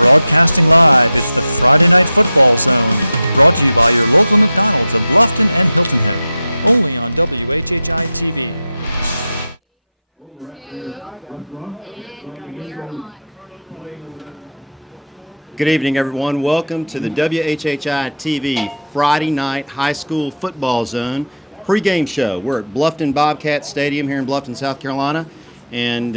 Broadcasting live, it's the Friday Night Football Zone, brought to you by your local McDonald's of Bluffton and Hilton Head, only on WHHI-TV. Good evening, everyone. Welcome to the WHHI-TV Friday Night High School Football Zone pregame show. We're at Bluffton Bobcats Stadium here in Bluffton, South Carolina. And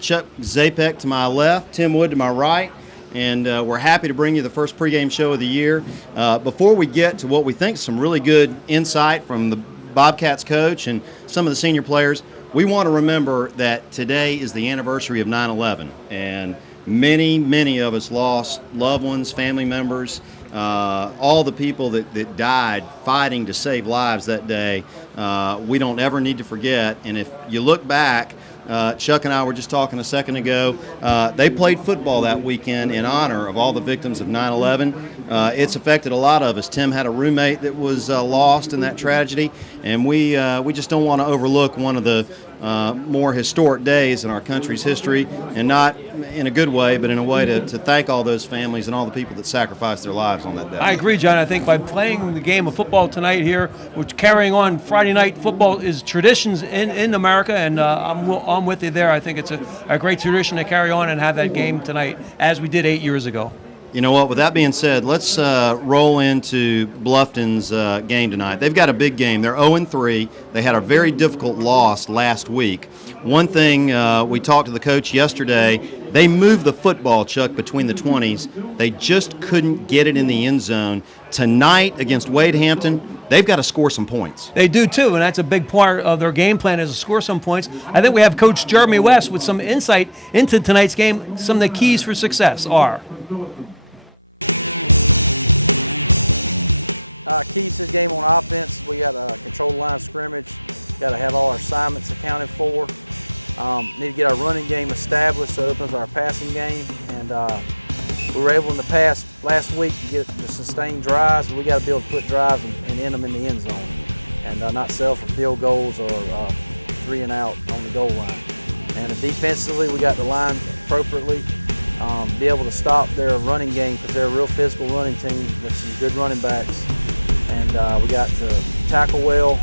Chuck Zapek to my left, Tim Wood to my right. And we're happy to bring you the first pregame show of the year. Before we get to what we think is some really good insight from the Bobcats coach and some of the senior players, we want to remember that today is the anniversary of 9/11. And many of us lost loved ones, family members, all the people that died fighting to save lives that day. We don't ever need to forget. And if you look back, Chuck and I were just talking a second ago. They played football that weekend in honor of all the victims of 9/11. It's affected a lot of us. Tim had a roommate that was lost in that tragedy, and we just don't want to overlook one of the more historic days in our country's history, and not in a good way, but in a way to thank all those families and all the people that sacrificed their lives on that day. I agree, John. I think by playing the game of football tonight here, which carrying on Friday night football is traditions in America, and I'm with you there. I think it's a great tradition to carry on and have that game tonight, as we did 8 years ago. You know what, with that being said, let's roll into Bluffton's game tonight. They've got a big game. They're 0-3. They had a very difficult loss last week. One thing, we talked to the coach yesterday, they moved the football, Chuck, between the 20s. They just couldn't get it in the end zone. Tonight against Hampton, they've got to score some points. They do, too, and that's a big part of their game plan is to score some points. I think we have Coach Jeremy West with some insight into tonight's game. Some of the keys for success are... Keys to the game on offense, we got to control the line of scrimmage, got to have all our assignments accounted for, need to get our running game established so it opens our passing game, and we were able in the past last week to get the sustained drives, but we got to be able to put drives and end them in the end zone and not settle for field goals or 3 and out on the goal line. And defensively, we got the line appropriately, be able to stop their running game because they're a real physical running team with some good running backs. And we got to tackle well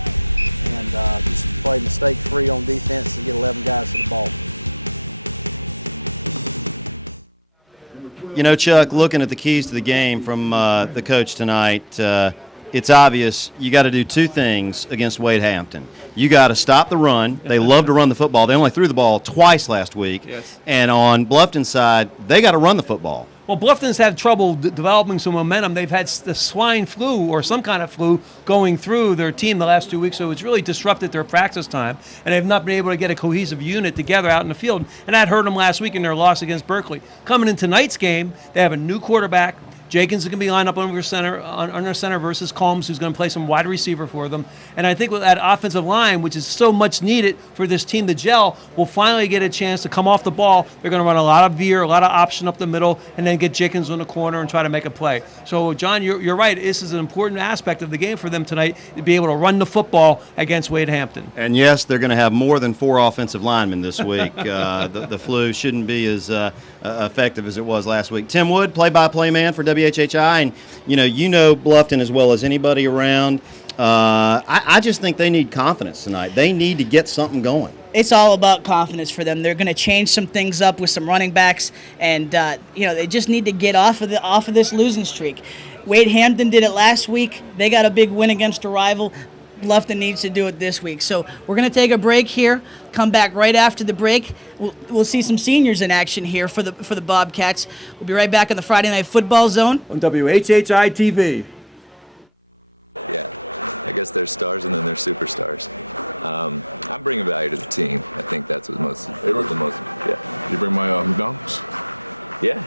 and just play mistake-free on defense and get 11 guys to the ball. You know, Chuck, looking at the keys to the game from the coach tonight, it's obvious you got to do two things against Hampton. You got to stop the run. They love to run the football. They only threw the ball twice last week. Yes. And on Bluffton's side, they got to run the football. Well, Bluffton's had trouble developing some momentum. They've had the swine flu or some kind of flu going through their team the last 2 weeks, so it's really disrupted their practice time, and they've not been able to get a cohesive unit together out in the field, and that hurt them last week in their loss against Berkeley. Coming in tonight's game, they have a new quarterback. Jenkins is going to be lined up under center versus Combs, who's going to play some wide receiver for them. And I think with that offensive line, which is so much needed for this team to gel, will finally get a chance to come off the ball. They're going to run a lot of veer, a lot of option up the middle, and then get Jenkins on the corner and try to make a play. So, John, you're right. This is an important aspect of the game for them tonight, to be able to run the football against Hampton. And, yes, they're going to have more than 4 offensive linemen this week. The flu shouldn't be as effective as it was last week. Tim Wood, play-by-play man for WHHI, and you know Bluffton as well as anybody around. I just think they need confidence tonight. They need to get something going. It's all about confidence for them. They're going to change some things up with some running backs, and they just need to get off of this losing streak. Hampton did it last week. They got a big win against a rival. Bluffton needs to do it this week. So we're going to take a break here, come back right after the break. We'll see some seniors in action here for the Bobcats. We'll be right back in the Friday Night Football Zone on WHHI-TV. Yeah, I guess there's stars and then there's superstars. I'm bringing value to the team. I think that's what the most. Yeah. You bring my McDonald's? Yeah.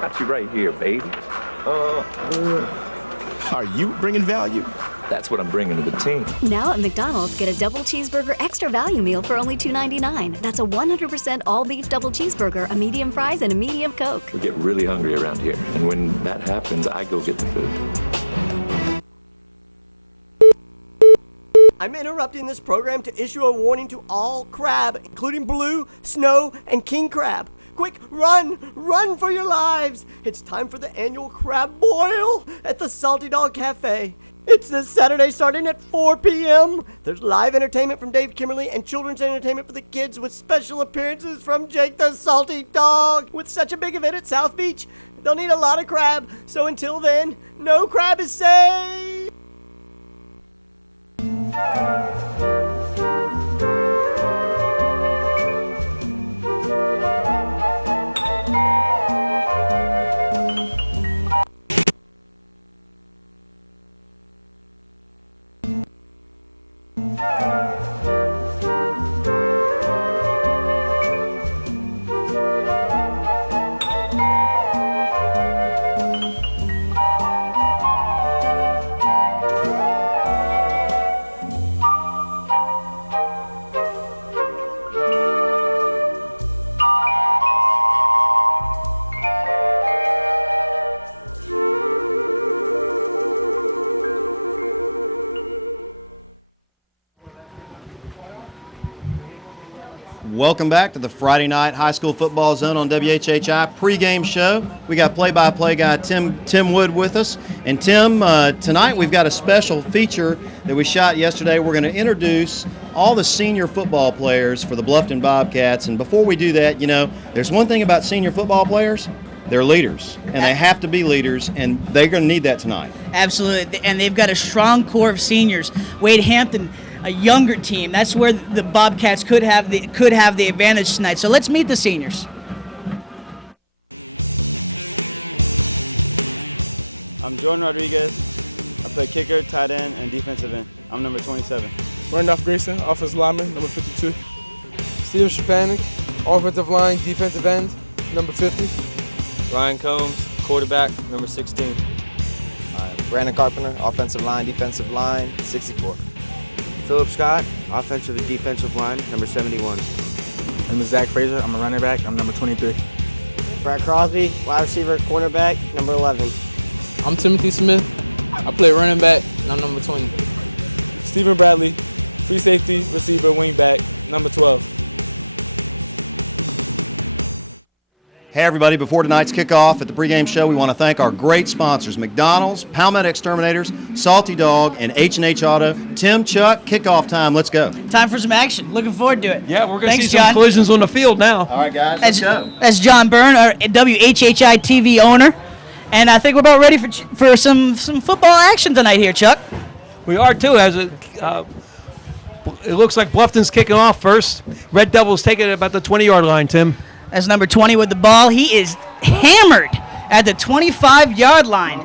Got you right here, baby. Are you bringing value? That's what I'm bringing to the team. Now at McDonald's, get a double cheeseburger extra value meal for only $2.99. That's a 100% all-beef double cheeseburger, a medium fries, and a medium Coke. We get really hungry around here, and when that happens, I go get the food. I'm interrupting this program to issue a warning to all crab, including blue, snow, and king crab. quick, run! Run for your lives! It's time for the annual crab boil at the Salty Dog Cafe. It's this Saturday starting at 4 p.m. There's live entertainment from Dave Kimmerly and children's entertainment for the kids with special appearances from Jake the Salty Dog. With such a big event at South Beach, they'll need a lot of crab. So until then, no crab is safe! Welcome back to the Friday night high school football zone on WHHI pregame show. We got play-by-play guy Tim Wood with us. And Tim, tonight we've got a special feature that we shot yesterday. We're going to introduce all the senior football players for the Bluffton Bobcats. And before we do that, you know, there's one thing about senior football players. They're leaders, and they have to be leaders, and they're going to need that tonight. Absolutely, and they've got a strong core of seniors. Wade Hampton, a younger team. That's where the Bobcats could have the advantage tonight. So let's meet the seniors. I'm Jordan Rodriguez. I play kicker, tight end, and defensive end. I'm number 27. Randolph Grayson, offensive lineman, number 52. Steven Shapanik, offensive line, defensive end, number 50. Ryan Combs, quarterback, number 16. Brandon Carpenter, offensive line, defensive line, 64. Philip Scott, offensive and defensive line, number 71. My name is Zach Fraser. I'm a running back. I'm number 23. Brad Crosby, wide receiver, cornerback, number 11. I'm Timothy Smith. I play running back, and I'm number 20. Stephen Bradley, free safety, receiver, wingback, number 12. Hey everybody, before tonight's kickoff at the pregame show, we want to thank our great sponsors, McDonald's, Palmetto Exterminators, Salty Dog, and H&H Auto. Tim, Chuck, kickoff time. Let's go. Time for some action. Looking forward to it. Yeah, we're going to see John. some collisions on the field now. All right, guys, let's go. That's John Byrne, our WHHI-TV owner, and I think we're about ready for some football action tonight here, Chuck. We are too. It looks like Bluffton's kicking off first. Red Devils taking it about the 20-yard line, Tim. As number 20 with the ball, he is hammered at the 25-yard line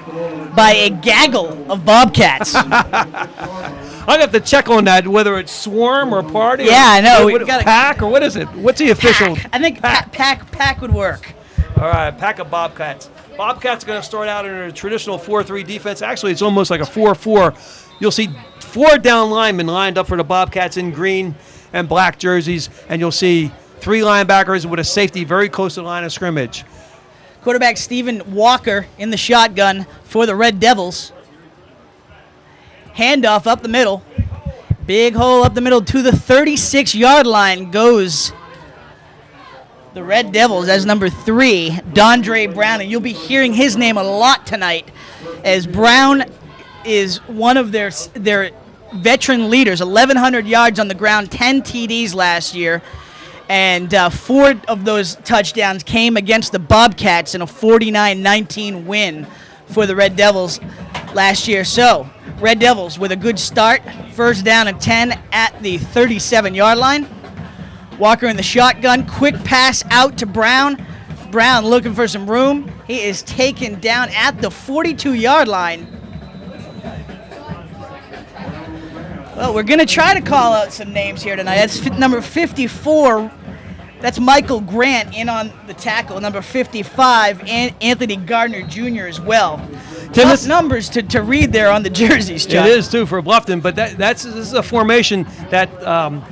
by a gaggle of Bobcats. I'd have to check on that, whether it's swarm or party. Yeah, I know. Pack or what is it? What's the official? I think pack would work. All right, pack of Bobcats. Bobcats are going to start out in a traditional 4-3 defense. Actually, it's almost like a 4-4. You'll see 4 down linemen lined up for the Bobcats in green and black jerseys, and you'll see 3 linebackers with a safety very close to the line of scrimmage. Quarterback Stephen Walker in the shotgun for the Red Devils. Handoff up the middle. Big hole up the middle to the 36-yard line goes the Red Devils as number 3, Dondre Brown. And you'll be hearing his name a lot tonight, as Brown is one of their veteran leaders. 1,100 yards on the ground, 10 TDs last year. And 4 of those touchdowns came against the Bobcats in a 49-19 win for the Red Devils last year. So, Red Devils with a good start. First down and 10 at the 37-yard line. Walker in the shotgun. Quick pass out to Brown. Brown looking for some room. He is taken down at the 42-yard line. Well, we're going to try to call out some names here tonight. That's number 54. That's Michael Grant in on the tackle. Number 55, and Anthony Gardner Jr. as well. Tough numbers to read there on the jerseys, Chuck. It is, too, for Bluffton. But this is a formation that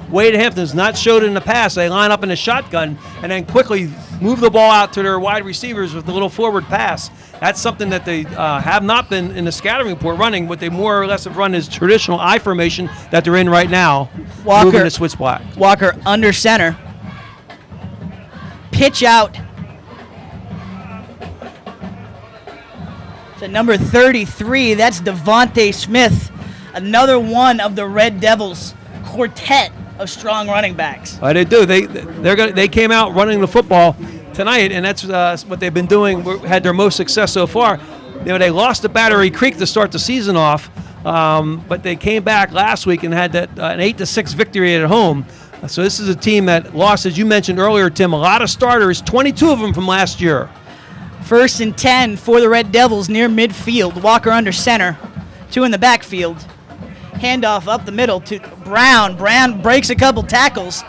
Wade Hampton's not showed in the past. They line up in a shotgun and then quickly move the ball out to their wide receivers with a little forward pass. That's something that they have not been in the scattering report running. What they more or less have run is traditional I formation that they're in right now, moving to switch black. Walker under center. Pitch out So number 33, that's Devontae Smith, another one of the Red Devils' quartet of strong running backs. They do. They came out running the football tonight, and that's what they've been doing. Had their most success so far. They lost to Battery Creek to start the season off, but they came back last week and had an 8-6 victory at home. So this is a team that lost, as you mentioned earlier, Tim, a lot of starters, 22 of them from last year. 1st and 10 for the Red Devils near midfield. Walker under center, 2 in the backfield. Handoff up the middle to Brown. Brown breaks a couple tackles.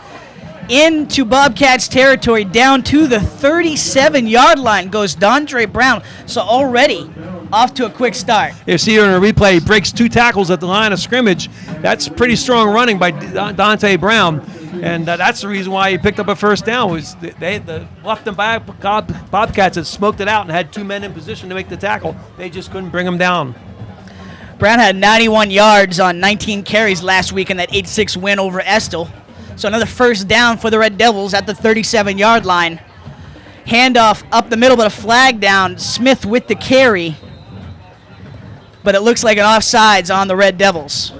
Into Bobcats territory, down to the 37-yard line goes Dondre Brown. So already off to a quick start. You see here in a replay, he breaks 2 tackles at the line of scrimmage. That's pretty strong running by Dante Brown. And that's the reason why he picked up a first down. Was the Bluffton Bobcats had smoked it out and had 2 men in position to make the tackle. They just couldn't bring him down. Brown had 91 yards on 19 carries last week in that 8-6 win over Estill. So another first down for the Red Devils at the 37-yard line. Handoff up the middle, but a flag down. Smith with the carry. But it looks like an offsides on the Red Devils.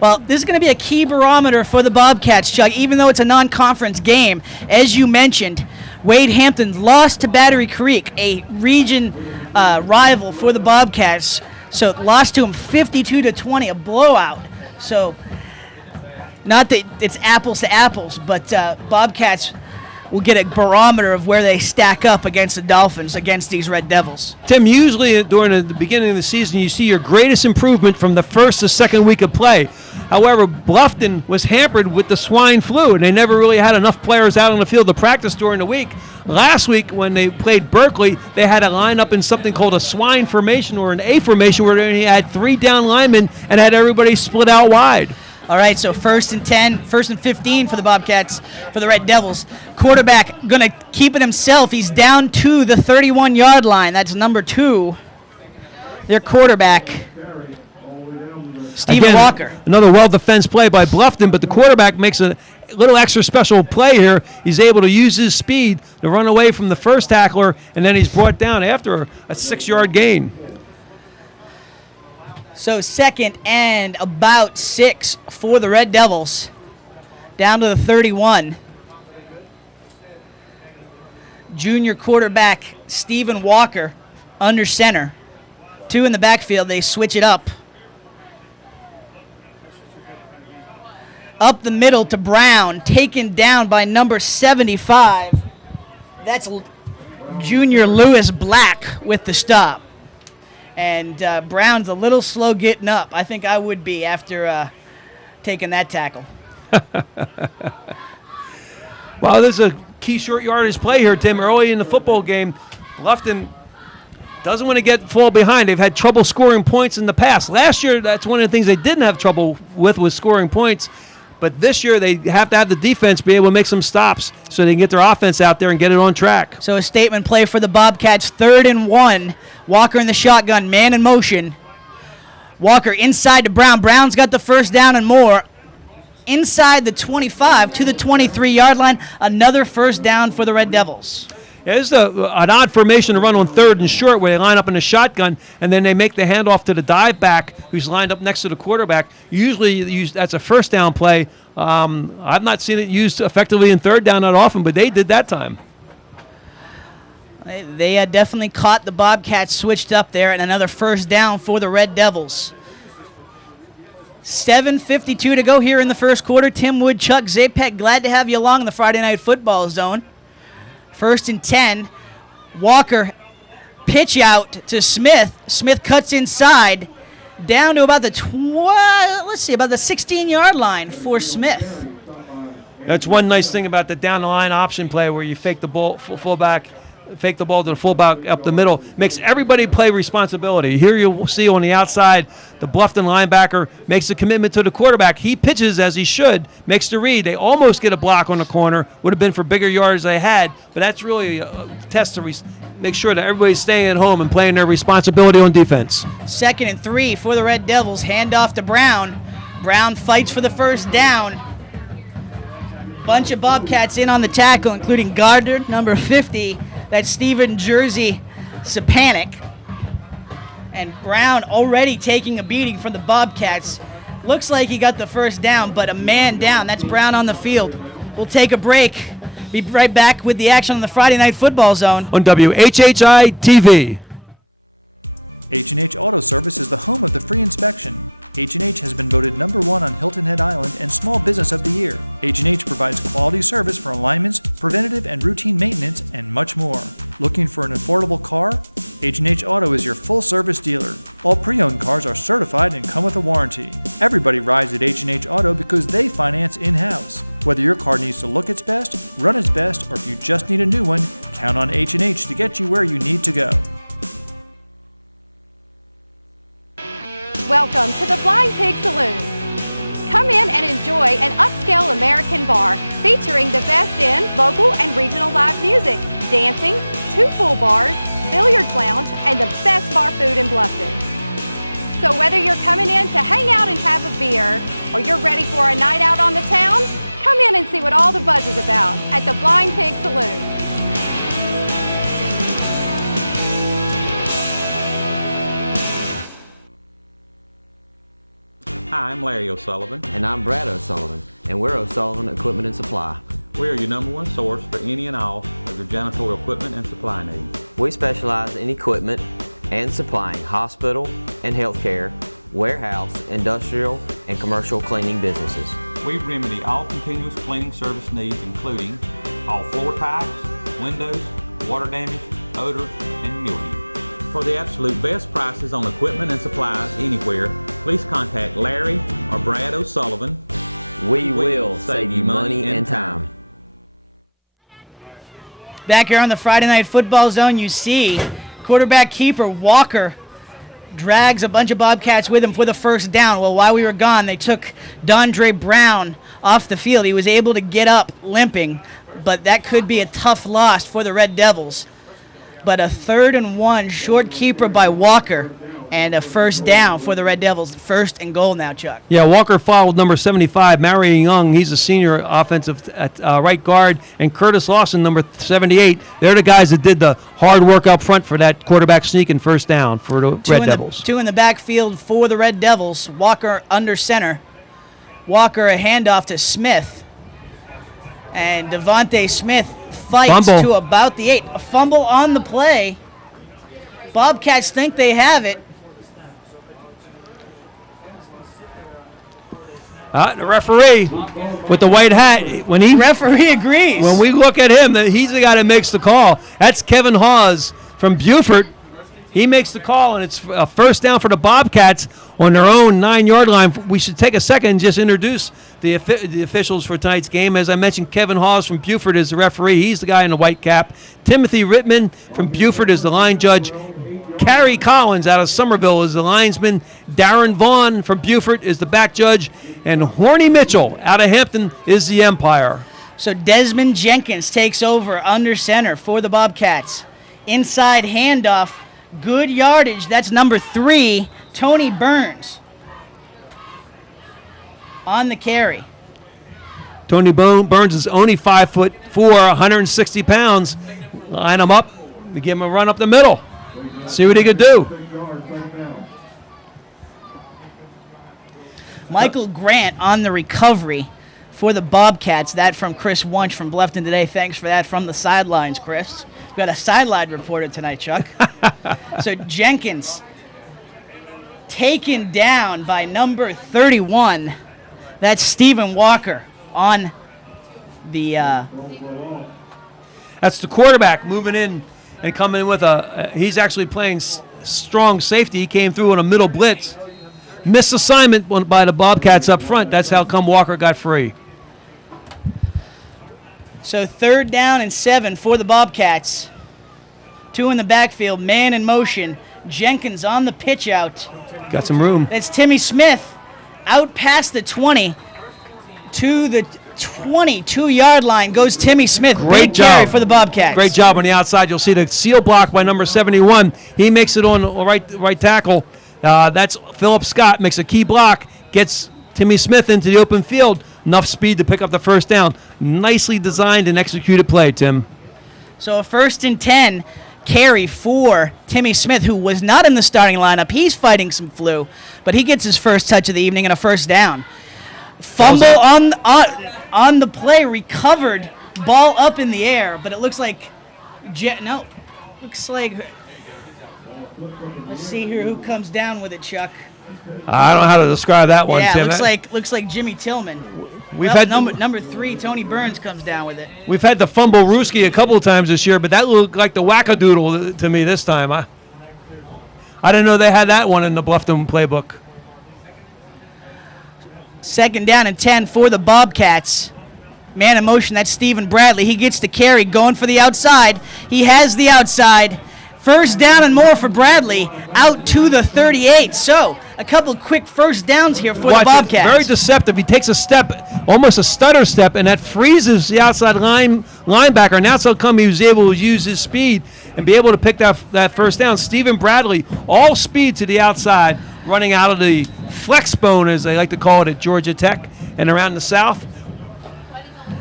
Well, this is going to be a key barometer for the Bobcats, Chuck, even though it's a non-conference game. As you mentioned, Wade Hampton lost to Battery Creek, a region rival for the Bobcats. So lost to him 52-20, a blowout. So not that it's apples to apples, but Bobcats will get a barometer of where they stack up against the Dolphins, against these Red Devils. Tim, usually during the beginning of the season, you see your greatest improvement from the first to second week of play. However, Bluffton was hampered with the swine flu, and they never really had enough players out on the field to practice during the week. Last week, when they played Berkeley, they had to line up in something called a swine formation or an A formation, where they had 3 down linemen and had everybody split out wide. All right, so 1st and 10, 1st and 15 for the Bobcats, for the Red Devils. Quarterback going to keep it himself. He's down to the 31-yard line. That's number 2, their quarterback, Stephen Walker. Another well-defensed play by Bluffton, but the quarterback makes a little extra special play here. He's able to use his speed to run away from the first tackler, and then he's brought down after a 6-yard gain. So 2nd and about 6 for the Red Devils. Down to the 31. Junior quarterback Stephen Walker under center. 2 in the backfield. They switch it up. Up the middle to Brown. Taken down by number 75. That's junior Lewis Black with the stop. And Brown's a little slow getting up. I think I would be after taking that tackle. Well, this is a key short yardage play here, Tim. Early in the football game, Bluffton doesn't want to fall behind. They've had trouble scoring points in the past. Last year, that's one of the things they didn't have trouble with, was scoring points. But this year, they have to have the defense be able to make some stops so they can get their offense out there and get it on track. So a statement play for the Bobcats, 3rd and 1. Walker in the shotgun, man in motion. Walker inside to Brown. Brown's got the first down and more. Inside the 25 to the 23-yard line. Another first down for the Red Devils. Yeah, this is an odd formation to run on 3rd and short, where they line up in a shotgun, and then they make the handoff to the dive back, who's lined up next to the quarterback. Usually that's a first down play. I've not seen it used effectively in 3rd down that often, but they did that time. They definitely caught the Bobcats switched up there, and another first down for the Red Devils. 7:52 to go here in the first quarter. Tim Wood, Chuck Zapek, glad to have you along in the Friday Night Football Zone. 1st and 10. Walker pitch out to Smith. Smith cuts inside down to about the 16-yard line for Smith. That's one nice thing about the down the line option play, where you fake the ball fake the ball to the fullback up the middle. Makes everybody play responsibility. Here you'll see on the outside, the Bluffton linebacker makes a commitment to the quarterback. He pitches as he should, makes the read. They almost get a block on the corner. Would have been for bigger yards they had, but that's really a test to make sure that everybody's staying at home and playing their responsibility on defense. 2nd and 3 for the Red Devils. Handoff to Brown. Brown fights for the first down. Bunch of Bobcats in on the tackle, including Gardner, number 50. That's Steven Jersey Sapanik. And Brown already taking a beating from the Bobcats. Looks like he got the first down, but a man down. That's Brown on the field. We'll take a break. Be right back with the action on the Friday Night Football Zone. On WHHI-TV. H&H Auto Service is the home of the free inspection. H&H has been voted #1 on Hilton Head Island and Small Business of the Year. H&H provides quality service for alignments, preventative and routine maintenance, and much more. Looking for an affordable car? H&H Auto is your full-service dealer. All pre-owned cars are certified and come with a warranty. Everybody rides at H&H Auto because they finance in-house. Whether your car needs to look its best, run its best, or if you just need a new one, count on H&H to get you where you need to go. Welcome to the Flying Pig Saloon. Come in and enjoy an upscale American bar featuring the best in local and regional live music, dancing, 2 pool bars, billiards lounge, and the best bar food in Bluffton. So whether you're coming in to hang out and have a beer, or you're ready for a night out on the town, come in and see what all the buzz is about at the Flying Pig Saloon. Hi, I'm Larry O'Sullivan. And I'm Brad O'Sullivan, and we're O'Sullivan Equipment and Supply. We are your #1 source for any and all of your janitorial equipment and supply needs. We specialize in equipment and supplying hospital and healthcare, warehouse, industrial, and commercial cleaning businesses. We remedy all continuous cleaning service needs, including all floor types, windows, water damage, odor, and mildew. For the absolute best prices on equipment and supplies anywhere, please contact Larry or Brad O'Sullivan. We will save you money and time. Back here on the Friday Night Football Zone, you see quarterback keeper Walker drags a bunch of Bobcats with him for the first down. Well, while we were gone, they took Dondre Brown off the field. He was able to get up limping, but that could be a tough loss for the Red Devils. But a 3rd and 1 short keeper by Walker and a first down for the Red Devils. 1st and goal now, Chuck. Yeah, Walker followed number 75, Marion Young. He's a senior offensive at right guard. And Curtis Lawson, number 78. They're the guys that did the hard work up front for that quarterback sneak and first down for the Red Devils. 2 in the backfield for the Red Devils. Walker under center. Walker a handoff to Smith. And Devontae Smith fights fumble to about the 8. A fumble on the play. Bobcats think they have it. The referee with the white hat, referee agrees. When we look at him, he's the guy that makes the call. That's Kevin Hawes from Beaufort. He makes the call, and it's a first down for the Bobcats on their own 9-yard line. We should take a second and just introduce the officials for tonight's game. As I mentioned, Kevin Hawes from Beaufort is the referee. He's the guy in the white cap. Timothy Rittman from Beaufort is the line judge. Carrie Collins out of Somerville is the linesman. Darren Vaughn from Beaufort is the back judge. And Horny Mitchell out of Hampton is the umpire. So Desmond Jenkins takes over under center for the Bobcats. Inside handoff. Good yardage. That's number 3, Tony Burns. On the carry. Tony Burns is only 5'4", 160 pounds. Line him up. We give him a run up the middle. See what he could do. Michael Grant on the recovery for the Bobcats. That from Chris Wunsch from Bluffton Today. Thanks for that from the sidelines, Chris. We've got a sideline reporter tonight, Chuck. So Jenkins taken down by number 31. That's Stephen Walker on the... That's the quarterback moving in and coming in with he's actually playing strong safety. He came through on a middle blitz. Missed assignment by the Bobcats up front. That's how come Walker got free. So 3rd down and 7 for the Bobcats. 2 in the backfield, man in motion. Jenkins on the pitch out. Got some room. That's Timmy Smith out past the 20 to the 22-yard line goes Timmy Smith. Great job carry for the Bobcats. Great job on the outside. You'll see the seal block by number 71. He makes it on right tackle. That's Philip Scott, makes a key block, gets Timmy Smith into the open field. Enough speed to pick up the first down. Nicely designed and executed play, Tim. So a 1st and 10. carry for Timmy Smith, who was not in the starting lineup. He's fighting some flu, but he gets his first touch of the evening and a first down. Fumble on the play, recovered, ball up in the air, but it looks like let's see here who comes down with it, Chuck. I don't know how to describe that one, yeah, Tim. looks like Jimmy Tillman. We've had number 3, Tony Burns, comes down with it. We've had the fumble Rooski a couple of times this year, but that looked like the wackadoodle to me this time. I didn't know they had that one in the Bluffton playbook. 2nd down and 10 for the Bobcats. Man in motion, that's Stephen Bradley. He gets the carry, going for the outside. He has the outside. First down and more for Bradley, out to the 38. So, a couple quick first downs here for the Bobcats. Very deceptive. He takes a step, almost a stutter step, and that freezes the outside linebacker. Now so come he was able to use his speed and be able to pick that first down. Stephen Bradley, all speed to the outside, running out of the flex bone, as they like to call it at Georgia Tech and around the South.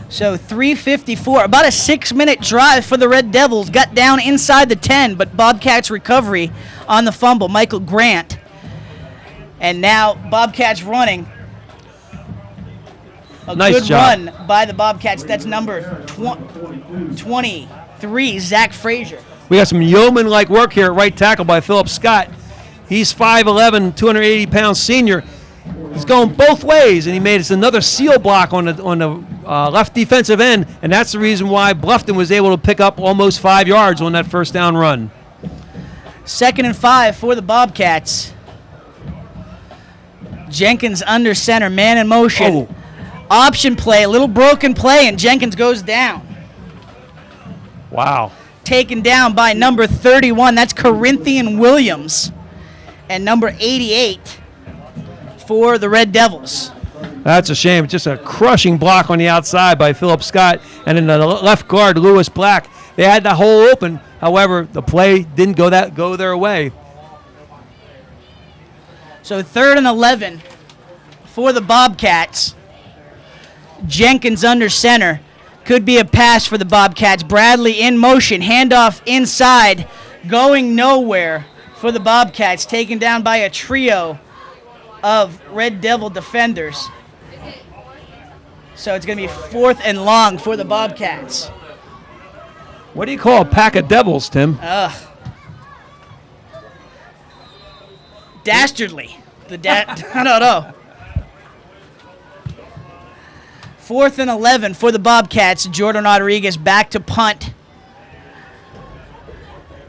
So 3:54, about a 6-minute drive for the Red Devils. Got down inside the 10, but Bobcats recovery on the fumble, Michael Grant. And now Bobcats running. A nice good job. run by the Bobcats. That's number 23, Zach Frazier. We got some yeoman-like work here at right tackle by Philip Scott. He's 5'11", 280-pound senior. He's going both ways, and he made us another seal block on the left defensive end, and that's the reason why Bluffton was able to pick up almost 5 yards on that first down run. 2nd and 5 for the Bobcats. Jenkins under center, man in motion. Oh. Option play, a little broken play, and Jenkins goes down. Wow. Taken down by number 31, that's Corinthian Williams, and number 88 for the Red Devils. That's a shame. Just a crushing block on the outside by Philip Scott, and in the left guard, Lewis Black. They had the hole open. However, the play didn't go their way. So 3rd and 11 for the Bobcats. Jenkins under center. Could be a pass for the Bobcats. Bradley in motion. Handoff inside. Going nowhere for the Bobcats. Taken down by a trio of Red Devil defenders. So it's going to be 4th and long for the Bobcats. What do you call a pack of devils, Tim? Dastardly. I don't know. 4th and 11 for the Bobcats. Jordan Rodriguez back to punt.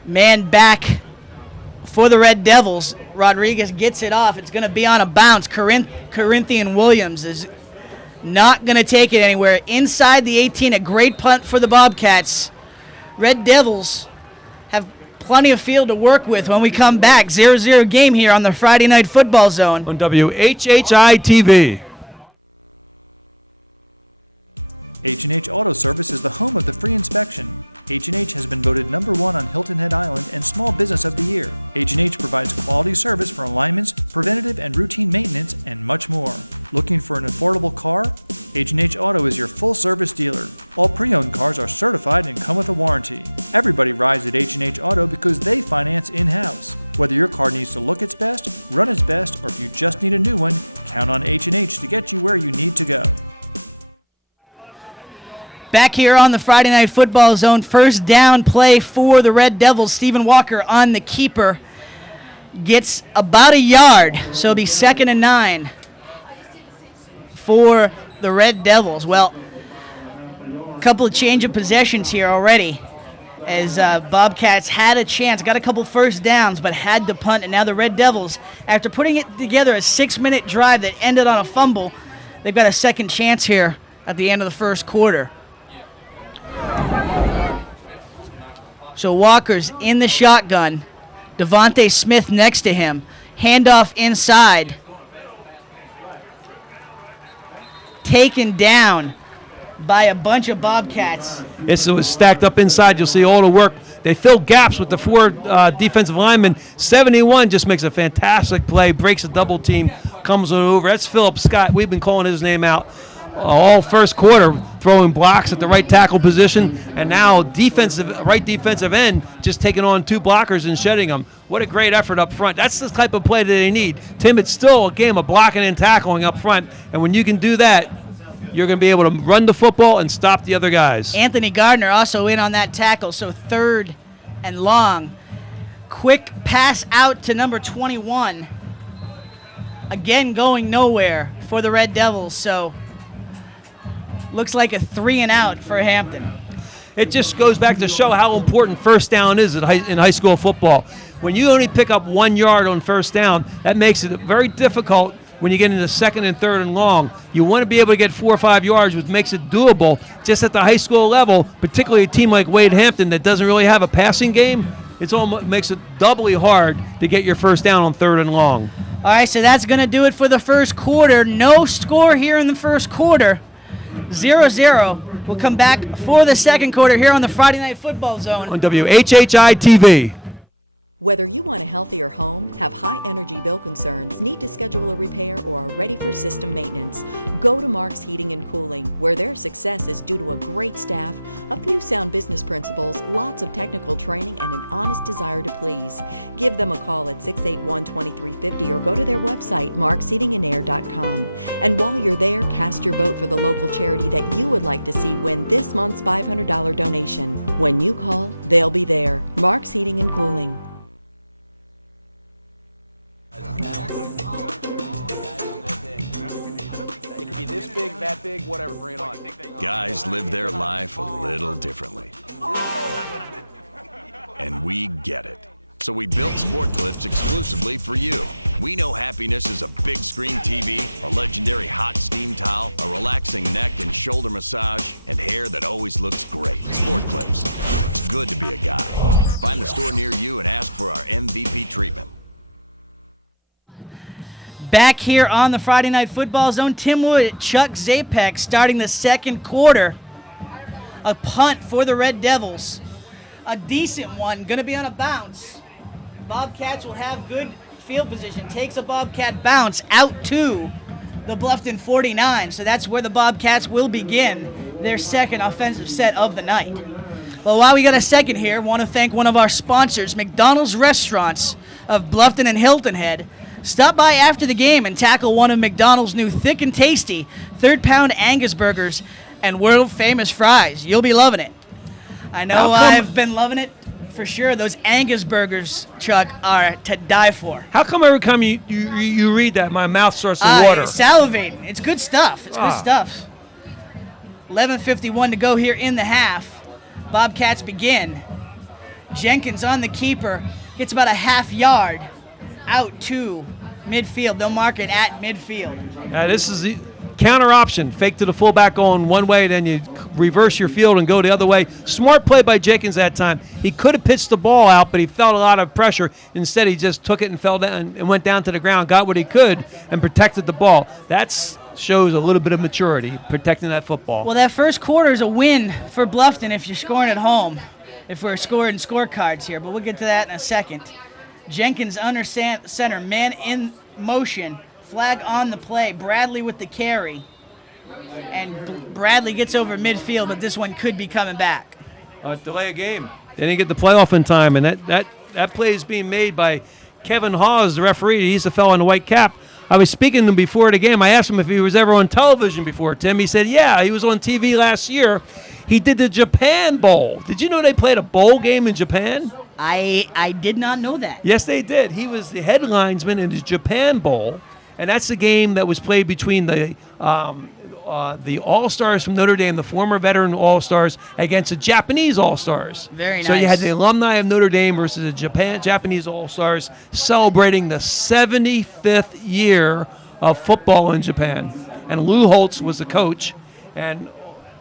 Man back for the Red Devils. Rodriguez gets it off. It's going to be on a bounce. Corinthian Williams is not going to take it anywhere. Inside the 18, a great punt for the Bobcats. Red Devils have plenty of field to work with when we come back. 0-0 game here on the Friday Night Football Zone. On WHHI-TV. H&H Auto Service is the home of the free inspection. H&H has been voted #1 on Hilton Head Island and Small Business of the Year. H&H provides quality service for alignments, preventative and routine maintenance, and much more. Looking for an affordable car? H&H Auto is your full-service dealer. All pre-owned cars are certified and come with a warranty. Everybody rides at H&H Auto because they finance in-house. Whether your car needs to look its best, run its best, or if you just need a new one, count on H&H to get you where you need to go. Back here on the Friday Night Football Zone, first down play for the Red Devils. Stephen Walker on the keeper. Gets about a yard, so it'll be 2nd and 9 for the Red Devils. Well, a couple of change of possessions here already, as Bobcats had a chance, got a couple first downs, but had to punt, and now the Red Devils, after putting it together a 6-minute drive that ended on a fumble, they've got a second chance here at the end of the first quarter. So Walker's in the shotgun. Devontae Smith next to him. Handoff inside. Taken down by a bunch of Bobcats. It was stacked up inside. You'll see all the work. They fill gaps with the 4 defensive linemen. 71 just makes a fantastic play, breaks a double team, comes over. That's Philip Scott. We've been calling his name out all first quarter, throwing blocks at the right tackle position, and now right defensive end just taking on 2 blockers and shedding them. What a great effort up front. That's the type of play that they need. Tim, it's still a game of blocking and tackling up front, and when you can do that, you're going to be able to run the football and stop the other guys. Anthony Gardner also in on that tackle, so 3rd and long. Quick pass out to number 21. Again, going nowhere for the Red Devils, so looks like a 3 and out for Hampton. It just goes back to show how important first down is in high school football. When you only pick up 1 yard on first down, that makes it very difficult when you get into 2nd and 3rd and long. You want to be able to get 4 or 5 yards, which makes it doable just at the high school level, particularly a team like Wade Hampton that doesn't really have a passing game. It almost makes it doubly hard to get your first down on 3rd and long. All right, so that's going to do it for the first quarter. No score here in the first quarter. 0-0. We'll come back for the second quarter here on the Friday Night Football Zone. On WHHI-TV. Whether you want a healthier home, have high-energy bill concerns, need to schedule a repair, or are ready for system maintenance, go to Mark's Heating and Cooling, where their success is due to a great staff, a few sound business principles, lots of technical training, and an honest desire to please. Give them a call at 681-2350 or go to their website, marksheatingandair.com. And while you're there, cast your vote for the local charity that you would like to see win this month's $500 donation. When you call, they'll be there. Mark's Heating and Cooling. It could be this big, that big, whatever, bring it on. Guys live their life a little differently. And we get it. So we built Sport Clips exclusively for you. We know happiness is a big screen TV, a legendary hot steam towel, a relaxing neck and shoulder massage, and hair that always looks great. Sport Clips. It's good to be a guy. Find the store near you and ask for our MVP treatment. Back here on the Friday Night Football Zone, Tim Wood, Chuck Zapek starting the second quarter. A punt for the Red Devils. A decent one, going to be on a bounce. Bobcats will have good field position. Takes a Bobcat bounce out to the Bluffton 49. So that's where the Bobcats will begin their second offensive set of the night. Well, while we got a second here, want to thank one of our sponsors, McDonald's Restaurants of Bluffton and Hilton Head. Stop by after the game and tackle one of McDonald's new thick and tasty 3rd-pound Angus burgers and world-famous fries. You'll be loving it. I know I've been loving it for sure. Those Angus burgers, Chuck, are to die for. How come every time you read that, my mouth starts to water? Salivating. It's good stuff. It's good stuff. 11:51 to go here in the half. Bobcats begin. Jenkins on the keeper. Gets about a half yard out to midfield. They'll mark it at midfield. This is the counter option. Fake to the fullback going one way, then you reverse your field and go the other way. Smart play by Jenkins that time. He could have pitched the ball out, but he felt a lot of pressure. Instead, he just took it and fell down and went down to the ground, got what he could, and protected the ball. That shows a little bit of maturity, protecting that football. Well, that first quarter is a win for Bluffton if you're scoring at home, if we're scoring scorecards here, but we'll get to that in a second. Jenkins under center, man in motion, flag on the play. Bradley with the carry. And Bradley gets over midfield, but this one could be coming back. Delay a game. They didn't get the playoff in time, and that play is being made by Kevin Hawes, the referee. He's the fellow in the white cap. I was speaking to him before the game. I asked him if he was ever on television before, Tim. He said, yeah, he was on TV last year. He did the Japan Bowl. Did you know they played a bowl game in Japan? I did not know that. Yes, they did. He was the head linesman in the Japan Bowl, and that's the game that was played between the All-Stars from Notre Dame, the former veteran All-Stars, against the Japanese All-Stars. Very nice. So you had the alumni of Notre Dame versus the Japanese All-Stars celebrating the 75th year of football in Japan. And Lou Holtz was the coach, and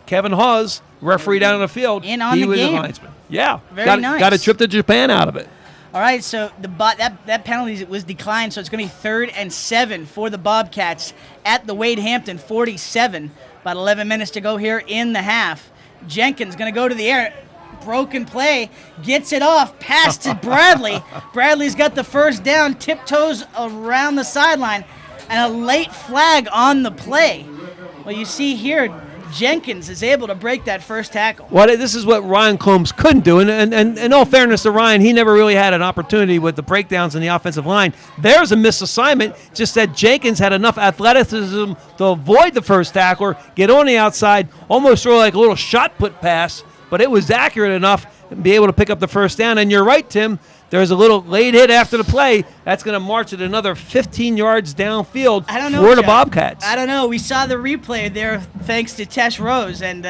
Kevin Hawes, referee down on the field, he was the linesman. Yeah. Very nice. Got a trip to Japan out of it. All right, so that penalty was declined, so it's going to be 3rd and 7 for the Bobcats at the Wade Hampton 47. About 11 minutes to go here in the half. Jenkins going to go to the air. Broken play. Gets it off. Pass to Bradley. Bradley's got the first down. Tiptoes around the sideline. And a late flag on the play. Well, you see here, Jenkins is able to break that first tackle. Well, this is what Ryan Combs couldn't do. And in all fairness to Ryan, he never really had an opportunity with the breakdowns in the offensive line. There's a missed assignment, just that Jenkins had enough athleticism to avoid the first tackler, get on the outside, almost throw like a little shot put pass, but it was accurate enough to be able to pick up the first down. And you're right, Tim. There's a little late hit after the play. That's going to march it another 15 yards downfield for the Bobcats. I don't know. We saw the replay there thanks to Tesh Rose, and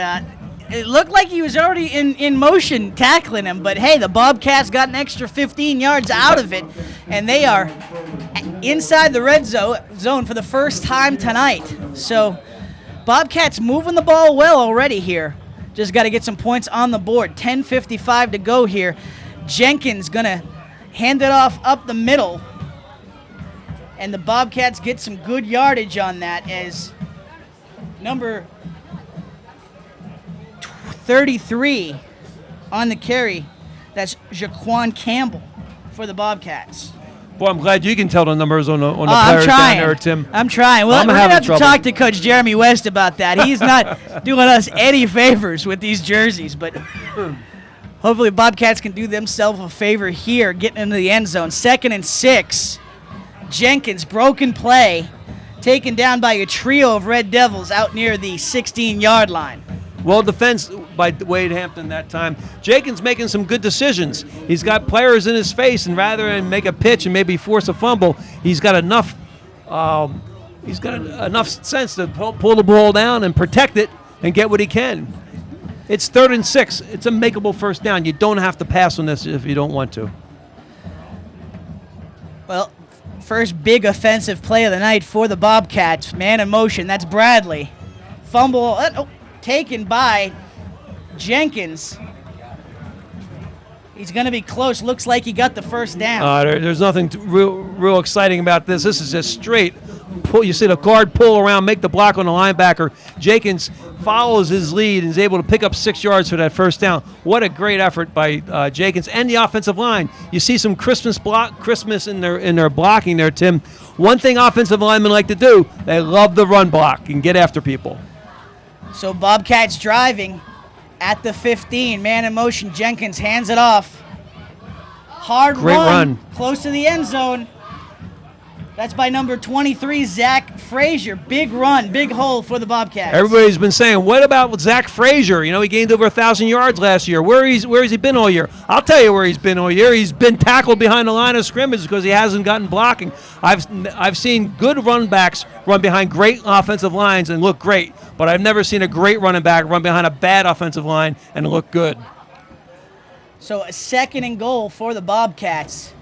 it looked like he was already in motion tackling him. But, hey, the Bobcats got an extra 15 yards out of it, and they are inside the red zone for the first time tonight. So Bobcats moving the ball well already here. Just got to get some points on the board. 10:55 to go here. Jenkins going to hand it off up the middle. And the Bobcats get some good yardage on that as number 33 on the carry. That's Jaquan Campbell for the Bobcats. Boy, I'm glad you can tell the numbers on the players down there, Tim. I'm trying. Well, we're going to have to talk to Coach Jeremy West about that. He's not doing us any favors with these jerseys, but hopefully Bobcats can do themselves a favor here, getting into the end zone. 2nd and 6. Jenkins, broken play, taken down by a trio of Red Devils out near the 16-yard line. Well, defense by Wade Hampton that time. Jenkins making some good decisions. He's got players in his face, and rather than make a pitch and maybe force a fumble, he's got enough sense to pull the ball down and protect it and get what he can. It's 3rd and 6. It's a makeable first down. You don't have to pass on this if you don't want to. Well, first big offensive play of the night for the Bobcats. Man in motion. That's Bradley. Fumble taken by Jenkins. He's going to be close. Looks like he got the first down. There's nothing real exciting about this. This is just straight pull. You see the guard pull around, make the block on the linebacker. Jenkins follows his lead and is able to pick up 6 yards for that first down. What a great effort by Jenkins and the offensive line. You see some Christmas in their blocking there, Tim. One thing offensive linemen like to do, they love the run block and get after people. So Bobcats driving at the 15. Man in motion. Jenkins hands it off. Hard run. Close to the end zone. That's by number 23, Zach Frazier. Big run, big hole for the Bobcats. Everybody's been saying, what about Zach Frazier? You know, he gained over 1,000 yards last year. Where has he been all year? I'll tell you where he's been all year. He's been tackled behind the line of scrimmage because he hasn't gotten blocking. I've seen good run backs run behind great offensive lines and look great, but I've never seen a great running back run behind a bad offensive line and look good. So a 2nd and goal for the Bobcats.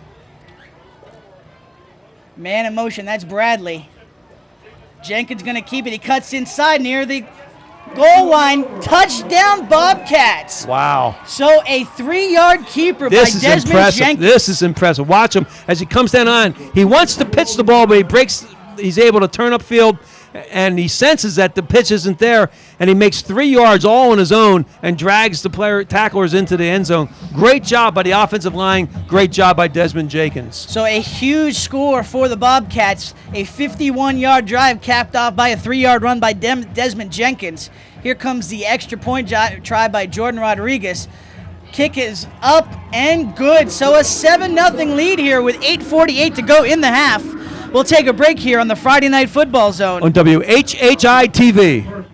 Man in motion, that's Bradley. Jenkins going to keep it. He cuts inside near the goal line. Touchdown, Bobcats. Wow. So a 3-yard keeper by Desmond Jenkins. This is impressive. Watch him as he comes down on. He wants to pitch the ball, but he's able to turn upfield, and he senses that the pitch isn't there, and he makes 3 yards all on his own and drags the tacklers into the end zone. Great job by the offensive line. Great job by Desmond Jenkins. So a huge score for the Bobcats. A 51-yard drive capped off by a 3-yard run by Desmond Jenkins. Here comes the extra point try by Jordan Rodriguez. Kick is up and good. So a 7-0 lead here with 8:48 to go in the half. We'll take a break here on the Friday Night Football Zone on WHHI-TV.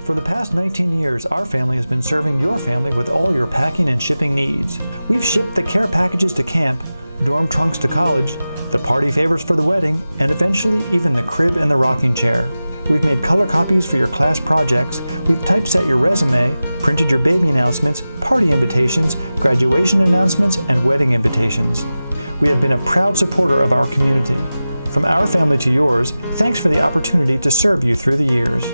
For the past 19 years, our family has been serving your family with all your packing and shipping needs. We've shipped the care packages to camp, dorm trunks to college, the party favors for the wedding, and eventually even the crib and the rocking chair. We've made color copies for your class projects, we've typeset your resume, printed your baby announcements, party invitations, graduation announcements, and wedding invitations. We have been a proud supporter of our community. From our family to yours, thanks for the opportunity to serve you through the years.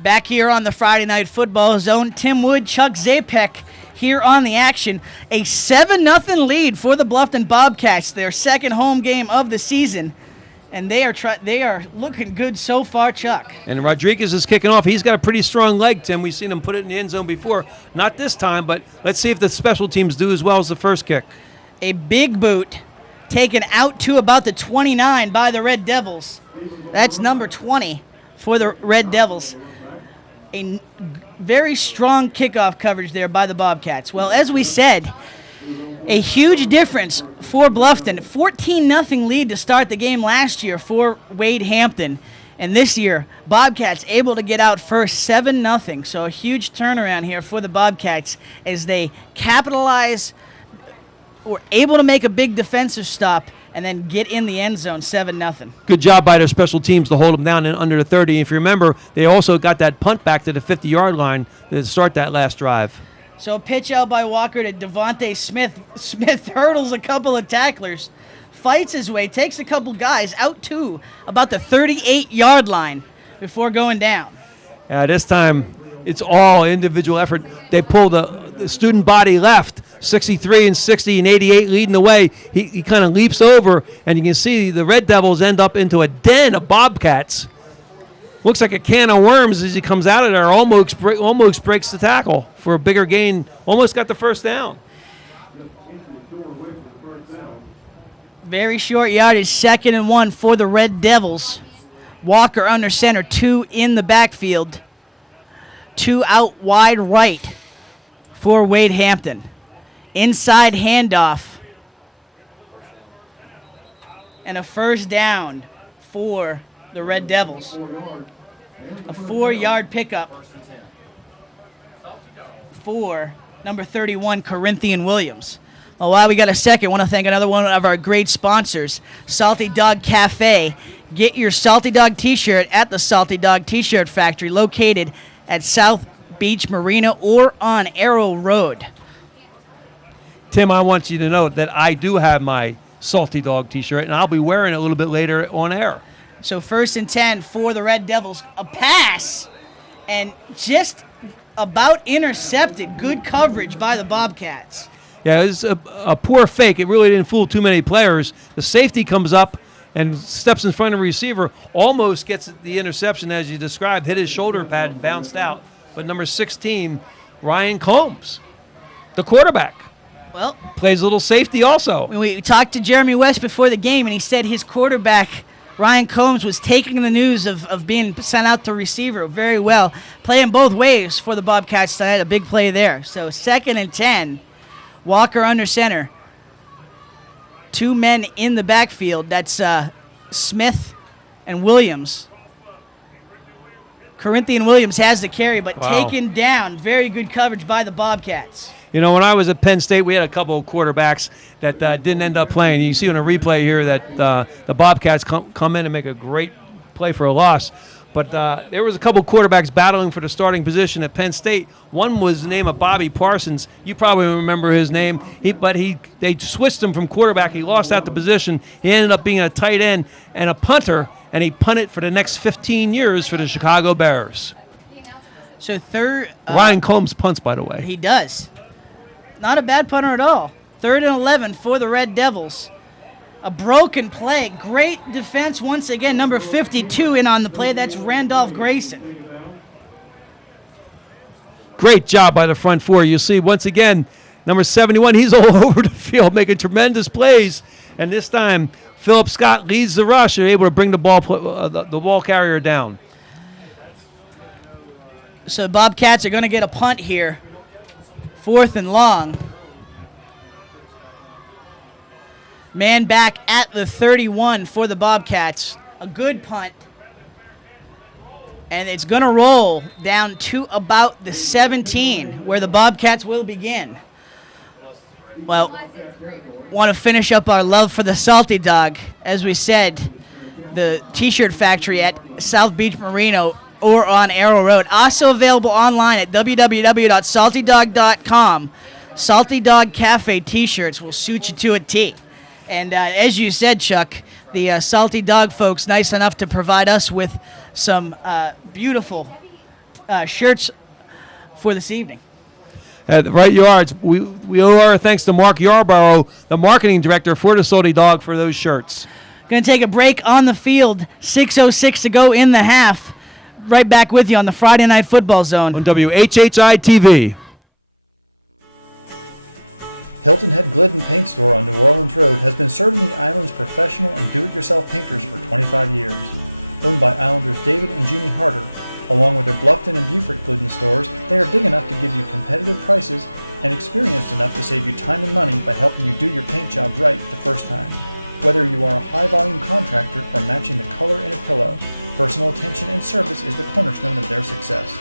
Back here on the Friday Night Football Zone, Tim Wood, Chuck Zapek here on the action. A 7-0 lead for the Bluffton Bobcats, their second home game of the season. And they are looking good so far, Chuck. And Rodriguez is kicking off. He's got a pretty strong leg, Tim. We've seen him put it in the end zone before. Not this time, but let's see if the special teams do as well as the first kick. A big boot taken out to about the 29 by the Red Devils. That's number 20 for the Red Devils. A very strong kickoff coverage there by the Bobcats. Well, as we said, a huge difference for Bluffton. 14-0 lead to start the game last year for Wade Hampton. And this year, Bobcats able to get out first 7-0. So a huge turnaround here for the Bobcats as they capitalize, were able to make a big defensive stop and then get in the end zone 7-0. Good job by their special teams to hold them down in under the 30. If you remember, they also got that punt back to the 50-yard line to start that last drive. So a pitch out by Walker to Devontae Smith. Smith hurdles a couple of tacklers, fights his way, takes a couple guys out to about the 38-yard line before going down. This time, it's all individual effort. They pull the student body left, 63 and 60 and 88 leading the way. He kind of leaps over, and you can see the Red Devils end up into a den of Bobcats. Looks like a can of worms as he comes out of there. Almost breaks the tackle for a bigger gain. Almost got the first down. Very short yardage, 2nd and 1 for the Red Devils. Walker under center, 2 in the backfield. 2 out wide right for Wade Hampton. Inside handoff. And a first down for the Red Devils. A 4-yard pickup for number 31, Corinthian Williams. Well, while we got a second, I want to thank another one of our great sponsors, Salty Dog Cafe. Get your Salty Dog T-shirt at the Salty Dog T-shirt factory located at South Beach Marina or on Arrow Road. Tim, I want you to know that I do have my Salty Dog T-shirt, and I'll be wearing it a little bit later on air. So 1st and 10 for the Red Devils. A pass and just about intercepted. Good coverage by the Bobcats. Yeah, it was a poor fake. It really didn't fool too many players. The safety comes up and steps in front of the receiver, almost gets the interception as you described, hit his shoulder pad and bounced out. But number 16, Ryan Combs, the quarterback, well, plays a little safety also. We talked to Jeremy West before the game, and he said his quarterback, Ryan Combs, was taking the news of being sent out to receiver very well, playing both ways for the Bobcats tonight. A big play there. So 2nd and 10, Walker under center. 2 men in the backfield. That's Smith and Williams. Corinthian Williams has the carry, but taken down. Very good coverage by the Bobcats. You know, when I was at Penn State, we had a couple of quarterbacks that didn't end up playing. You see on a replay here that the Bobcats come in and make a great play for a loss. But there was a couple of quarterbacks battling for the starting position at Penn State. One was the name of Bobby Parsons. You probably remember his name. They switched him from quarterback. He lost out the position. He ended up being a tight end and a punter, and he punted for the next 15 years for the Chicago Bears. So third... Ryan Combs punts, by the way. He does. Not a bad punter at all. 3rd and 11 for the Red Devils. A broken play. Great defense once again. Number 52 in on the play. That's Randolph Grayson. Great job by the front four. You see, once again, number 71, he's all over the field making tremendous plays. And this time, Philip Scott leads the rush. They're able to bring the ball carrier down. So the Bobcats are going to get a punt here. 4th and long. Man back at the 31 for the Bobcats. A good punt. And it's going to roll down to about the 17, where the Bobcats will begin. Well, want to finish up our love for the Salty Dog. As we said, the T-shirt factory at South Beach Marina or on Arrow Road. Also available online at www.saltydog.com. Salty Dog Cafe T-shirts will suit you to a T. And as you said, Chuck, the Salty Dog folks nice enough to provide us with some beautiful shirts for this evening. Right you are. We owe our thanks to Mark Yarborough, the marketing director for the Salty Dog, for those shirts. Going to take a break on the field. 6:06 to go in the half. Right back with you on the Friday Night Football Zone. On WHHI-TV. Hilton Head Glidden Paint Store on New Orleans Road has been serving the island's professional and do-it-yourself painters for 25 years. Owned by Islanders David and Jeannie Harder, along with their Bluffton and Beaufort Glidden stores, they are big enough to give you competitive prices and experienced enough to save you time and money by helping you do your paint job right the first time. Whether you are a high-volume contractor or matching the color in a pillow, personal attention and service is the cornerstone of their success.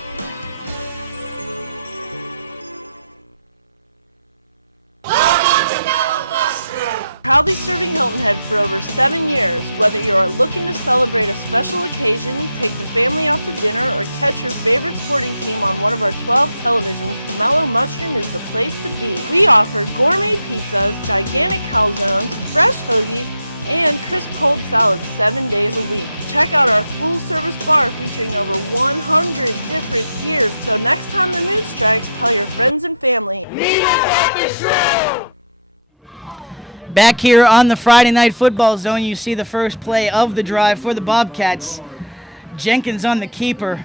Proudly serving Hilton Head for over 7 years. Whether you are looking to celebrate a special occasion, take the family out to dinner, or catch your favorite sporting team on one of our 12 televisions, Mellow Mushroom is the place to be. We offer gourmet pizzas, gigantic calzones, fresh hoagies, and crisp cold salads 7 days a week. Check out our full-service bar featuring over 100 different beers. So next time the mood strikes, tell your friends and family. Meet us at the Shrew! Back here on the Friday Night Football Zone, you see the first play of the drive for the Bobcats. Jenkins on the keeper,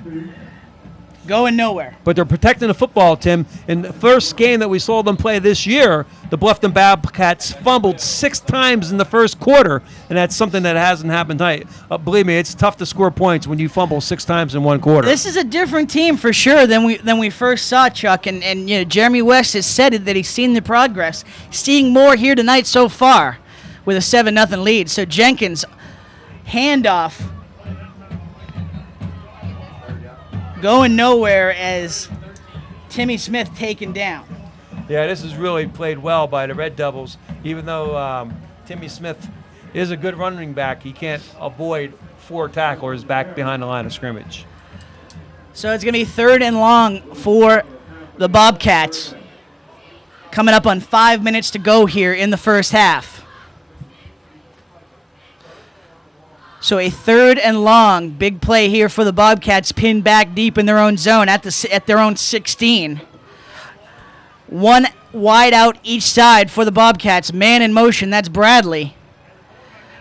going nowhere. But they're protecting the football, Tim. In the first game that we saw them play this year, the Bluffton Bobcats fumbled 6 times in the first quarter, and that's something that hasn't happened tonight. Believe me, it's tough to score points when you fumble 6 times in one quarter. This is a different team for sure than we first saw, Chuck. And you know, Jeremy West has said it that he's seen the progress, seeing more here tonight so far with a 7-0 lead. So Jenkins, handoff, going nowhere as Timmy Smith taken down. Yeah, this is really played well by the Red Devils. Even though Timmy Smith is a good running back, he can't avoid 4 tacklers back behind the line of scrimmage. So it's going to be 3rd and long for the Bobcats. Coming up on 5 minutes to go here in the first half. So a 3rd and long, big play here for the Bobcats, pinned back deep in their own zone at their own 16. 1 wide out each side for the Bobcats. Man in motion, that's Bradley.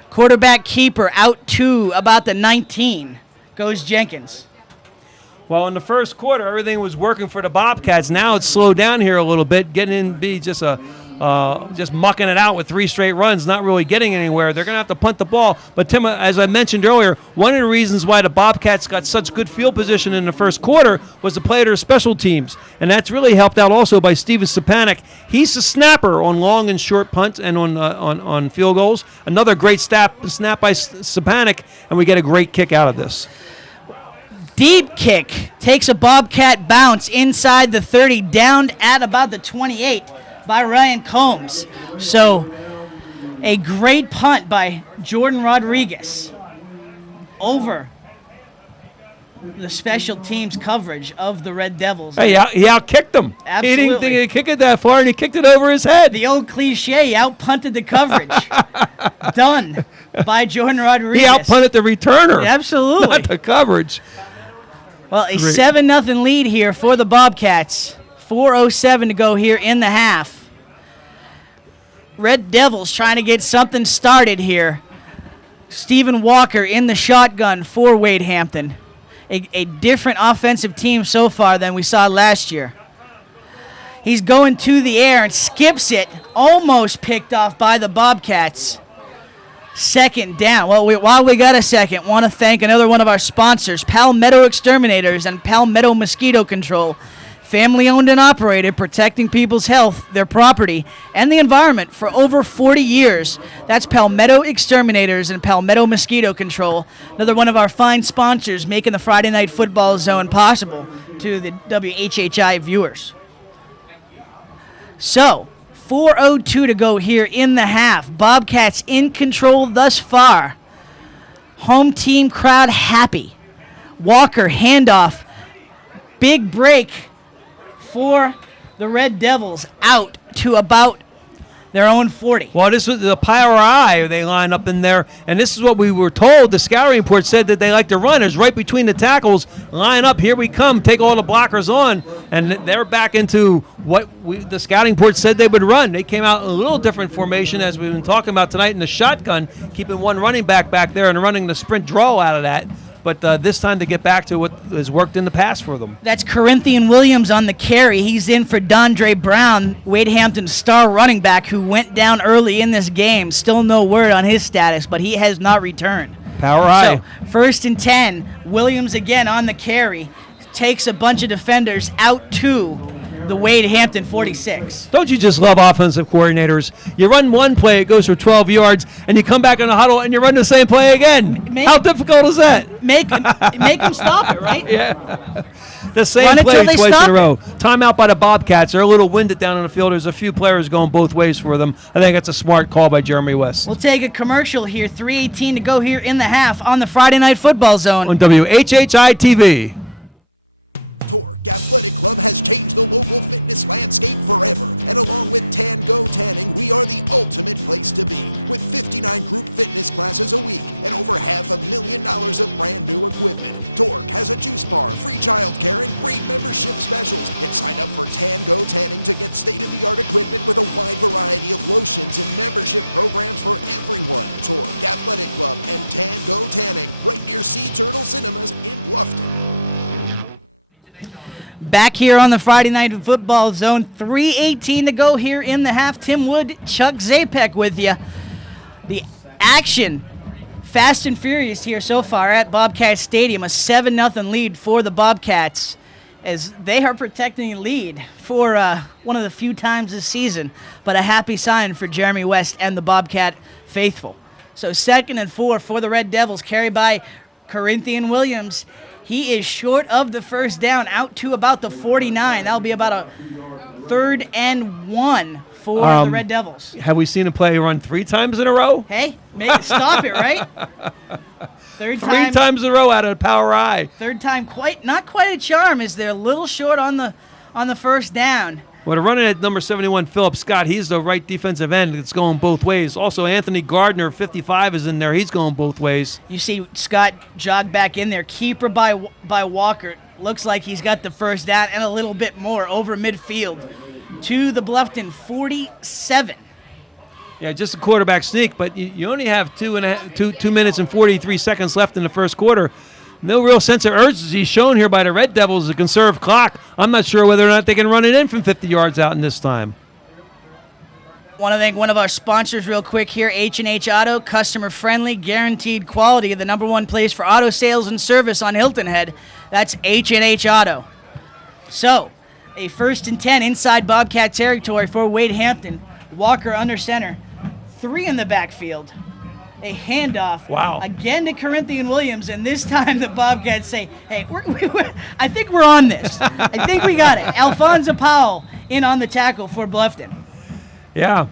Quarterback keeper out to about the 19 goes Jenkins. Well, in the first quarter, everything was working for the Bobcats. Now it's slowed down here a little bit, getting in, be just mucking it out with 3 straight runs, not really getting anywhere. They're going to have to punt the ball. But, Tim, as I mentioned earlier, one of the reasons why the Bobcats got such good field position in the first quarter was to play their special teams. And that's really helped out also by Steven Stepanek. He's a snapper on long and short punts and on field goals. Another great snap by Stepanek, and we get a great kick out of this. Deep kick takes a Bobcat bounce inside the 30, down at about the 28 by Ryan Combs. So a great punt by Jordan Rodriguez over the special teams coverage of the Red Devils. Hey, he out-kicked them. Absolutely. He didn't think he'd kick it that far, and he kicked it over his head. The old cliche, he out-punted the coverage. Done by Jordan Rodriguez. He out-punted the returner. Absolutely. Not the coverage. Well, a 7-0 lead here for the Bobcats. 4:07 to go here in the half. Red Devils trying to get something started here. Stephen Walker in the shotgun for Wade Hampton. A different offensive team so far than we saw last year. He's going to the air and skips it. Almost picked off by the Bobcats. 2nd down. Well, while we got a second, want to thank another one of our sponsors, Palmetto Exterminators and Palmetto Mosquito Control. Family owned and operated, protecting people's health, their property, and the environment for over 40 years. That's Palmetto Exterminators and Palmetto Mosquito Control. Another one of our fine sponsors making the Friday Night Football Zone possible to the WHHI viewers. So, 4:02 to go here in the half. Bobcats in control thus far. Home team crowd happy. Walker handoff. Big break for the Red Devils out to about their own 40. Well, this was the Power I. They line up in there, and this is what we were told. The scouting report said that they like to run. It's right between the tackles. Line up. Here we come. Take all the blockers on, and they're back into what the scouting report said they would run. They came out in a little different formation, as we've been talking about tonight, in the shotgun, keeping one running back there and running the sprint draw out of that. but this time to get back to what has worked in the past for them. That's Corinthian Williams on the carry. He's in for Dondre Brown, Wade Hampton's star running back, who went down early in this game. Still no word on his status, but he has not returned. Power high. So, 1st and 10. Williams again on the carry. Takes a bunch of defenders out to the Wade Hampton 46. Don't you just love offensive coordinators? You run one play, it goes for 12 yards, and you come back in the huddle and you run the same play again. How difficult is that? Make them stop it, right? Yeah. The same play twice in a row. Timeout by the Bobcats. They're a little winded down on the field. There's a few players going both ways for them. I think that's a smart call by Jeremy West. We'll take a commercial here. 3:18 to go here in the half on the Friday Night Football Zone. On WHHI-TV. Torque Athletic Club has changed the local fitness landscape forever, and along with Tango Tanning, we are the ultimate place to be. With 59 group fitness classes a week and over $500,000 of brand new equipment, Torque has a juice bar, free childcare, and great membership specials. Get signed up for Tango Tanning to get state-of-the-art equipment with a wide variety of lotions and membership programs for everyone. Torque Athletic Club and Tango Tanning, right near Sea Turtle Cinemas in Bluffton. Back here on the Friday Night Football Zone, 3:18 to go here in the half. Tim Wood, Chuck Zapek with you. The action, fast and furious here so far at Bobcat Stadium. A 7-0 lead for the Bobcats as they are protecting a lead for one of the few times this season, but a happy sign for Jeremy West and the Bobcat faithful. So 2nd and 4 for the Red Devils, carried by Corinthian Williams. He is short of the first down, out to about the 49. That'll be about a 3rd and 1 for the Red Devils. Have we seen a play run 3 times in a row? Hey, stop it, right? Three times in a row out of Power I. Third time, not quite a charm, as they're a little short on the first down. Well, they're running at number 71, Philip Scott. He's the right defensive end. It's going both ways. Also, Anthony Gardner, 55, is in there. He's going both ways. You see Scott jog back in there. Keeper by Walker. Looks like he's got the first down and a little bit more over midfield to the Bluffton 47. Yeah, just a quarterback sneak, but you only have 2 minutes and 43 seconds left in the first quarter. No real sense of urgency shown here by the Red Devils to conserve clock. I'm not sure whether or not they can run it in from 50 yards out in this time. Want to thank one of our sponsors real quick here, H&H Auto, customer friendly, guaranteed quality, the #1 place for auto sales and service on Hilton Head. That's H&H Auto. So, a 1st and 10 inside Bobcat territory for Wade Hampton. Walker under center, 3 in the backfield. A handoff. Wow. Again to Corinthian Williams, and this time the Bobcats say, hey, I think we're on this. I think we got it. Alfonso Powell in on the tackle for Bluffton. Yeah.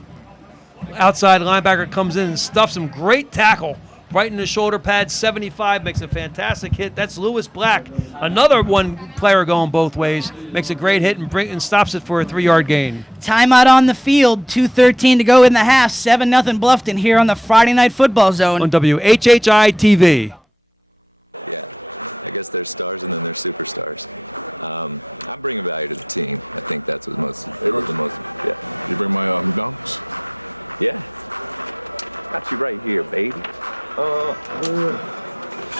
Outside linebacker comes in and stuffs him. Great tackle. Right in the shoulder pad. 75 makes a fantastic hit. That's Lewis Black. Another one player going both ways. Makes a great hit and stops it for a 3-yard gain. Timeout on the field. 2:13 to go in the half. 7-0 Bluffton here on the Friday Night Football Zone. On WHHI-TV. Yeah, I guess there's stars and then there's superstars. I'm bringing value to the team. I think that's what yeah. You bring my McDonald's? Yeah. Got you right here, baby.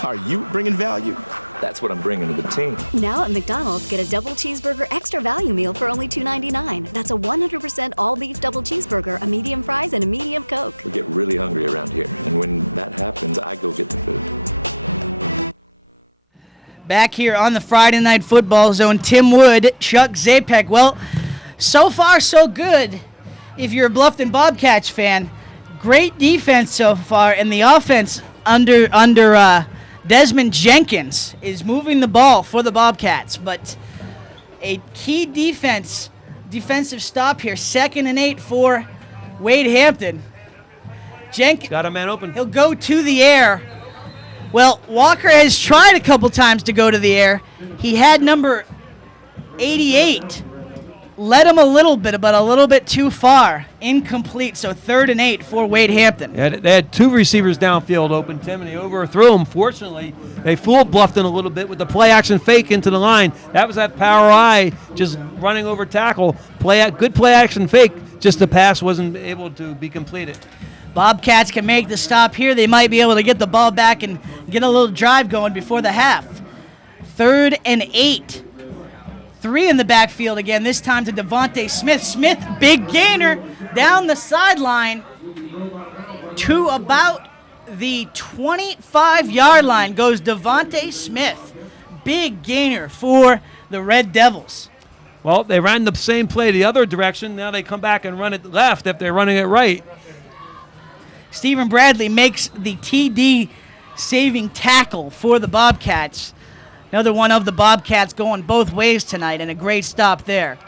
Are you bringing value? That's what I'm bringing to the team. Now at McDonald's, get a double cheeseburger extra value meal for only $2.99. That's a 100% all-beef double cheeseburger, a medium fries, and a medium Coke. We get really hungry around here, and when that happens, I go get the food. Back here on the Friday Night Football Zone, Tim Wood, Chuck Zapek. Well, so far so good if you're a Bluffton Bobcats fan. Great defense so far, and the offense under Desmond Jenkins is moving the ball for the Bobcats. But a key defensive stop here. 2nd and 8 for Wade Hampton. Jenkins got a man open. He'll go to the air. Well, Walker has tried a couple times to go to the air. He had number 88. Led him a little bit, but a little bit too far. Incomplete, so 3rd and 8 for Wade Hampton. Yeah, they had 2 receivers downfield open, Tim, and he overthrew them. Fortunately, they fooled Bluffton a little bit with the play-action fake into the line. That was that Power I just running over tackle. Good play-action fake, just the pass wasn't able to be completed. Bobcats can make the stop here. They might be able to get the ball back and get a little drive going before the half. 3rd and 8. 3 in the backfield again, this time to Devontae Smith. Smith, big gainer down the sideline to about the 25-yard line goes Devontae Smith. Big gainer for the Red Devils. Well, they ran the same play the other direction. Now they come back and run it left if they're running it right. Stephen Bradley makes the TD saving tackle for the Bobcats. Another one of the Bobcats going both ways tonight, and a great stop there.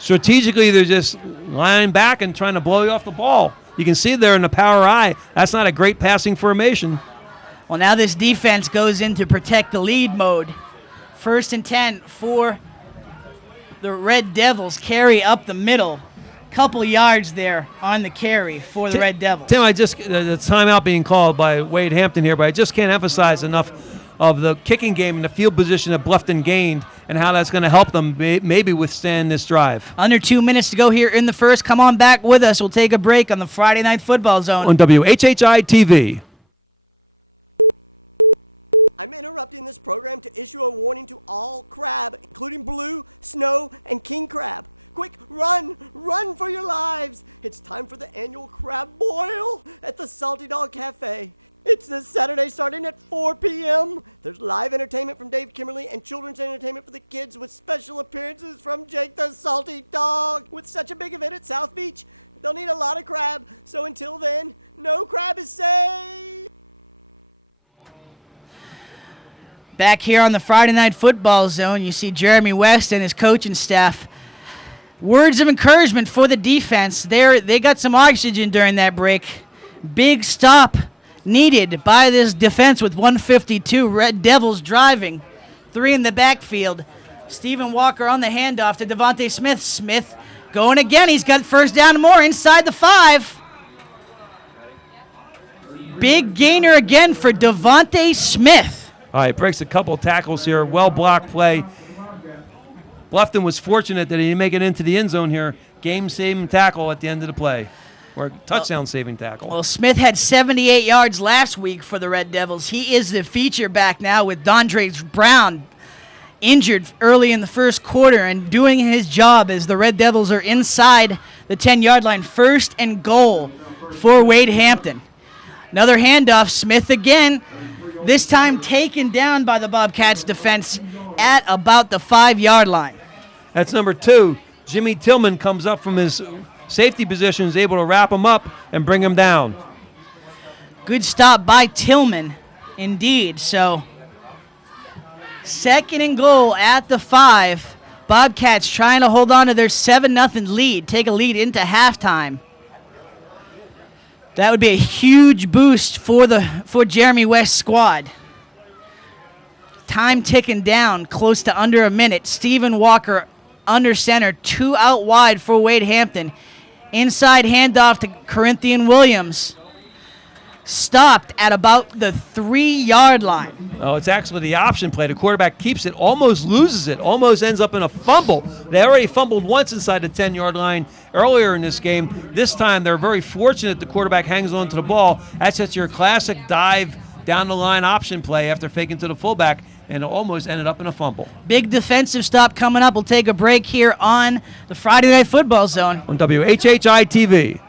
Strategically, they're just lying back and trying to blow you off the ball. You can see there in the power eye, that's not a great passing formation. Well, now this defense goes into protect the lead mode. 1st and 10 for the Red Devils. Carry up the middle. Couple yards there on the carry for the Red Devils. Tim, the timeout being called by Wade Hampton here, but I just can't emphasize enough of the kicking game and the field position that Bluffton gained and how that's going to help them maybe withstand this drive. Under 2 minutes to go here in the first. Come on back with us. We'll take a break on the Friday Night Football Zone. On WHHI-TV. I'm interrupting this program to issue a warning to all crab, including blue, snow, and king crab. Quick, run for your lives. It's time for the annual crab boil at the Salty Dog Cafe. It's this Saturday starting at 4 p.m. There's live entertainment from Dave Kimmerly and children's entertainment for the kids with special appearances from Jake the Salty Dog. With such a big event at South Beach, they'll need a lot of crab. So until then, no crab is safe. Back here on the Friday Night Football Zone, you see Jeremy West and his coaching staff. Words of encouragement for the defense. They got some oxygen during that break. Big stop needed by this defense with 1:52. Red Devils driving. 3 in the backfield. Stephen Walker on the handoff to Devontae Smith. Smith going again. He's got first down and more inside the 5. Big gainer again for Devontae Smith. All right, breaks a couple tackles here. Well-blocked play. Bluffton was fortunate that he didn't make it into the end zone here. Game-saving tackle at the end of the play. Or touchdown-saving tackle. Well, Smith had 78 yards last week for the Red Devils. He is the feature back now with Dondre Brown injured early in the first quarter and doing his job as the Red Devils are inside the 10-yard line. 1st and goal for Wade Hampton. Another handoff. Smith again. This time taken down by the Bobcats defense at about the 5-yard line. That's number 2. Jimmy Tillman comes up from his safety position, is able to wrap him up and bring him down. Good stop by Tillman, indeed. So, 2nd and goal at the 5. Bobcats trying to hold on to their 7-0 lead, take a lead into halftime. That would be a huge boost for Jeremy West's squad. Time ticking down, close to under a minute. Stephen Walker under center, 2 out wide for Wade Hampton. Inside handoff to Corinthian Williams. Stopped at about the 3-yard line. Oh, it's actually the option play. The quarterback keeps it, almost loses it, almost ends up in a fumble. They already fumbled once inside the 10-yard line earlier in this game. This time they're very fortunate the quarterback hangs on to the ball. That's just your classic dive down the line option play after faking to the fullback, and it almost ended up in a fumble. Big defensive stop coming up. We'll take a break here on the Friday Night Football Zone. On WHHI-TV.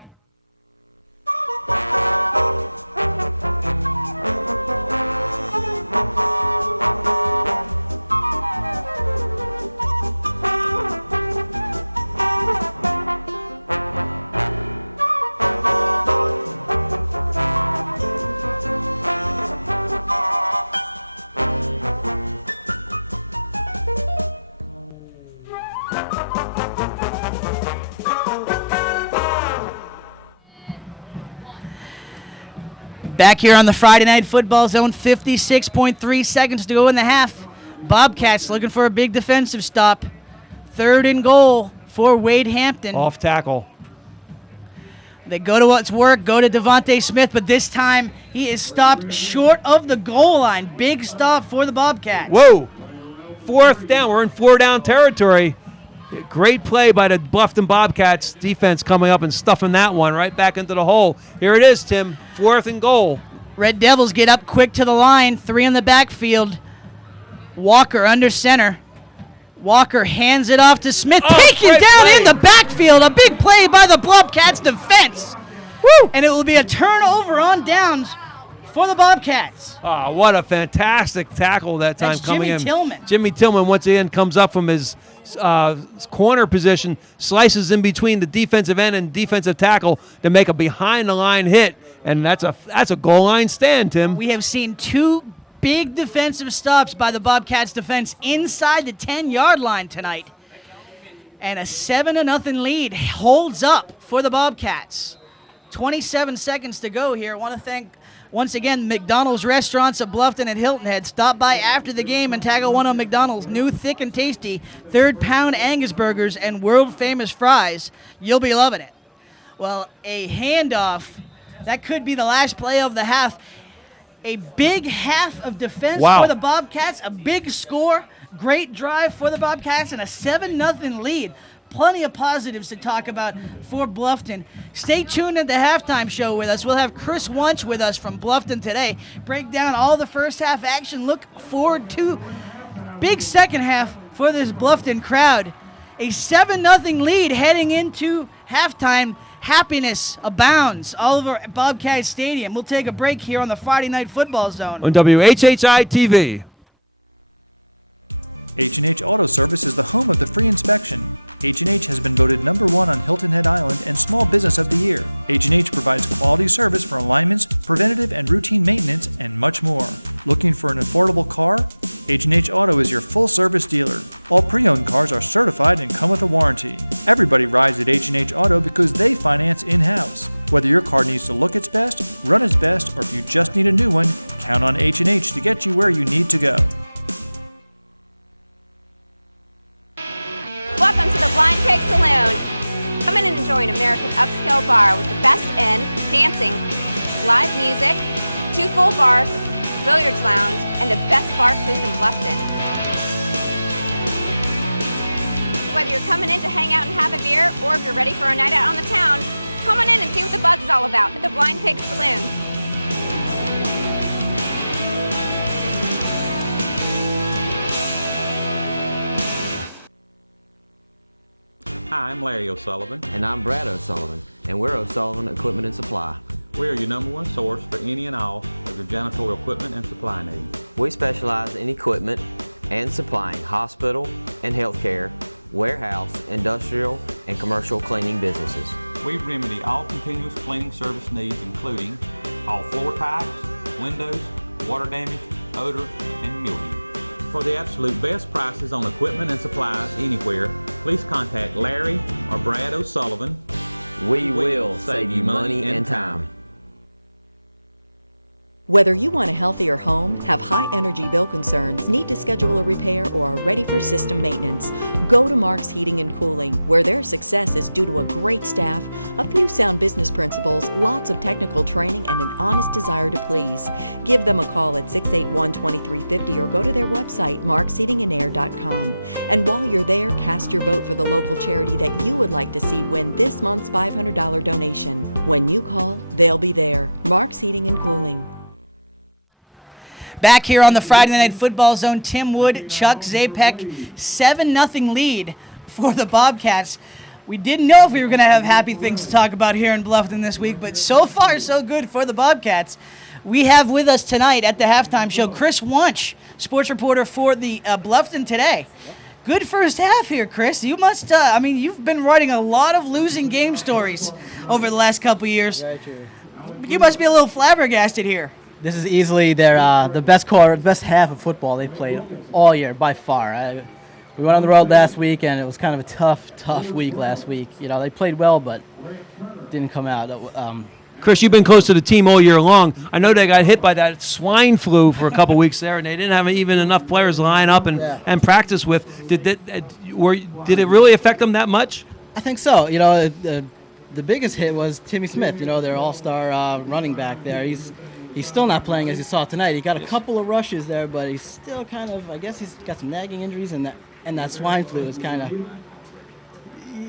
Back here on the Friday Night Football Zone, 56.3 seconds to go in the half. Bobcats looking for a big defensive stop. 3rd and goal for Wade Hampton. Off tackle. They go to what's work, go to Devontae Smith, but this time he is stopped short of the goal line. Big stop for the Bobcats. Whoa. 4th down. We're in 4-down territory. Great play by the Bluffton Bobcats defense coming up and stuffing that one right back into the hole. Here it is, Tim. 4th and goal. Red Devils get up quick to the line. 3 in the backfield. Walker under center. Walker hands it off to Smith. Taken down in the backfield. A big play by the Bobcats defense. Woo! And it will be a turnover on downs for the Bobcats. Oh, what a fantastic tackle that time. That's coming Jimmy in. Tillman. Jimmy Tillman once again comes up from his corner position, slices in between the defensive end and defensive tackle to make a behind-the-line hit, and that's a goal line stand, Tim. We have seen 2 big defensive stops by the Bobcats defense inside the 10-yard line tonight. And a 7-0 lead holds up for the Bobcats. 27 seconds to go here. I want to thank, once again, McDonald's Restaurants at Bluffton and Hilton had stopped by after the game and tag one on McDonald's new thick and tasty 3rd pound Angus burgers and world-famous fries. You'll be loving it. Well, a handoff. That could be the last play of the half. A big half of defense for the Bobcats, a big score, great drive for the Bobcats, and a 7-0 lead. Plenty of positives to talk about for Bluffton. Stay tuned at the halftime show with us. We'll have Chris Wunsch with us from Bluffton today. Break down all the first half action. Look forward to big second half for this Bluffton crowd. A 7-0 lead heading into halftime. Happiness abounds all over Bobcat Stadium. We'll take a break here on the Friday Night Football Zone. On WHHI-TV. H&H Auto Service is the home of the free inspection. H&H has been voted #1 on Hilton Head Island and Small Business of the Year. H&H provides quality service for alignments, preventative and routine maintenance, and much more. Looking for an affordable car? H&H Auto is your full-service dealer. All pre-owned cars are certified and come with a warranty. Everybody rides at H&H Auto because they finance in-house. Whether your car needs to look its best, run its best, or if you just need a new one, count on H&H to get you where you need to go. Welcome to the Blind Pig Saloon. Come in and enjoy an American upscale bar with the best in dancing, live music, 2 full bars, billiards lounge, and the best bar food in Bluffton. So whether you're coming in to hang out and have a beer, or if you're ready for a night out on the town, come on in and see what the buzz is all about at the Blind Pig Saloon. Hi, I'm Larry O'Sullivan. And I'm Brad O'Sullivan, and we're O'Sullivan Equipment and Supply. We are your #1 source for any and all of your janitorial equipment and supply needs. We specialize in equipment and supplying hospital and healthcare, warehouse, industrial, and commercial cleaning businesses. We remedy all continuous cleaning service needs, including all floor types, windows, water damage, odor, and mildew. For the absolute best prices on equipment and supplies anywhere, please contact Larry or Brad O'Sullivan. We will save you money and time. Whether you want a healthier home, have high energy bill concerns, need to schedule a repair, or are ready for system maintenance, go to Mark's Heating and Cooling, where their success is due to a great staff, a few sound business principles, lots of technical training, and an honest desire to please. Give them a call at 681-2350 or go to their website, marksheatingandair.com. And while you're there, cast your vote for the local charity that you would like to see win this month's $500 donation. When you call, they'll be there. Mark's Heating and Cooling. Back here on the Friday Night Football Zone, Tim Wood, Chuck Zapek, 7-0 lead for the Bobcats. We didn't know if we were going to have happy things to talk about here in Bluffton this week, but so far so good for the Bobcats. We have with us tonight at the halftime show Chris Wunsch, sports reporter for the Bluffton Today. Good first half here, Chris. You must, you've been writing a lot of losing game stories over the last couple years. Very true. You must be a little flabbergasted here. This is easily their the best half of football they've played all year by far. We went on the road last week, and it was kind of a tough week last week. You know, they played well, but didn't come out. Chris, you've been close to the team all year long. I know they got hit by that swine flu for a couple weeks there, and they didn't have even enough players to line up and practice with. Did it really affect them that much? I think so. You know, the biggest hit was Timmy Smith. You know, their all-star running back there. He's still not playing, as you saw tonight. He got a couple of rushes there, but he's still kind of, I guess he's got some nagging injuries, and that swine flu is kind of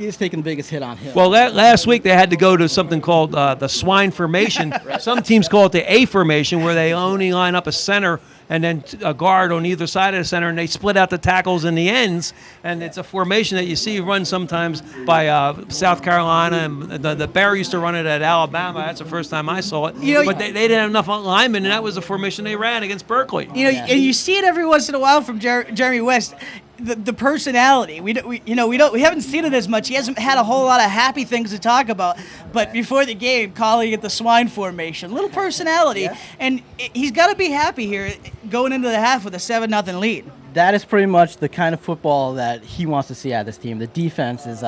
He's taking the biggest hit on him. Well, last week they had to go to something called the swine formation. Some teams call it the A formation, where they only line up a center and then a guard on either side of the center, and they split out the tackles and the ends. And it's a formation that you see run sometimes by South Carolina, and the Bear used to run it at Alabama. That's the first time I saw it. But they didn't have enough linemen, and that was the formation they ran against Berkeley. And you see it every once in a while from Jeremy West. The personality, we haven't seen it as much. He hasn't had a whole lot of happy things to talk about. But before the game, calling it the swine formation, little personality, and he's got to be happy here going into the half with a 7-0 lead. That is pretty much the kind of football that he wants to see out of this team. The defense is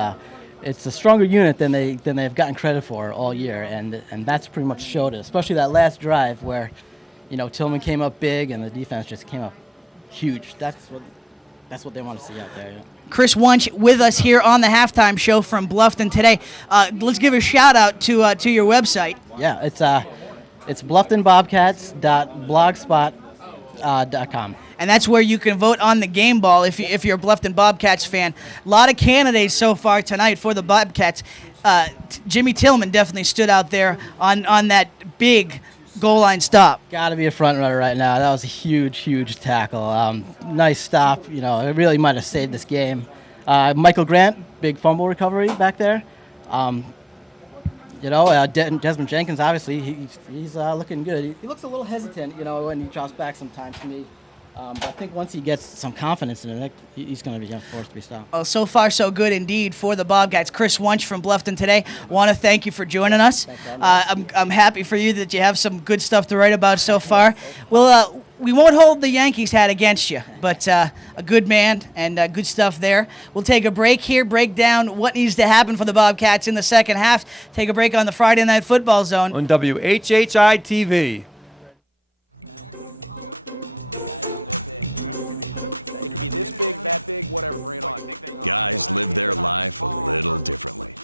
it's a stronger unit than they've gotten credit for all year, and that's pretty much showed it. Especially that last drive where, Tillman came up big and the defense just came up huge. That's what they want to see out there. Yeah. Chris Wunsch with us here on the halftime show from Bluffton today. Let's give a shout out to your website. Yeah, it's blufftonbobcats.blogspot.com. And that's where you can vote on the game ball if you're a Bluffton Bobcats fan. A lot of candidates so far tonight for the Bobcats. Jimmy Tillman definitely stood out there on that big goal line stop. Got to be a front runner right now. That was a huge tackle. Nice stop. It really might have saved this game. Michael Grant, big fumble recovery back there. Desmond Jenkins, obviously, he's looking good. He looks a little hesitant, when he drops back sometimes to me. But I think once he gets some confidence in it, he's going to be forced to be stopped. Well, so far so good indeed for the Bobcats. Chris Wunsch from Bluffton today. Want to thank you for joining us. I'm happy for you that you have some good stuff to write about so far. Well, we won't hold the Yankees hat against you, but a good man and good stuff there. We'll take a break here, break down what needs to happen for the Bobcats in the second half. Take a break on the Friday Night Football Zone on WHHI-TV. This big, that big, whatever, bring it on. Guys live their life a little differently.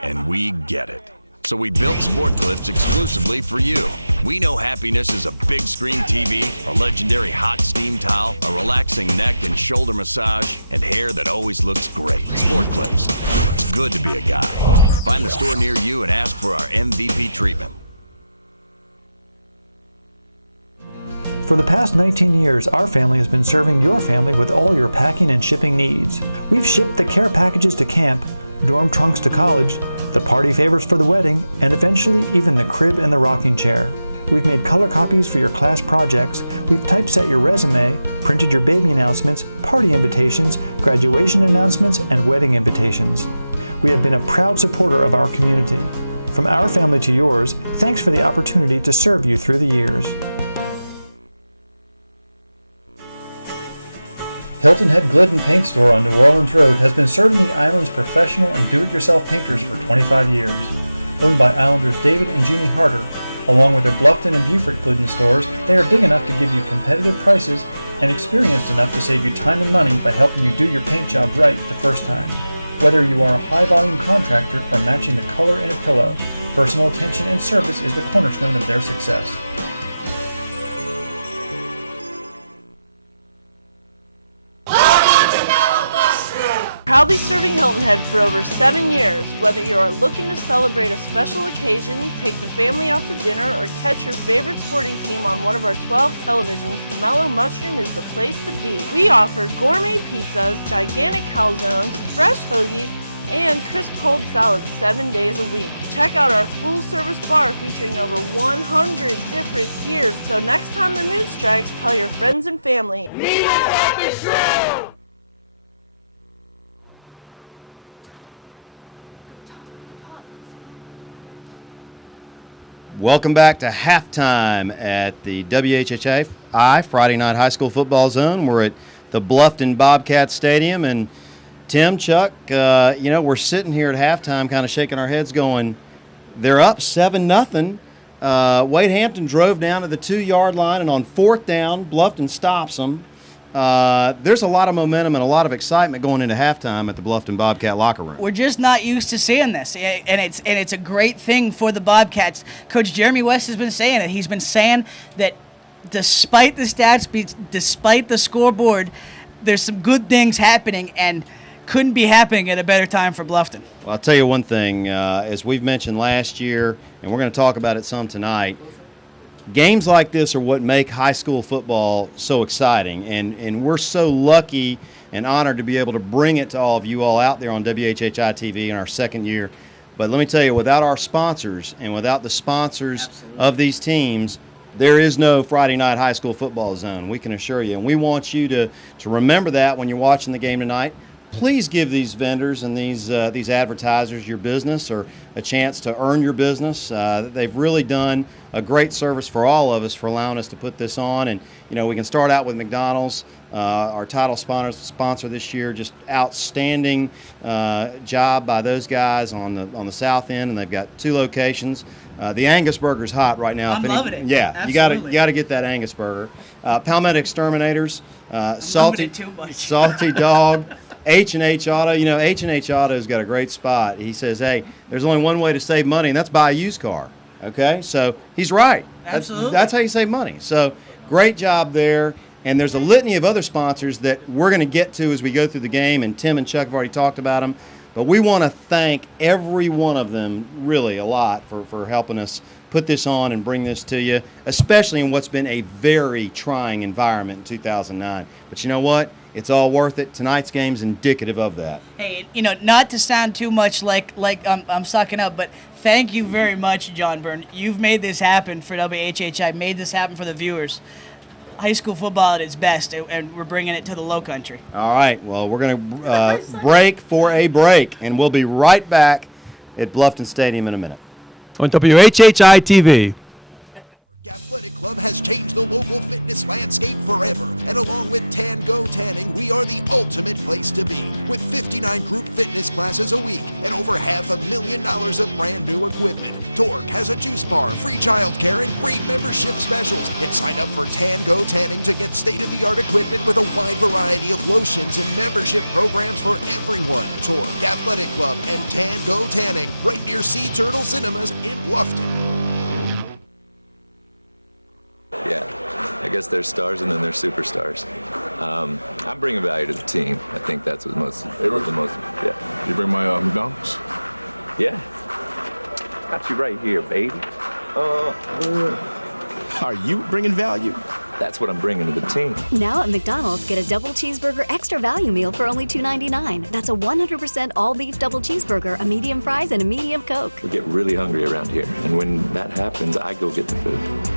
And we get it. So we built Sport Clips exclusively for you. We know happiness is a big screen TV, a legendary hot steam towel, a relaxing neck and shoulder massage, and hair that always looks great. Sport Clips. It's good to be a guy. Find the store near you and ask for our MVP treatment. For the past 19 years, our family has been serving your family with all your packing and shipping needs. We've shipped the care packages to camp, dorm trunks to college, the party favors for the wedding, and eventually even the crib and the rocking chair. We've made color copies for your class projects, we've typeset your resume, printed your baby announcements, party invitations, graduation announcements, and wedding invitations. We have been a proud supporter of our community. From our family to yours, thanks for the opportunity to serve you through the years. Hilton Head Glidden Paint Store on New Orleans Road has been serving the island's professional and do-it-yourself painters for 25 years. Owned by Islanders David and Jeannie Harder, along with their Bluffton and Beaufort Glidden stores, they are big enough to give you competitive prices and experienced enough to save you time and money by helping you do your paint job right the first time. Whether you are a high-volume contractor or matching the color in a pillow, personal attention and service is the cornerstone of their success. Proudly serving Hilton Head for over 7 years. Whether you are looking to celebrate a special occasion, take the family out to dinner, or catch your favorite sporting team on one of our 12 televisions, Mellow Mushroom is the place to be. We offer gourmet pizzas, gigantic calzones, fresh hoagies, and crisp cold salads 7 days a week. Check out our full-service bar featuring over 100 different beers. So next time the mood strikes, tell your friends and family. Meet us at the Shrew! Welcome back to halftime at the WHHI Friday Night High School Football Zone. We're at the Bluffton Bobcats Stadium, and Tim, Chuck, we're sitting here at halftime kind of shaking our heads going, they're up 7-0. Wade Hampton drove down to the 2-yard line, and on fourth down, Bluffton stops them. There's a lot of momentum and a lot of excitement going into halftime at the Bluffton Bobcat locker room. We're just not used to seeing this, and it's a great thing for the Bobcats. Coach Jeremy West has been saying it. He's been saying that despite the stats, despite the scoreboard, there's some good things happening, and couldn't be happening at a better time for Bluffton. Well, I'll tell you one thing, as we've mentioned last year, and we're going to talk about it some tonight, games like this are what make high school football so exciting, and we're so lucky and honored to be able to bring it to all of you all out there on WHHI-TV in our second year. But let me tell you, without our sponsors and without the sponsors of these teams, there is no Friday night high school football zone, we can assure you. And we want you to remember that when you're watching the game tonight. Please give these vendors and these advertisers your business or a chance to earn your business. They've really done a great service for all of us for allowing us to put this on. And, you know, we can start out with McDonald's, our title sponsor this year. Just outstanding job by those guys on the south end, and they've got 2 locations. The Angus Burger's hot right now. I'm loving it. Yeah, Absolutely. you got to get that Angus Burger. Palmetto Exterminators, salty dog. H&H Auto, you know, H&H Auto's got a great spot. He says, hey, there's only one way to save money, and that's buy a used car. Okay? So he's right. Absolutely. That's how you save money. So great job there. And there's a litany of other sponsors that we're going to get to as we go through the game, and Tim and Chuck have already talked about them. But we want to thank every one of them really a lot for helping us put this on and bring this to you, especially in what's been a very trying environment in 2009. But you know what? It's all worth it. Tonight's game's indicative of that. Hey, you know, not to sound too much like I'm sucking up, but thank you very much, John Byrne. You've made this happen for WHHI, made this happen for the viewers. High school football at its best, and we're bringing it to the Lowcountry. All right. Well, we're going to break for a break, and we'll be right back at Bluffton Stadium in a minute. On WHHI-TV. Athletic Club has changed the local fitness landscape forever, and along with Tan Go Tanning, we are the ultimate place to be. With 59 group fitness classes a week and over $500,000 of brand new equipment, Torque has a juice bar, free childcare, and great membership specials. And sign up for Tan Go Tanning to get state-of-the-art equipment with a wide variety of lotions and membership programs for everyone. Torque Athletic Club and Tan Go Tanning, right near Sea Turtle Cinemas in Bluffton. Yeah, I guess there's stars and then there's superstars. I'm bringing value to the team. I think that's what yeah. You bring my McDonald's? Yeah. Got you right here, baby. Are you bringing value? That's what I'm bringing to the team. Now at McDonald's, get a double cheeseburger extra value meal for only $2.99. That's a 100% all-beef double cheeseburger, a medium fries, and a medium Coke. We get really hungry around here, and when that happens, I go get the food.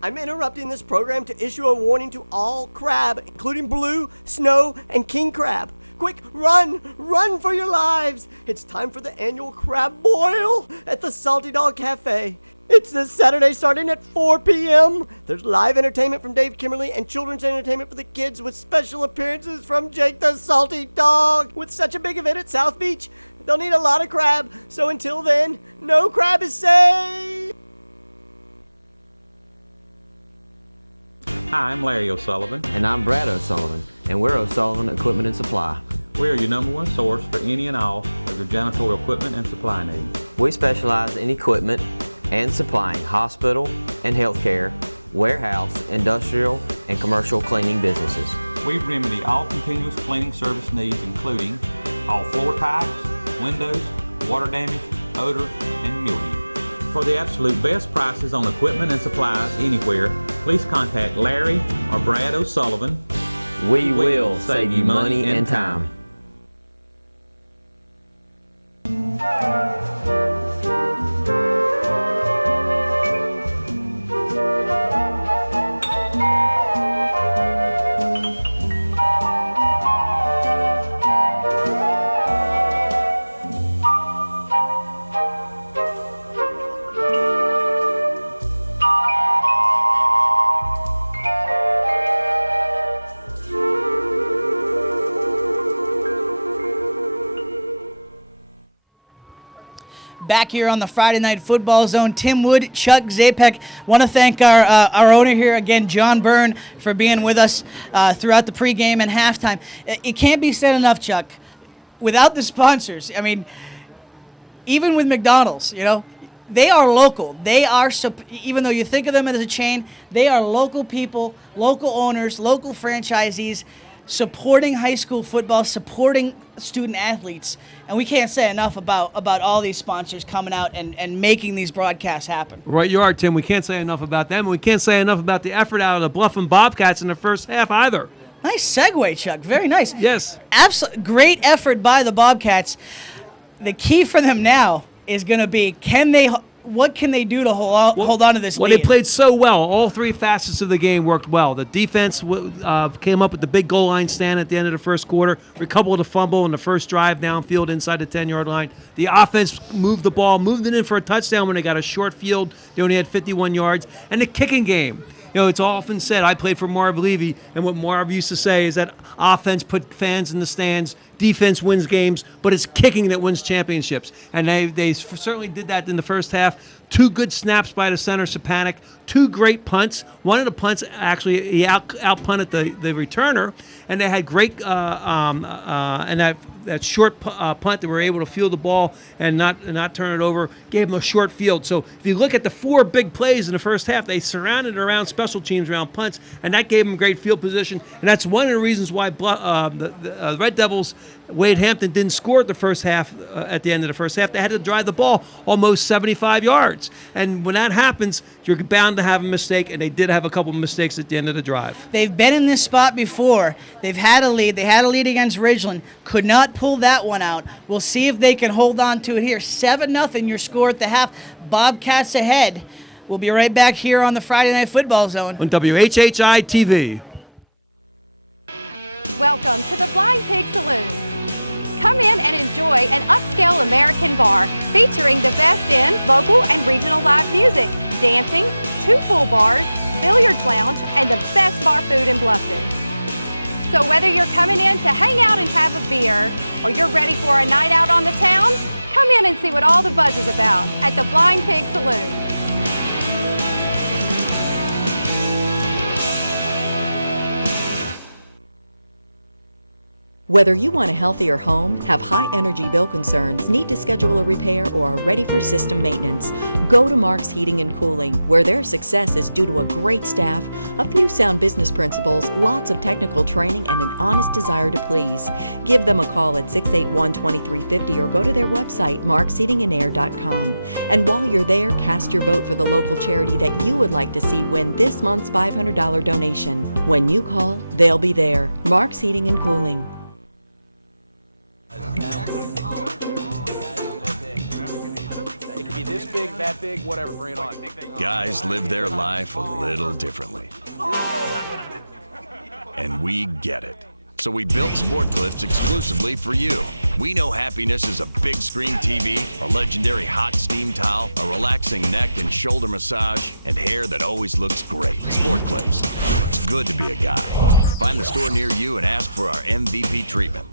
I'm interrupting this program to issue a warning to all crab, including blue, snow, and king crab. Quick, run for your lives. It's time for the annual crab boil at the Salty Dog Cafe. It's this Saturday starting at 4 p.m. There's live entertainment from Dave Kimberly and children's entertainment for the kids with special appearances from Jake the Salty Dog. With such a big event at South Beach, they'll need a lot of crab. So until then, no crab is safe. Hi, I'm Larry O'Sullivan. And I'm Brad O'Sullivan, and we're O'Sullivan Equipment and Supply. We are your #1 source for any and all of your janitorial equipment and supply needs. We specialize in equipment and supplying hospital and healthcare, warehouse, industrial, and commercial cleaning businesses. We remedy all continuous cleaning service needs, including all floor types, windows, water damage, odor, and mildew. For the absolute best prices on equipment and supplies anywhere, please contact Larry or Brad O'Sullivan. We will save you money and time. Back here on the Friday Night Football Zone, Tim Wood, Chuck Zapek. Want to thank our owner here again, John Byrne, for being with us throughout the pregame and halftime. It can't be said enough, Chuck. Without the sponsors, I mean, even with McDonald's, you know, they are local. They are, even though you think of them as a chain, they are local people, local owners, local franchisees, supporting high school football, supporting student athletes. And we can't say enough about all these sponsors coming out and making these broadcasts happen. Right, you are, Tim. We can't say enough about them. And we can't say enough about the effort out of the Bluffton Bobcats in the first half either. Nice segue, Chuck. Very nice. Yes. Great effort by the Bobcats. The key for them now is going to be, what can they do to hold on to this lead? Well, they played so well. All three facets of the game worked well. The defense came up with the big goal line stand at the end of the first quarter, recovered a fumble in the first drive downfield inside the 10-yard line. The offense moved the ball, moved it in for a touchdown when they got a short field. They only had 51 yards. And the kicking game. You know, it's often said, I played for Marv Levy, and what Marv used to say is that offense put fans in the stands, defense wins games, but it's kicking that wins championships. And they certainly did that in the first half. 2 good snaps by the center, Sapanik. 2 great punts. One of the punts, actually, he out-punted the returner, and they had great and that short punt, they were able to field the ball and not turn it over, gave them a short field. So if you look at the 4 big plays in the first half, they surrounded around special teams, around punts, and that gave them great field position. And that's one of the reasons why the Red Devils, Wade Hampton, didn't score at the first half. At the end of the first half, they had to drive the ball almost 75 yards. And when that happens, you're bound to have a mistake, and they did have a couple of mistakes at the end of the drive. They've been in this spot before. They've had a lead. They had a lead against Ridgeland. Could not pull that one out. We'll see if they can hold on to it here. 7-0 your score at the half. Bobcats ahead. We'll be right back here on the Friday Night Football Zone. On WHHI-TV. Welcome to the Flying Pig Saloon. Come in and enjoy an upscale American bar featuring the best in local and regional live music, dancing, 2 full bars, billiards lounge, and the best bar food in Bluffton. So whether you're coming in to hang out and have a beer, or you're ready for a night out on the town, come in and see what all the buzz is about at the Flying Pig Saloon. Whether you want a healthier home, have high energy bill concerns, need to schedule a repair, or are ready for system maintenance, go to Mark's Heating and Cooling, where their success is due to a great staff, a few sound business principles, lots of technical training, and an honest desire to please. Give them a call at 681-2350 or go to their website, marksheatingandair.com. And while you're there, cast your vote for the local charity that you would like to see win this month's $500 donation. When you call, they'll be there. Mark's Heating and Cooling. It could be this big, that big, whatever, bring it on. Guys live their life a little differently. And we get it. So we built Sport Clips exclusively for you. We know happiness is a big screen TV, a legendary hot steam towel, a relaxing neck and shoulder massage, and hair that always looks great. Sport Clips. It's good to be a guy. Find the store near you and ask for our MVP treatment.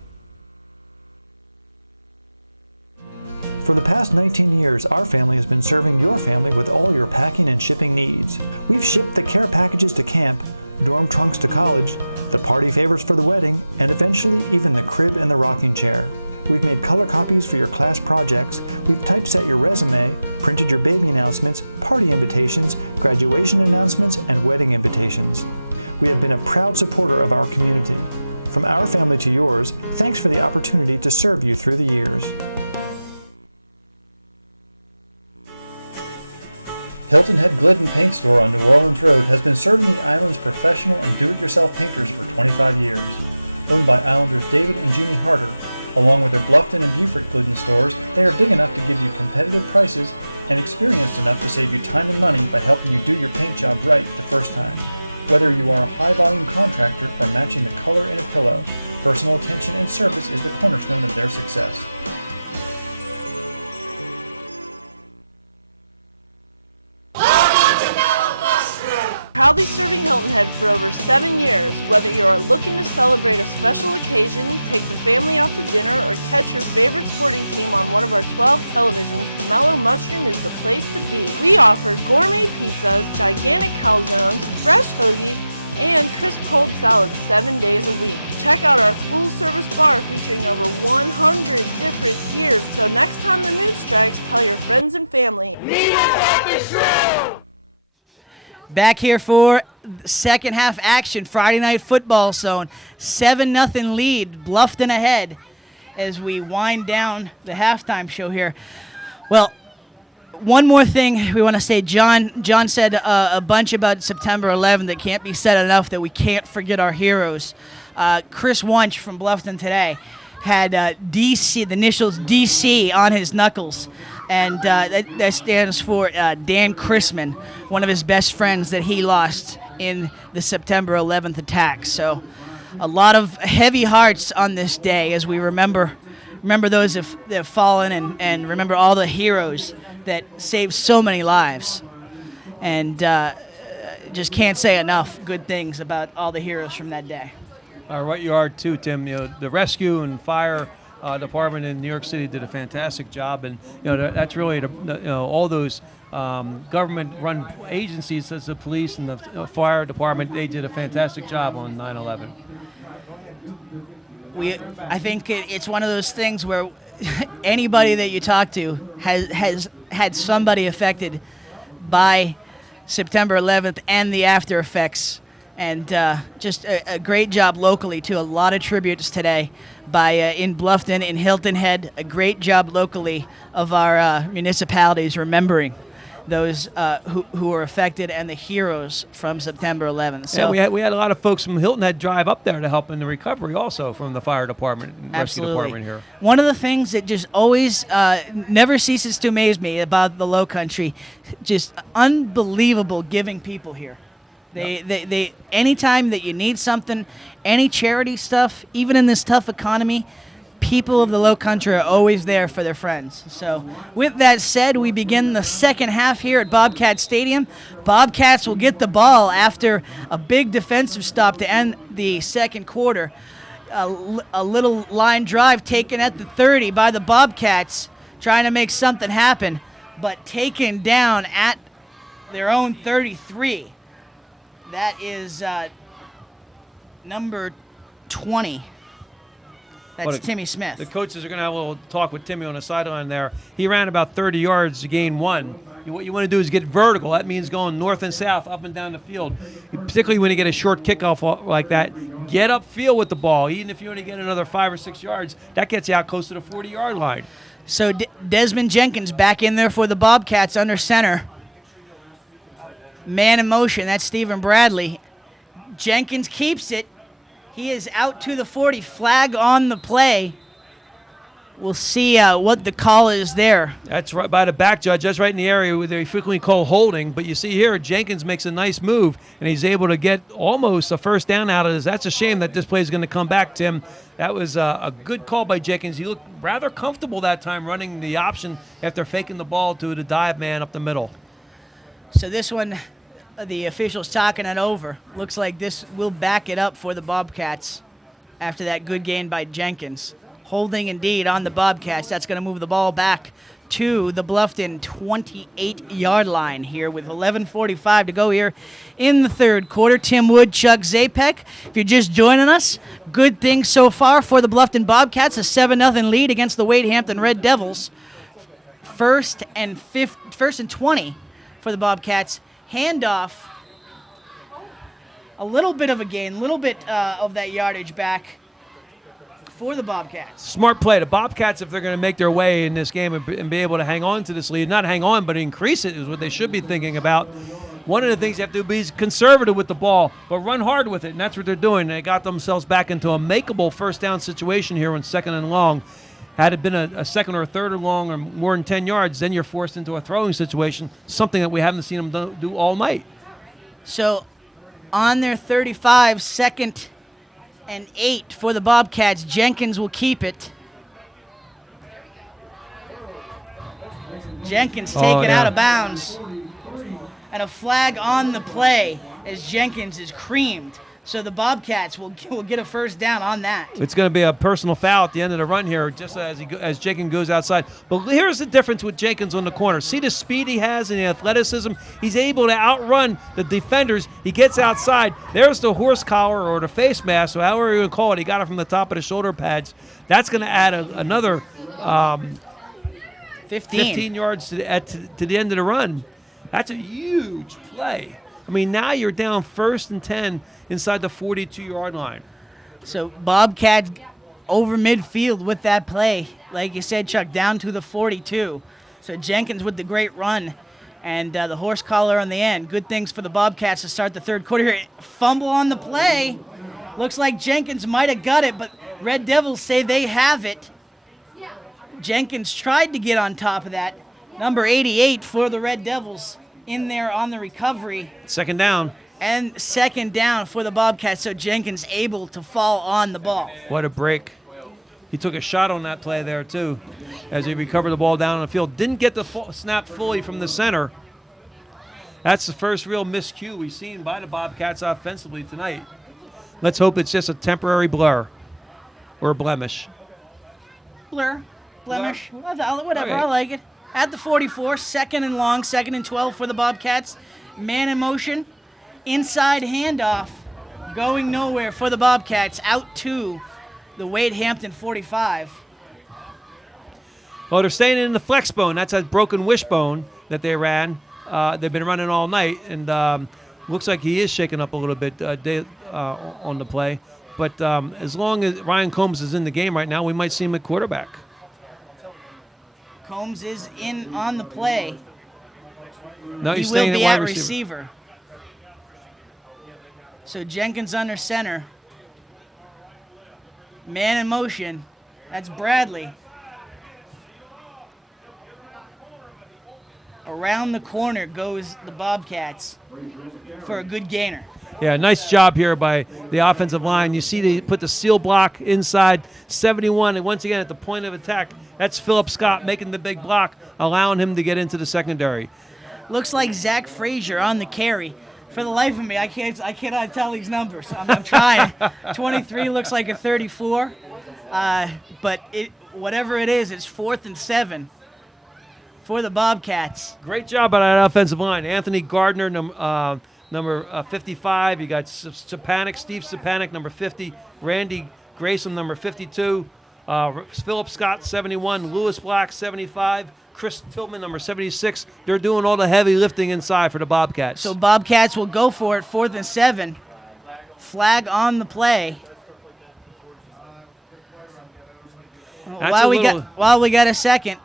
For the past 19 years, our family has been serving your family with all your packing and shipping needs. We've shipped the care packages to camp, dorm trunks to college, the party favors for the wedding, and eventually even the crib and the rocking chair. We've made color copies for your class projects, we've typeset your resume, printed your baby announcements, party invitations, graduation announcements, and wedding invitations. We have been a proud supporter of our community. From our family to yours, thanks for the opportunity to serve you through the years. Hilton Head Glidden Paint Store on New Orleans Road has been serving the island's professional and do-it-yourself painters for 25 years. Owned by Islanders David and Jeannie Harder, along with their Bluffton and Beaufort Glidden stores, they are big enough to give you competitive prices and experienced enough to save you time and money by helping you do your paint job right the first time. Whether you are a high-volume contractor or matching the color in a pillow, personal attention and service is the cornerstone of their success. Proudly serving Hilton Head for over 7 years. Whether you are looking to celebrate a special occasion, take the family out to dinner, or catch your favorite sporting team on one of our 12 televisions, Mellow Mushroom is the place to be. We offer gourmet pizzas, gigantic calzones, fresh hoagies, and crisp cold salads 7 days a week. Check out our full-service bar featuring over 100 different beers. So next time the mood strikes, tell your friends and family. Meet us at the Shrew! Back here for second half action, Friday Night Football Zone. 7-0 lead, Bluffton ahead as we wind down the halftime show here. Well, one more thing we want to say. John said a bunch about September 11th that can't be said enough, that we can't forget our heroes. Chris Wunsch from Bluffton today had DC, the initials DC, on his knuckles. And that stands for Dan Chrisman, one of his best friends that he lost in the September 11th attack. So a lot of heavy hearts on this day as we remember those that have fallen and remember all the heroes that saved so many lives. And just can't say enough good things about all the heroes from that day. Right, you are too, Tim. The rescue and fire department in New York City did a fantastic job, and that's really all those government-run agencies, such as the police and the fire department. They did a fantastic job on 9/11. I think it's one of those things where anybody that you talk to has had somebody affected by September 11th and the after effects. And just a great job locally, too. A lot of tributes today by in Bluffton, in Hilton Head. A great job locally of our municipalities remembering those who were affected and the heroes from September 11th. So yeah, we had a lot of folks from Hilton Head drive up there to help in the recovery also from the fire department and rescue department here. One of the things that just always never ceases to amaze me about the Lowcountry, just unbelievable giving people here. They anytime that you need something, any charity stuff, even in this tough economy, people of the Lowcountry are always there for their friends. So with that said, we begin the second half here at Bobcat Stadium. Bobcats will get the ball after a big defensive stop to end the second quarter. A little line drive taken at the 30 by the Bobcats, trying to make something happen, but taken down at their own 33. That is number 20. That's Timmy Smith. The coaches are going to have a little talk with Timmy on the sideline there. He ran about 30 yards to gain one. What you want to do is get vertical. That means going north and south, up and down the field. Particularly when you get a short kickoff like that, get upfield with the ball. Even if you only get another 5 or 6 yards, that gets you out close to the 40-yard line. So Desmond Jenkins back in there for the Bobcats under center. Man in motion, that's Stephen Bradley. Jenkins keeps it. He is out to the 40. Flag on the play. We'll see what the call is there. That's right by the back, Judge. That's right in the area where they frequently call holding. But you see here, Jenkins makes a nice move, and he's able to get almost a first down out of this. That's a shame that this play is going to come back, Tim. That was a good call by Jenkins. He looked rather comfortable that time running the option after faking the ball to the dive man up the middle. So this one, the officials talking it over. Looks like this will back it up for the Bobcats after that good gain by Jenkins. Holding indeed on the Bobcats. That's going to move the ball back to the Bluffton 28-yard line here with 11:45 to go here in the third quarter. Tim Wood, Chuck Zapek. If you're just joining us, good things so far for the Bluffton Bobcats. A 7-0 lead against the Hampton Red Devils. First and 20 for the Bobcats. Handoff. A little bit of a gain, a little bit of that yardage back for the Bobcats. Smart play. The Bobcats, if they're going to make their way in this game and be able to hang on to this lead, not hang on, but increase it is what they should be thinking about. One of the things you have to do is conservative with the ball, but run hard with it, and that's what they're doing. They got themselves back into a makeable first down situation here on second and long. Had it been a second or a third and long or more than 10 yards, then you're forced into a throwing situation, something that we haven't seen them do all night. So on their 35, 2nd and 8 for the Bobcats. Jenkins will keep it. Jenkins taken out of bounds. And a flag on the play as Jenkins is creamed So the Bobcats will get a first down on that. It's going to be a personal foul at the end of the run here, just as Jenkins goes outside. But here's the difference with Jenkins on the corner. See the speed he has and the athleticism? He's able to outrun the defenders. He gets outside. There's the horse collar or the face mask, or however you want to call it. He got it from the top of the shoulder pads. That's going to add another 15 yards to the end of the run. That's a huge play. I mean, now you're down 1st and 10 inside the 42-yard line. So Bobcats over midfield with that play. Like you said, Chuck, down to the 42. So Jenkins with the great run and the horse collar on the end. Good things for the Bobcats to start the third quarter here. Fumble on the play. Looks like Jenkins might have got it, but Red Devils say they have it. Jenkins tried to get on top of that. Number 88 for the Red Devils in there on the recovery. Second down. And second down for the Bobcats, so Jenkins able to fall on the ball. What a break. He took a shot on that play there, too, as he recovered the ball down on the field. Didn't get the snap fully from the center. That's the first real miscue we've seen by the Bobcats offensively tonight. Let's hope it's just a temporary blur or a blemish. Blemish, whatever, Okay. I like it. At the 44, second and long, 2nd and 12 for the Bobcats. Man in motion, inside handoff, going nowhere for the Bobcats, out to the Wade Hampton 45. Well, they're staying in the flex bone. That's a broken wishbone that they ran. They've been running all night, and looks like he is shaking up a little bit on the play. But as long as Ryan Combs is in the game right now, we might see him at quarterback. Combs is in on the play. No, he he's will staying be at at wide receiver. So Jenkins under center. Man in motion. That's Bradley. Around the corner goes the Bobcats for a good gainer. Yeah, nice job here by the offensive line. You see they put the seal block inside 71, and once again at the point of attack, that's Philip Scott making the big block, allowing him to get into the secondary. Looks like Zach Frazier on the carry. For the life of me, I cannot tell these numbers. I'm trying. 23 looks like a 34, but whatever it is, it's 4th and 7 for the Bobcats. Great job by that offensive line. Anthony Gardner, number 55. You got Steve Stepanek, number 50. Randy Grayson, number 52. Philip Scott, 71. Lewis Black, 75. Chris Tillman, number 76. They're doing all the heavy lifting inside for the Bobcats. So Bobcats will go for it, 4th and 7. Flag on the play. While we got a second,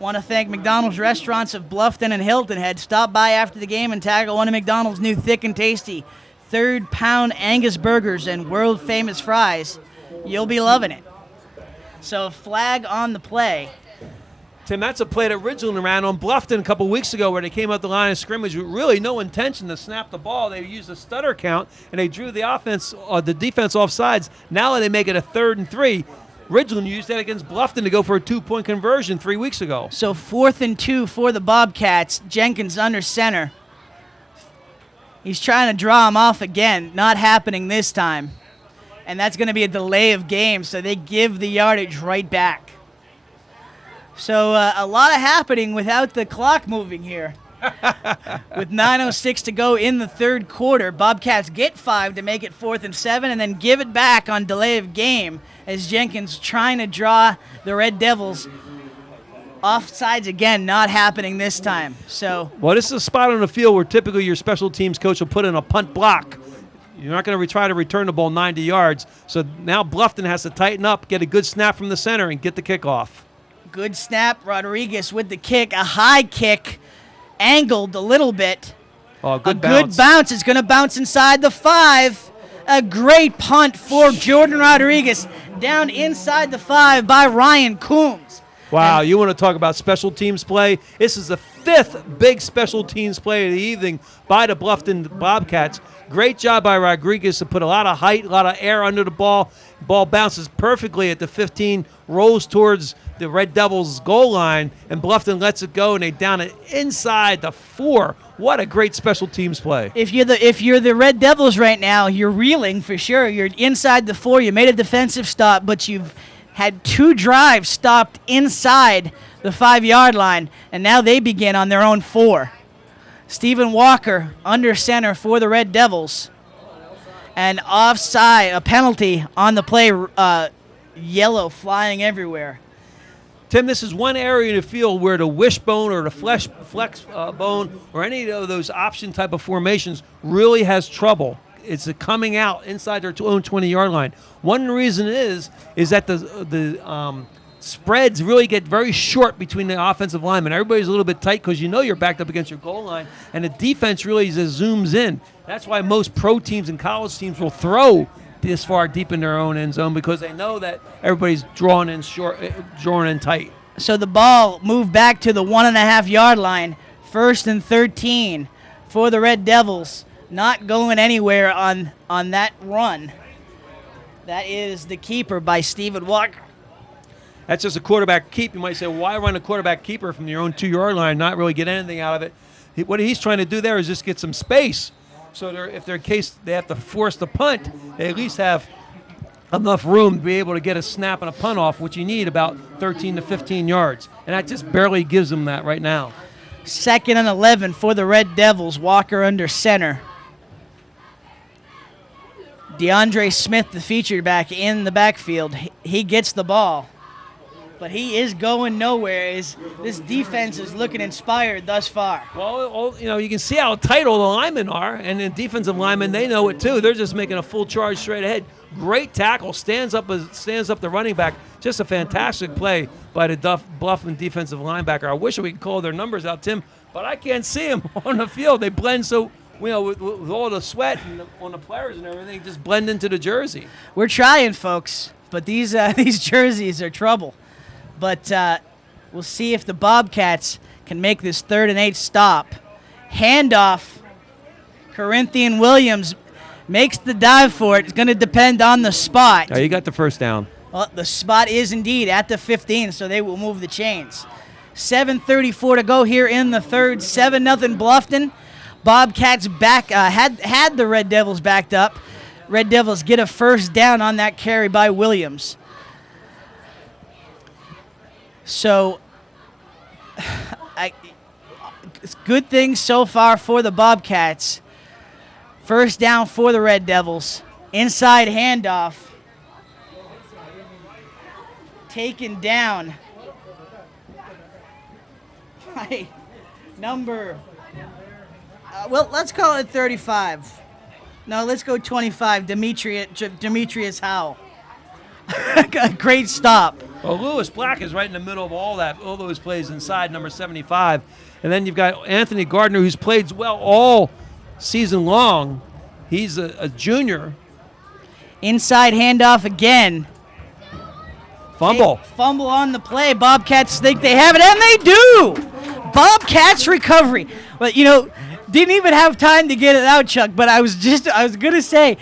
want to thank McDonald's Restaurants of Bluffton and Hilton Head. Stop by after the game and tackle one of McDonald's new thick and tasty 3rd pound Angus burgers and world famous fries. You'll be loving it. So flag on the play. Tim, that's a play that Ridgeland ran on Bluffton a couple weeks ago where they came out the line of scrimmage with really no intention to snap the ball. They used a stutter count, and they drew the defense off sides. Now they make it a 3rd and 3. Ridgeland used that against Bluffton to go for a 2-point conversion 3 weeks ago. So 4th and 2 for the Bobcats. Jenkins under center. He's trying to draw him off again. Not happening this time. And that's going to be a delay of game, so they give the yardage right back. So a lot of happening without the clock moving here. With 9:06 to go in the 3rd quarter, Bobcats get 5 to make it 4th and 7, and then give it back on delay of game as Jenkins trying to draw the Red Devils offsides again. Not happening this time. So, well, this is a spot on the field where typically your special teams coach will put in a punt block. You're not going to try to return the ball 90 yards. So now Bluffton has to tighten up, get a good snap from the center, and get the kickoff. Good snap. Rodriguez with the kick. A high kick. Angled a little bit. Oh, good bounce. Good bounce. It's going to bounce inside the 5. A great punt for Jordan Rodriguez. Down inside the 5 by Ryan Coombs. Wow, you want to talk about special teams play? This is the 5th big special teams play of the evening by the Bluffton Bobcats. Great job by Rodriguez to put a lot of height, a lot of air under the ball. Ball bounces perfectly at the 15, rolls towards the Red Devils' goal line, and Bluffton lets it go, and they down it inside the 4. What a great special teams play. If you're the Red Devils right now, you're reeling for sure. You're inside the 4. You made a defensive stop, but you've had 2 drives stopped inside the 5-yard line, and now they begin on their own 4. Stephen Walker under center for the Red Devils. And offside, a penalty on the play, yellow flying everywhere. Tim, this is one area in the field where the wishbone or the flex bone or any of those option type of formations really has trouble. It's coming out inside their own 20-yard line. One reason is that the spreads really get very short between the offensive linemen. Everybody's a little bit tight because you know you're backed up against your goal line, and the defense really just zooms in. That's why most pro teams and college teams will throw this far deep in their own end zone, because they know that everybody's drawn in tight. So the ball moved back to the 1.5-yard line, 1st and 13 for the Red Devils. Not going anywhere on that run. That is the keeper by Stephen Walker. That's just a quarterback keep. You might say, why run a quarterback keeper from your own 2-yard line, not really get anything out of it? What he's trying to do there is just get some space. So if they're in case they have to force the punt, they at least have enough room to be able to get a snap and a punt off, which you need about 13 to 15 yards. And that just barely gives them that right now. 2nd and 11 for the Red Devils. Walker under center. DeAndre Smith, the featured back, in the backfield. He gets the ball. But he is going nowhere. This defense is looking inspired thus far. Well, you can see how tight all the linemen are, and the defensive linemen, they know it too. They're just making a full charge straight ahead. Great tackle, stands up the running back. Just a fantastic play by the Bluffton defensive linebacker. I wish we could call their numbers out, Tim, but I can't see them on the field. They blend so, with all the sweat and on the players and everything, just blend into the jersey. We're trying, folks, but these jerseys are trouble. But we'll see if the Bobcats can make this 3rd and 8 stop. Handoff. Corinthian Williams makes the dive for it. It's going to depend on the spot. Oh, you got the first down. Well, the spot is indeed at the 15, so they will move the chains. 7:34 to go here in the 3rd. 7-0 Bluffton. Bobcats back had the Red Devils backed up. Red Devils get a first down on that carry by Williams. So, it's good things so far for the Bobcats. First down for the Red Devils. Inside handoff. Taken down by number, let's call it 35. No, let's go 25, Demetrius Howell. Great stop. Well, Lewis Black is right in the middle of all those plays inside number 75. And then you've got Anthony Gardner, who's played well all season long. He's a junior. Inside handoff again. Fumble. Fumble on the play. Bobcats think they have it, and they do. Bobcats recovery. But, didn't even have time to get it out, Chuck. But I was going to say,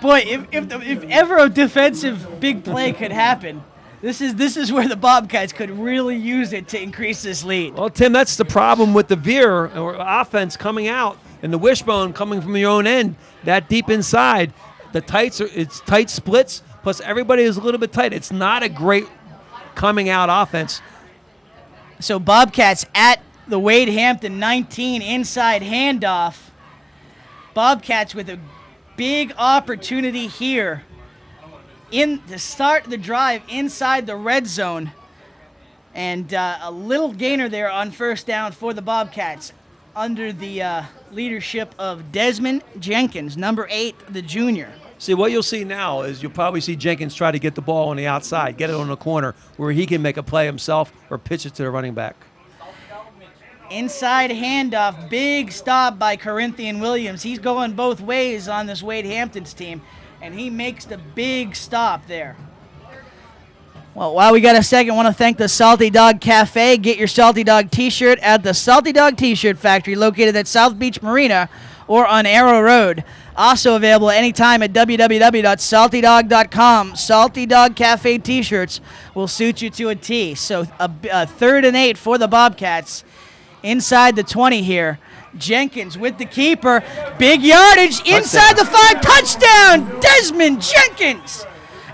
boy, if ever a defensive big play could happen, this is where the Bobcats could really use it to increase this lead. Well, Tim, that's the problem with the veer or offense coming out and the wishbone coming from your own end, that deep inside. It's tight splits, plus everybody is a little bit tight. It's not a great coming out offense. So Bobcats at the Wade Hampton 19 inside handoff. Bobcats with a big opportunity here to start the drive inside the red zone. And a little gainer there on first down for the Bobcats under the leadership of Desmond Jenkins, number 8, the junior. See, what you'll see now is you'll probably see Jenkins try to get the ball on the outside, get it on the corner where he can make a play himself or pitch it to the running back. Inside handoff, big stop by Corinthian Williams. He's going both ways on this Wade Hampton's team, and he makes the big stop there. Well, while we got a second, I want to thank the Salty Dog Cafe. Get your Salty Dog t-shirt at the Salty Dog T-shirt Factory located at South Beach Marina or on Arrow Road. Also available anytime at www.saltydog.com. Salty Dog Cafe t-shirts will suit you to a T. So a 3rd and 8 for the Bobcats inside the 20 here. Jenkins with the keeper. Big yardage inside the 5. Touchdown, Desmond Jenkins.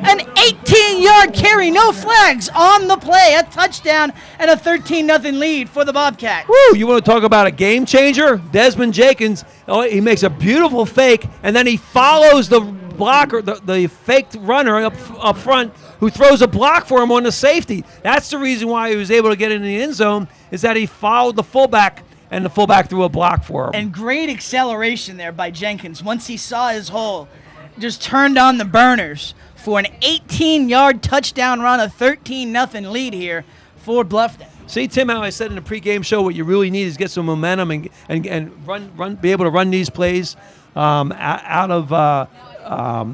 An 18-yard carry, no flags on the play. A touchdown and a 13-0 lead for the Bobcats. Woo! You want to talk about a game changer? Desmond Jenkins, he makes a beautiful fake, and then he follows the blocker, the faked runner up front, who throws a block for him on the safety. That's the reason why he was able to get in the end zone, is that he followed the fullback, and the fullback threw a block for him. And great acceleration there by Jenkins. Once he saw his hole, just turned on the burners for an 18-yard touchdown run, a 13-0 lead here for Bluffton. See, Tim, how I said in the pregame show, what you really need is get some momentum and run, be able to run these plays out of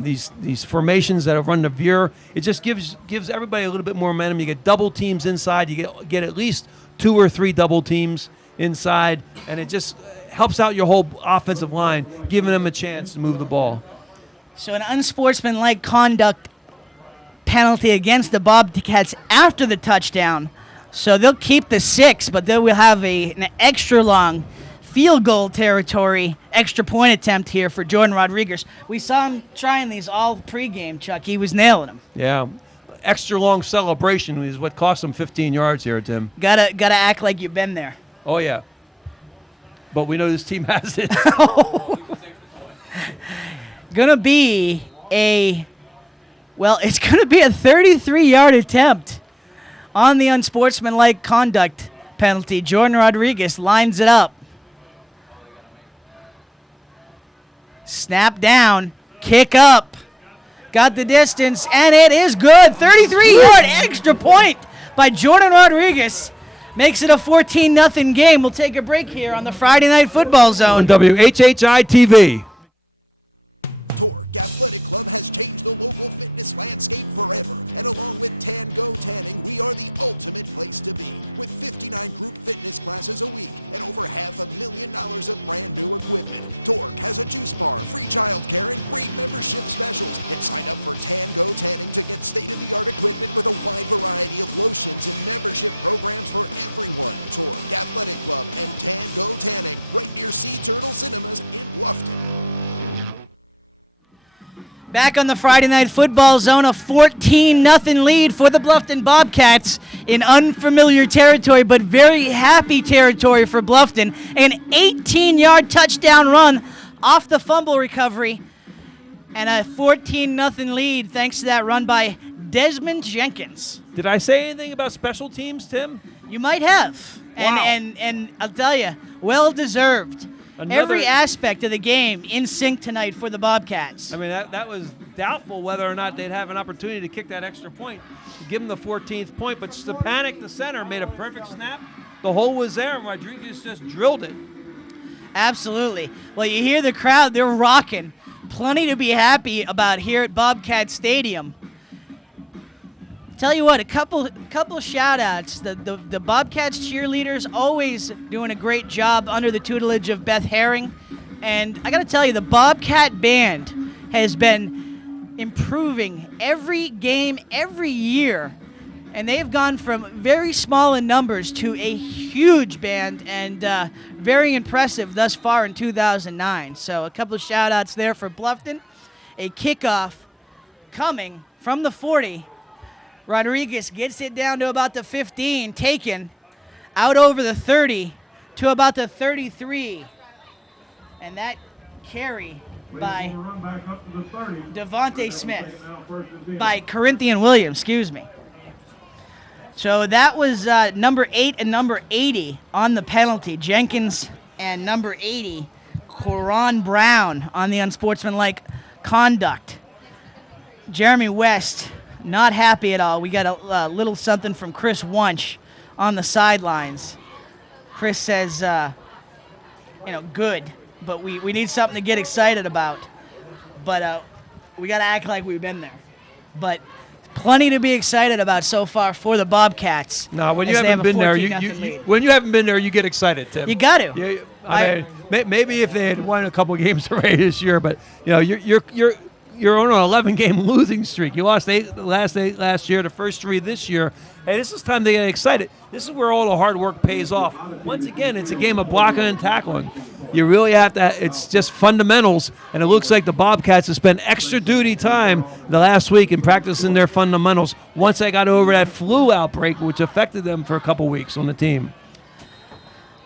these formations that have run the veer. It just gives everybody a little bit more momentum. You get double teams inside. You get at least 2 or 3 double teams inside, and it just helps out your whole offensive line, giving them a chance to move the ball. So an unsportsmanlike conduct penalty against the Bobcats after the touchdown. So they'll keep the 6, but they will have an extra long field goal territory extra point attempt here for Jordan Rodriguez. We saw him trying these all pregame, Chuck. He was nailing them. Yeah. Extra long celebration is what cost him 15 yards here, Tim. Gotta act like you've been there. Oh, yeah. But we know this team has it. Gonna be it's gonna be a 33-yard attempt on the unsportsmanlike conduct penalty. Jordan Rodriguez lines it up. Snap down, kick up. Got the distance, and it is good. 33-yard extra point by Jordan Rodriguez. Makes it a 14-0 game. We'll take a break here on the Friday Night Football Zone. On WHHI-TV. Torque Athletic Club has changed the local fitness landscape forever. And along with Tango Tanning, we are the ultimate place to be. With 59 group fitness classes a week and over $500,000 of brand new equipment. Torque has a juice bar, free childcare, and great membership specials. And sign up for Tango Tanning to get state-of-the-art equipment with a wide variety of lotions and membership programs for everyone. Torque Athletic Club and Tango Tanning, right near Sea Turtle Cinemas in Bluffton. Back on the Friday Night Football Zone, a 14-0 lead for the Bluffton Bobcats in unfamiliar territory, but very happy territory for Bluffton. An 18-yard touchdown run off the fumble recovery, and a 14-0 lead thanks to that run by Desmond Jenkins. Did I say anything about special teams, Tim? You might have. Wow. And I'll tell you, well-deserved. Every aspect of the game in sync tonight for the Bobcats. I mean, that was doubtful whether or not they'd have an opportunity to kick that extra point, to give them the 14th point. But Stepanek, the center, made a perfect snap. The hole was there, and Rodriguez just drilled it. Absolutely. Well, you hear the crowd. They're rocking. Plenty to be happy about here at Bobcat Stadium. Tell you what, a couple shout-outs. The Bobcats cheerleaders always doing a great job under the tutelage of Beth Herring. And I got to tell you, the Bobcat band has been improving every game, every year. And they've gone from very small in numbers to a huge band and very impressive thus far in 2009. So a couple of shout-outs there for Bluffton. A kickoff coming from the 40. Rodriguez gets it down to about the 15, taken out over the 30 to about the 33. And that carry by Devontae Smith, by Corinthian Williams, excuse me. So that was number 8 and number 80 on the penalty. Jenkins and number 80, Coron Brown, on the unsportsmanlike conduct. Jeremy West, not happy at all. We got a little something from Chris Wunsch on the sidelines. Chris says, good, but we need something to get excited about. But we got to act like we've been there. But plenty to be excited about so far for the Bobcats. No, when you as they haven't have a been there, 14-0 lead. when you haven't been there, you get excited, Tim. You got to. Yeah, I mean, maybe if they had won a couple games already this year, but you're on an 11-game losing streak. You lost last 8 last year, the first 3 this year. Hey, this is time to get excited. This is where all the hard work pays off. Once again, it's a game of blocking and tackling. You really have to. It's just fundamentals, and it looks like the Bobcats have spent extra duty time the last week in practicing their fundamentals once they got over that flu outbreak, which affected them for a couple weeks on the team.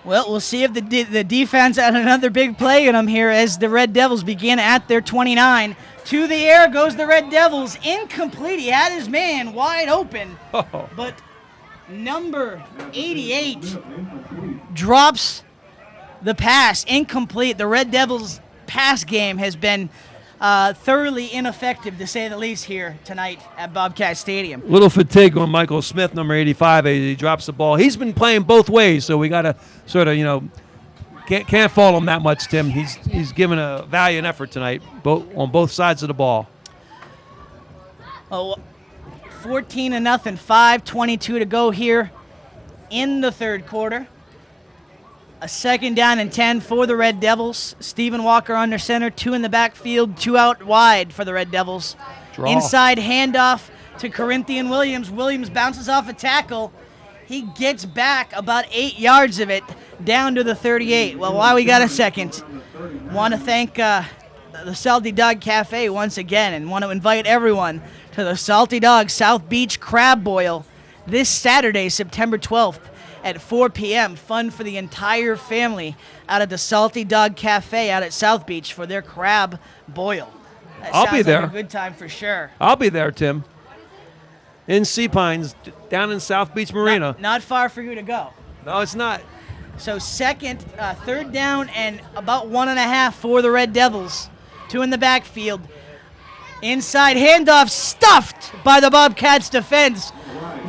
Well, we'll see if the defense had another big play in them here as the Red Devils begin at their 29. To the air goes the Red Devils. Incomplete. He had his man wide open. But number 88 drops the pass. Incomplete. The Red Devils' pass game has been thoroughly ineffective, to say the least, here tonight at Bobcat Stadium. Little fatigue on Michael Smith, number 85. He drops the ball. He's been playing both ways, so we got to sort of, can't fault him that much, Tim. He's given a valiant effort tonight, on both sides of the ball. Oh, 14-0, 5:22 to go here in the third quarter. A 2nd down and 10 for the Red Devils. Stephen Walker under center, 2 in the backfield, 2 out wide for the Red Devils. Draw. Inside handoff to Corinthian Williams. Williams bounces off a tackle. He gets back about 8 yards of it down to the 38. Well, while we got a second, want to thank the Salty Dog Cafe once again and want to invite everyone to the Salty Dog South Beach Crab Boil this Saturday, September 12th. At 4 p.m., fun for the entire family out at the Salty Dog Cafe out at South Beach for their crab boil. I'll be there. Like a good time for sure. I'll be there, Tim. In Sea Pines, down in South Beach Marina. Not far for you to go. No, it's not. So 3rd down and about 1.5 for the Red Devils. 2 in the backfield. Inside handoff stuffed by the Bobcats defense.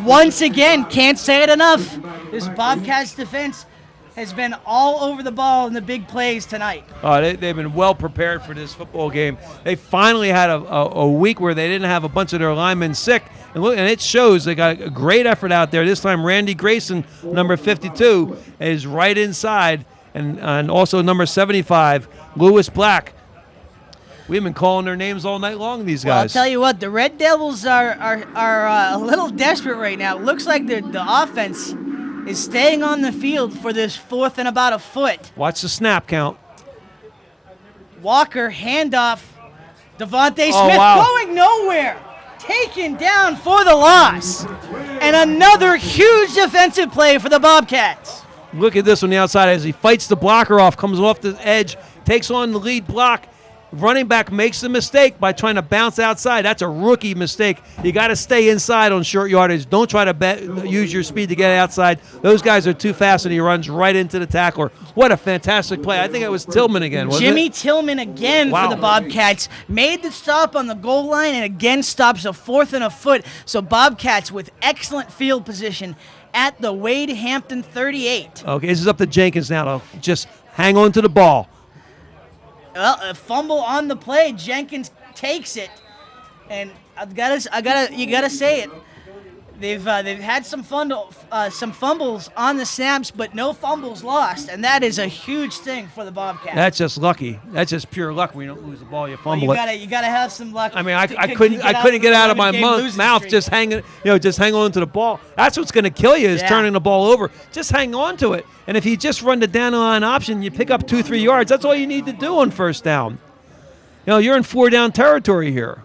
Once again, can't say it enough. This Bobcats defense has been all over the ball in the big plays tonight. They've been well prepared for this football game. They finally had a week where they didn't have a bunch of their linemen sick. And it shows. They got a great effort out there. This time, Randy Grayson, number 52, is right inside. And also number 75, Lewis Black. We've been calling their names all night long, these guys. Well, I'll tell you what, the Red Devils are a little desperate right now. It looks like the offense is staying on the field for this 4th and about a foot. Watch the snap count. Walker, handoff. Devontae Smith going nowhere. Taken down for the loss. And another huge defensive play for the Bobcats. Look at this on the outside as he fights the blocker off, comes off the edge, takes on the lead block. Running back makes the mistake by trying to bounce outside. That's a rookie mistake. You got to stay inside on short yardage. Don't try to use your speed to get outside. Those guys are too fast, and he runs right into the tackler. What a fantastic play. I think it was Tillman again, wasn't Jimmy it? Tillman again for the Bobcats. Made the stop on the goal line and again stops a 4th and a foot. So Bobcats with excellent field position at the Wade Hampton 38. Okay, this is up to Jenkins now to just hang on to the ball. Well, a fumble on the play. Jenkins takes it, and you gotta say it. They've had some fumbles on the snaps, but no fumbles lost, and that is a huge thing for the Bobcats. That's just lucky. That's just pure luck. We don't lose the ball, you fumble it. You gotta have some luck. I mean, I couldn't get out of my mouth just hanging on to the ball. That's what's going to kill you is turning the ball over. Just hang on to it, and if you just run the down line option, you pick up 2-3 yards. That's all you need to do on 1st down. You're in 4-down territory here.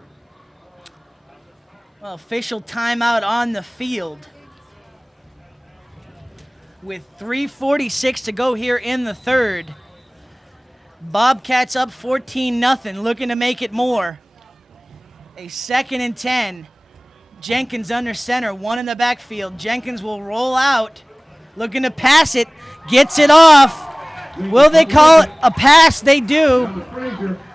Well, official timeout on the field. With 3:46 to go here in the third. Bobcats up 14-0, looking to make it more. A 2nd and 10. Jenkins under center, 1 in the backfield. Jenkins will roll out, looking to pass it, gets it off. Will they call it a pass? They do.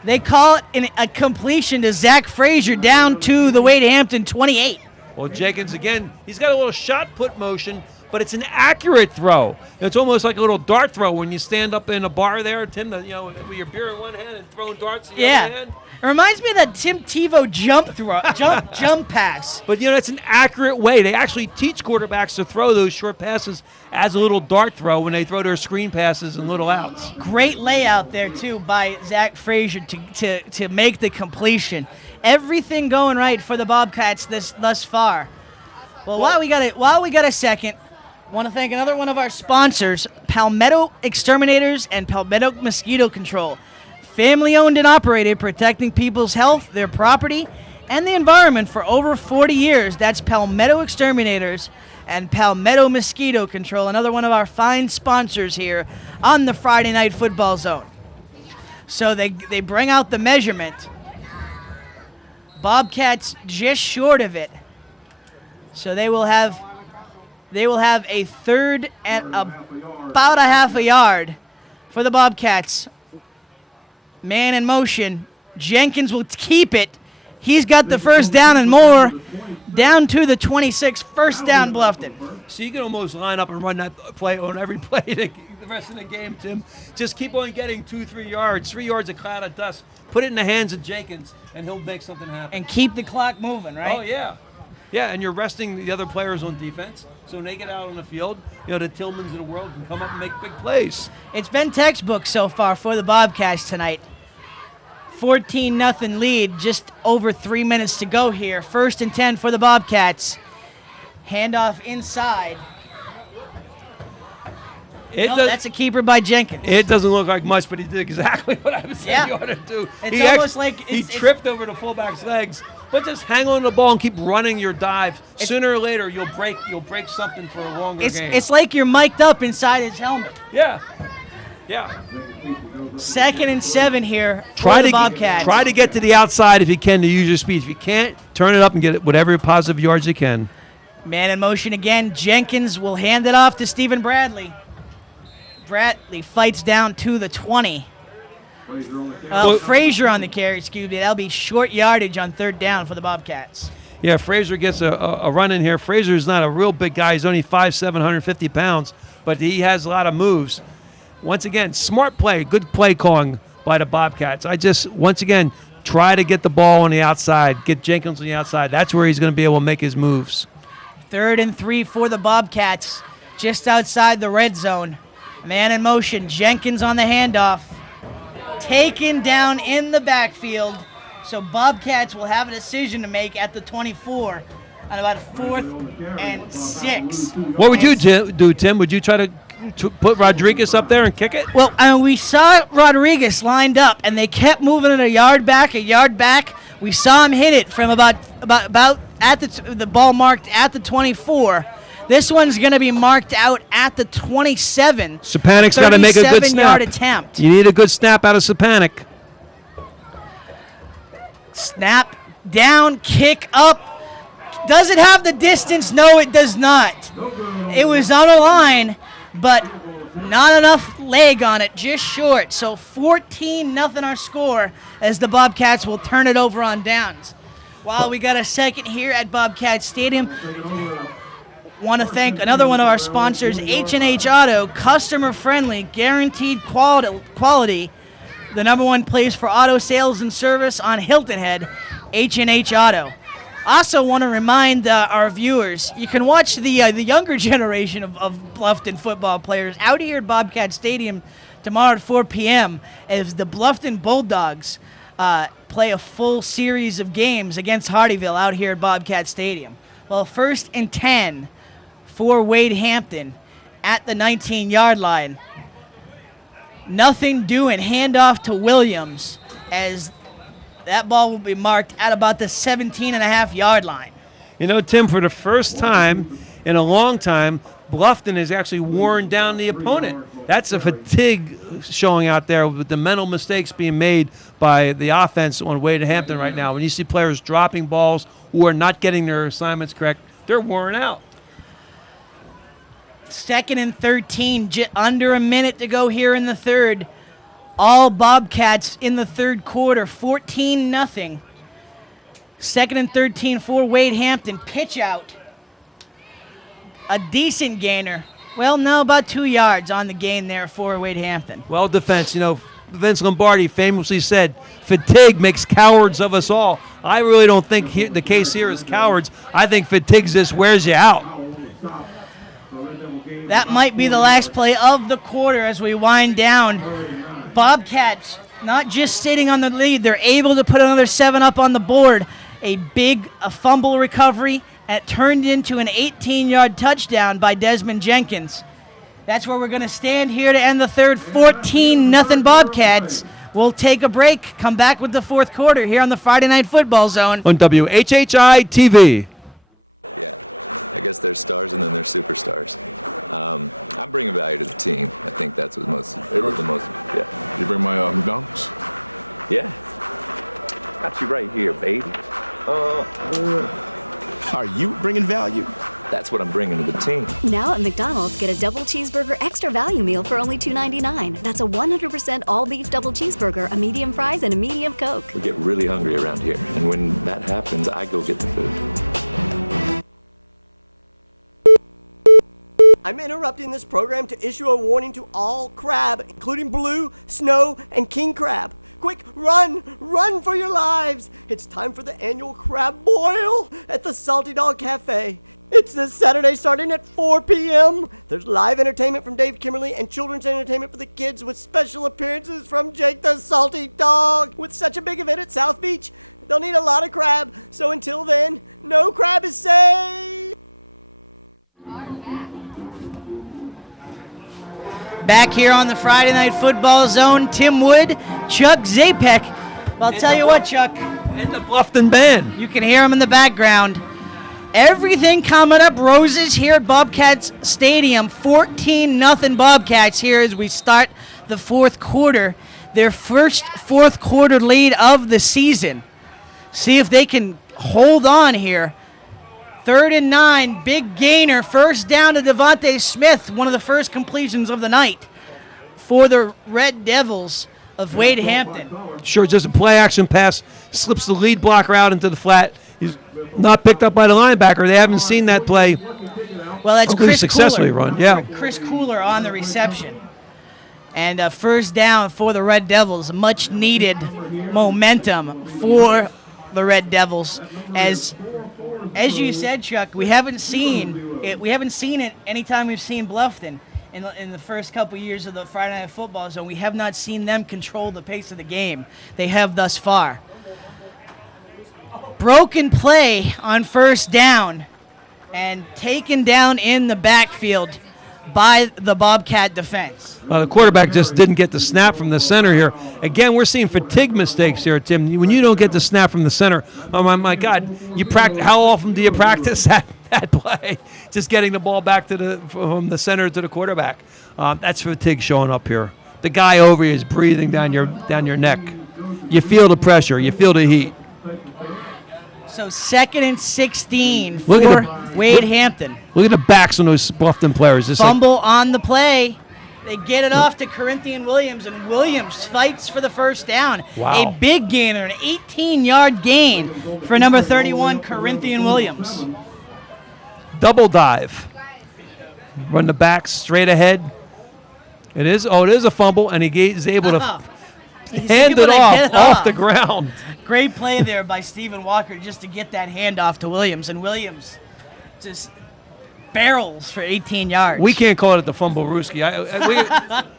They call it a completion to Zach Frazier down to the Wade Hampton 28. Well, Jenkins again, he's got a little shot put motion, but it's an accurate throw. It's almost like a little dart throw when you stand up in a bar there, Tim, with your beer in one hand and throwing darts in the other hand. It reminds me of that Tim Tebow jump pass. But, that's an accurate way. They actually teach quarterbacks to throw those short passes as a little dart throw when they throw their screen passes and little outs. Great layout there, too, by Zach Frazier to make the completion. Everything going right for the Bobcats thus far. Well, while we got a second, I want to thank another one of our sponsors, Palmetto Exterminators and Palmetto Mosquito Control. Family-owned and operated, protecting people's health, their property, and the environment for over 40 years. That's Palmetto Exterminators and Palmetto Mosquito Control, another one of our fine sponsors here on the Friday Night Football Zone. So they bring out the measurement. Bobcats just short of it. So they will have a third and about a half a yard for the Bobcats. Man in motion. Jenkins will keep it. He's got the first down and more. Down to the 26, first down Bluffton. So you can almost line up and run that play on every play the rest of the game, Tim. Just keep on getting 2-3 yards, 3 yards of cloud of dust. Put it in the hands of Jenkins, and he'll make something happen. And keep the clock moving, right? Oh, yeah. Yeah, and you're resting the other players on defense. So when they get out on the field, the Tillmans of the world can come up and make big plays. It's been textbook so far for the Bobcats tonight. 14-0 lead, just over 3 minutes to go here. 1st and 10 for the Bobcats. Handoff inside. That's a keeper by Jenkins. It doesn't look like much, but he did exactly what I was saying he ought to do. It's almost like he tripped over the fullback's legs. But just hang on to the ball and keep running your dive. Sooner or later, you'll break something for a longer game. It's like you're mic'd up inside his helmet. Yeah. 2nd and 7 here for the Bobcats. Try to get to the outside if you can to use your speed. If you can't, turn it up and get whatever positive yards you can. Man in motion again. Jenkins will hand it off to Stephen Bradley. Bradley fights down to the 20. Frazier on the carry, excuse me. That'll be short yardage on 3rd down for the Bobcats. Yeah, Frazier gets a run in here. Frazier's not a real big guy. He's only 5'7", 150 pounds, but he has a lot of moves. Once again, smart play, good play calling by the Bobcats. Once again, try to get the ball on the outside, get Jenkins on the outside. That's where he's going to be able to make his moves. 3rd and 3 for the Bobcats, just outside the red zone. Man in motion, Jenkins on the handoff. Taken down in the backfield. So Bobcats will have a decision to make at the 24 on about 4th and 6. What would you do, Tim? Would you try to put Rodriguez up there and kick it? Well, we saw Rodriguez lined up, and they kept moving it a yard back. We saw him hit it from about at the ball marked at the 24. This one's going to be marked out at the 27. Sapanic's got to make a good snap. 37-yard attempt. You need a good snap out of Sapanic. Snap down, kick up. Does it have the distance? No, it does not. It was on a line, but not enough leg on it, just short. So 14-0 our score as the Bobcats will turn it over on downs. While we got a second here at Bobcat Stadium, want to thank another one of our sponsors, H&H Auto, customer-friendly, guaranteed quality. The #1 place for auto sales and service on Hilton Head, H&H Auto. Also want to remind our viewers, you can watch the younger generation of Bluffton football players out here at Bobcat Stadium tomorrow at 4 p.m. as the Bluffton Bulldogs play a full series of games against Hardyville out here at Bobcat Stadium. Well, 1st and 10 for Wade Hampton at the 19-yard line. Nothing doing. Handoff to Williams as that ball will be marked at about the 17.5-yard line. Tim, for the first time in a long time, Bluffton has actually worn down the opponent. That's a fatigue showing out there with the mental mistakes being made by the offense on Wade Hampton right now. When you see players dropping balls or not getting their assignments correct, they're worn out. 2nd and 13, under a minute to go here in the third. All Bobcats in the third quarter, 14-0. 2nd and 13 for Wade Hampton. Pitch out. a decent gainer. Well, no, about 2 yards on the gain there for Wade Hampton. Well, defense, Vince Lombardi famously said, fatigue makes cowards of us all. I really don't think the case here is cowards. I think fatigue just wears you out. That might be the last play of the quarter as we wind down. Bobcats not just sitting on the lead, they're able to put another 7 up on the board. A fumble recovery, and it turned into an 18-yard touchdown by Desmond Jenkins. That's where we're going to stand here to end the third. 14-0 Bobcats. We'll take a break, come back with the fourth quarter here on the Friday Night Football Zone. On WHHI-TV. Yeah, I guess there's stars and then there's superstars. I'm bringing value to the team. I think that's what yeah. You bring my McDonald's? Yeah. Got you right here, baby. Are you bringing value? That's what I'm bringing to the team. Now at McDonald's, get a double cheeseburger extra value meal for only $2.99. That's a 100% all-beef double cheeseburger, a medium fries, and a medium Coke. We get really hungry around here, and when that happens, I go get the food. I'm interrupting this program to issue a warning to all crab, including blue, snow, and king crab. Quick, run for your lives. It's time for the annual crab boil at the Salty Dog Cafe. It's this Saturday starting at 4 p.m. There's live entertainment from Dave Kimmerly and children's entertainment for the kids with special appearances from Jake the Salty Dog. With such a big event at South Beach, they'll need a lot of crab. So until then, no crab is safe. Back here on the Friday Night Football Zone, Tim Wood, Chuck Zapek. Well, I'll tell you what, Chuck. And the Bluffton Band. You can hear them in the background. Everything coming up roses here at Bobcats Stadium. 14-0 Bobcats here as we start the fourth quarter. Their first fourth quarter lead of the season. See if they can hold on here. 3rd and 9, big gainer, first down to Devontae Smith, one of the first completions of the night for the Red Devils of Wade Hampton. Sure, just a play-action pass, slips the lead blocker out into the flat. He's not picked up by the linebacker. They haven't seen that play. Well, that's Chris successfully Cooler. run, yeah. Chris Cooler on the reception. And first down for the Red Devils, much needed momentum for the Red Devils. As you said, Chuck, we haven't seen it. We haven't seen it anytime we've seen Bluffton in the first couple years of the Friday Night Football Zone. We have not seen them control the pace of the game. They have thus far. Broken play on first down and taken down in the backfield by the Bobcat defense. The quarterback just didn't get the snap from the center here. Again, we're seeing fatigue mistakes here, Tim. When you don't get the snap from the center, oh my God, you practice. How often do you practice that play? Just getting the ball back from the center to the quarterback. That's fatigue showing up here. The guy over you is breathing down your neck. You feel the pressure. You feel the heat. So 2nd and 16 for Wade Hampton. Look at the backs on those Bluffton players. Just fumble on the play. They get it off to Corinthian Williams, and Williams fights for the first down. Wow. A big gainer, an 18-yard gain for number 31, Corinthian Williams. Double dive. Run the back straight ahead. It is a fumble, and he is able to hand it off the ground. Great play there by Stephen Walker just to get that handoff to Williams, and Williams just barrels for 18 yards. We can't call it the fumble Rooski.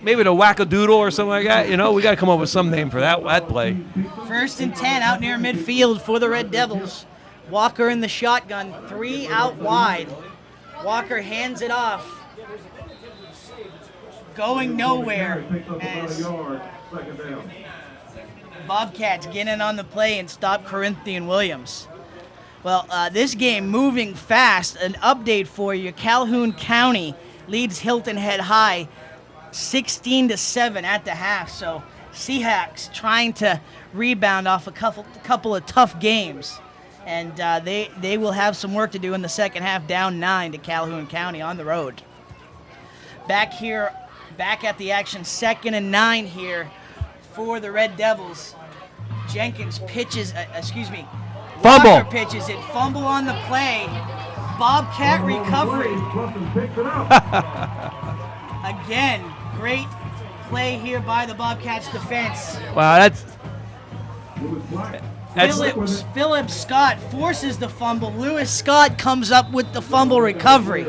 Maybe the wackadoodle or something like that. We got to come up with some name for that play. 1st and 10 out near midfield for the Red Devils. Walker in the shotgun, 3 out wide. Walker hands it off. Going nowhere as Bobcats get in on the play and stop Corinthian Williams. Well, this game moving fast. An update for you. Calhoun County leads Hilton Head High 16-7 at the half. So Seahawks trying to rebound off a couple of tough games. And they will have some work to do in the second half, down 9 to Calhoun County on the road. Back at the action, 2nd and 9 here for the Red Devils. Jenkins pitches, fumble. Walker pitches it, fumble on the play. Bobcat recovery. Again, great play here by the Bobcats defense. Wow, Philip Scott forces the fumble. Lewis Scott comes up with the fumble recovery.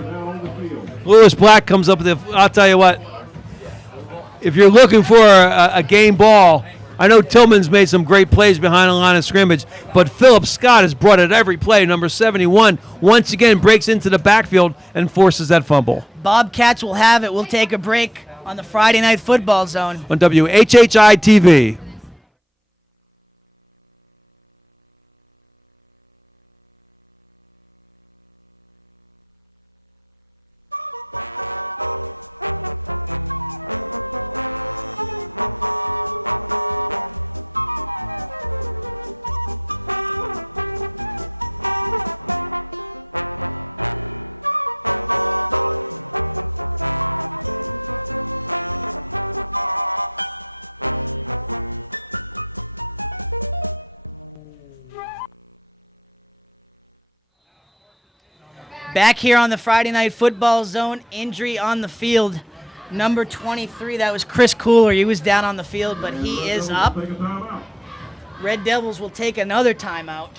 Lewis Black comes up with it. I'll tell you what, if you're looking for a game ball, I know Tillman's made some great plays behind the line of scrimmage, but Philip Scott has brought it every play. Number 71 once again breaks into the backfield and forces that fumble. Bobcats will have it. We'll take a break on the Friday Night Football Zone. On WHHI-TV. Back here on the Friday Night Football Zone, injury on the field. Number 23, that was Chris Cooler. He was down on the field, but he is up. Red Devils will take another timeout.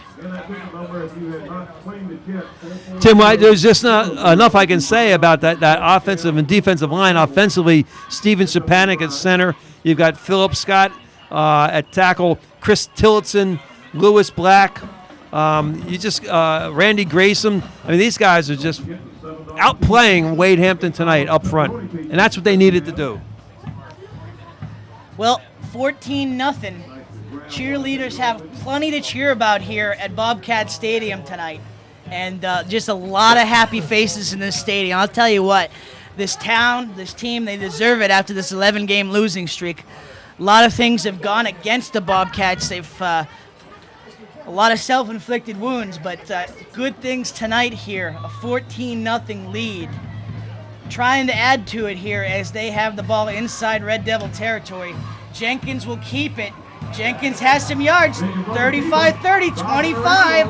Tim, there's just not enough I can say about that offensive and defensive line. Offensively, Steven Shapanik at center. You've got Philip Scott at tackle, Chris Tillotson, Lewis Black. Randy Grayson. I mean, these guys are just outplaying Wade Hampton tonight up front, and that's what they needed to do. Well, 14-0. Cheerleaders have plenty to cheer about here at Bobcat Stadium tonight, and just a lot of happy faces in this stadium. I'll tell you what, this town, this team, they deserve it after this 11-game losing streak. A lot of things have gone against the Bobcats. They've a lot of self-inflicted wounds, but good things tonight here. A 14-0 lead. Trying to add to it here as they have the ball inside Red Devil territory. Jenkins will keep it. Jenkins has some yards. 35-30, 25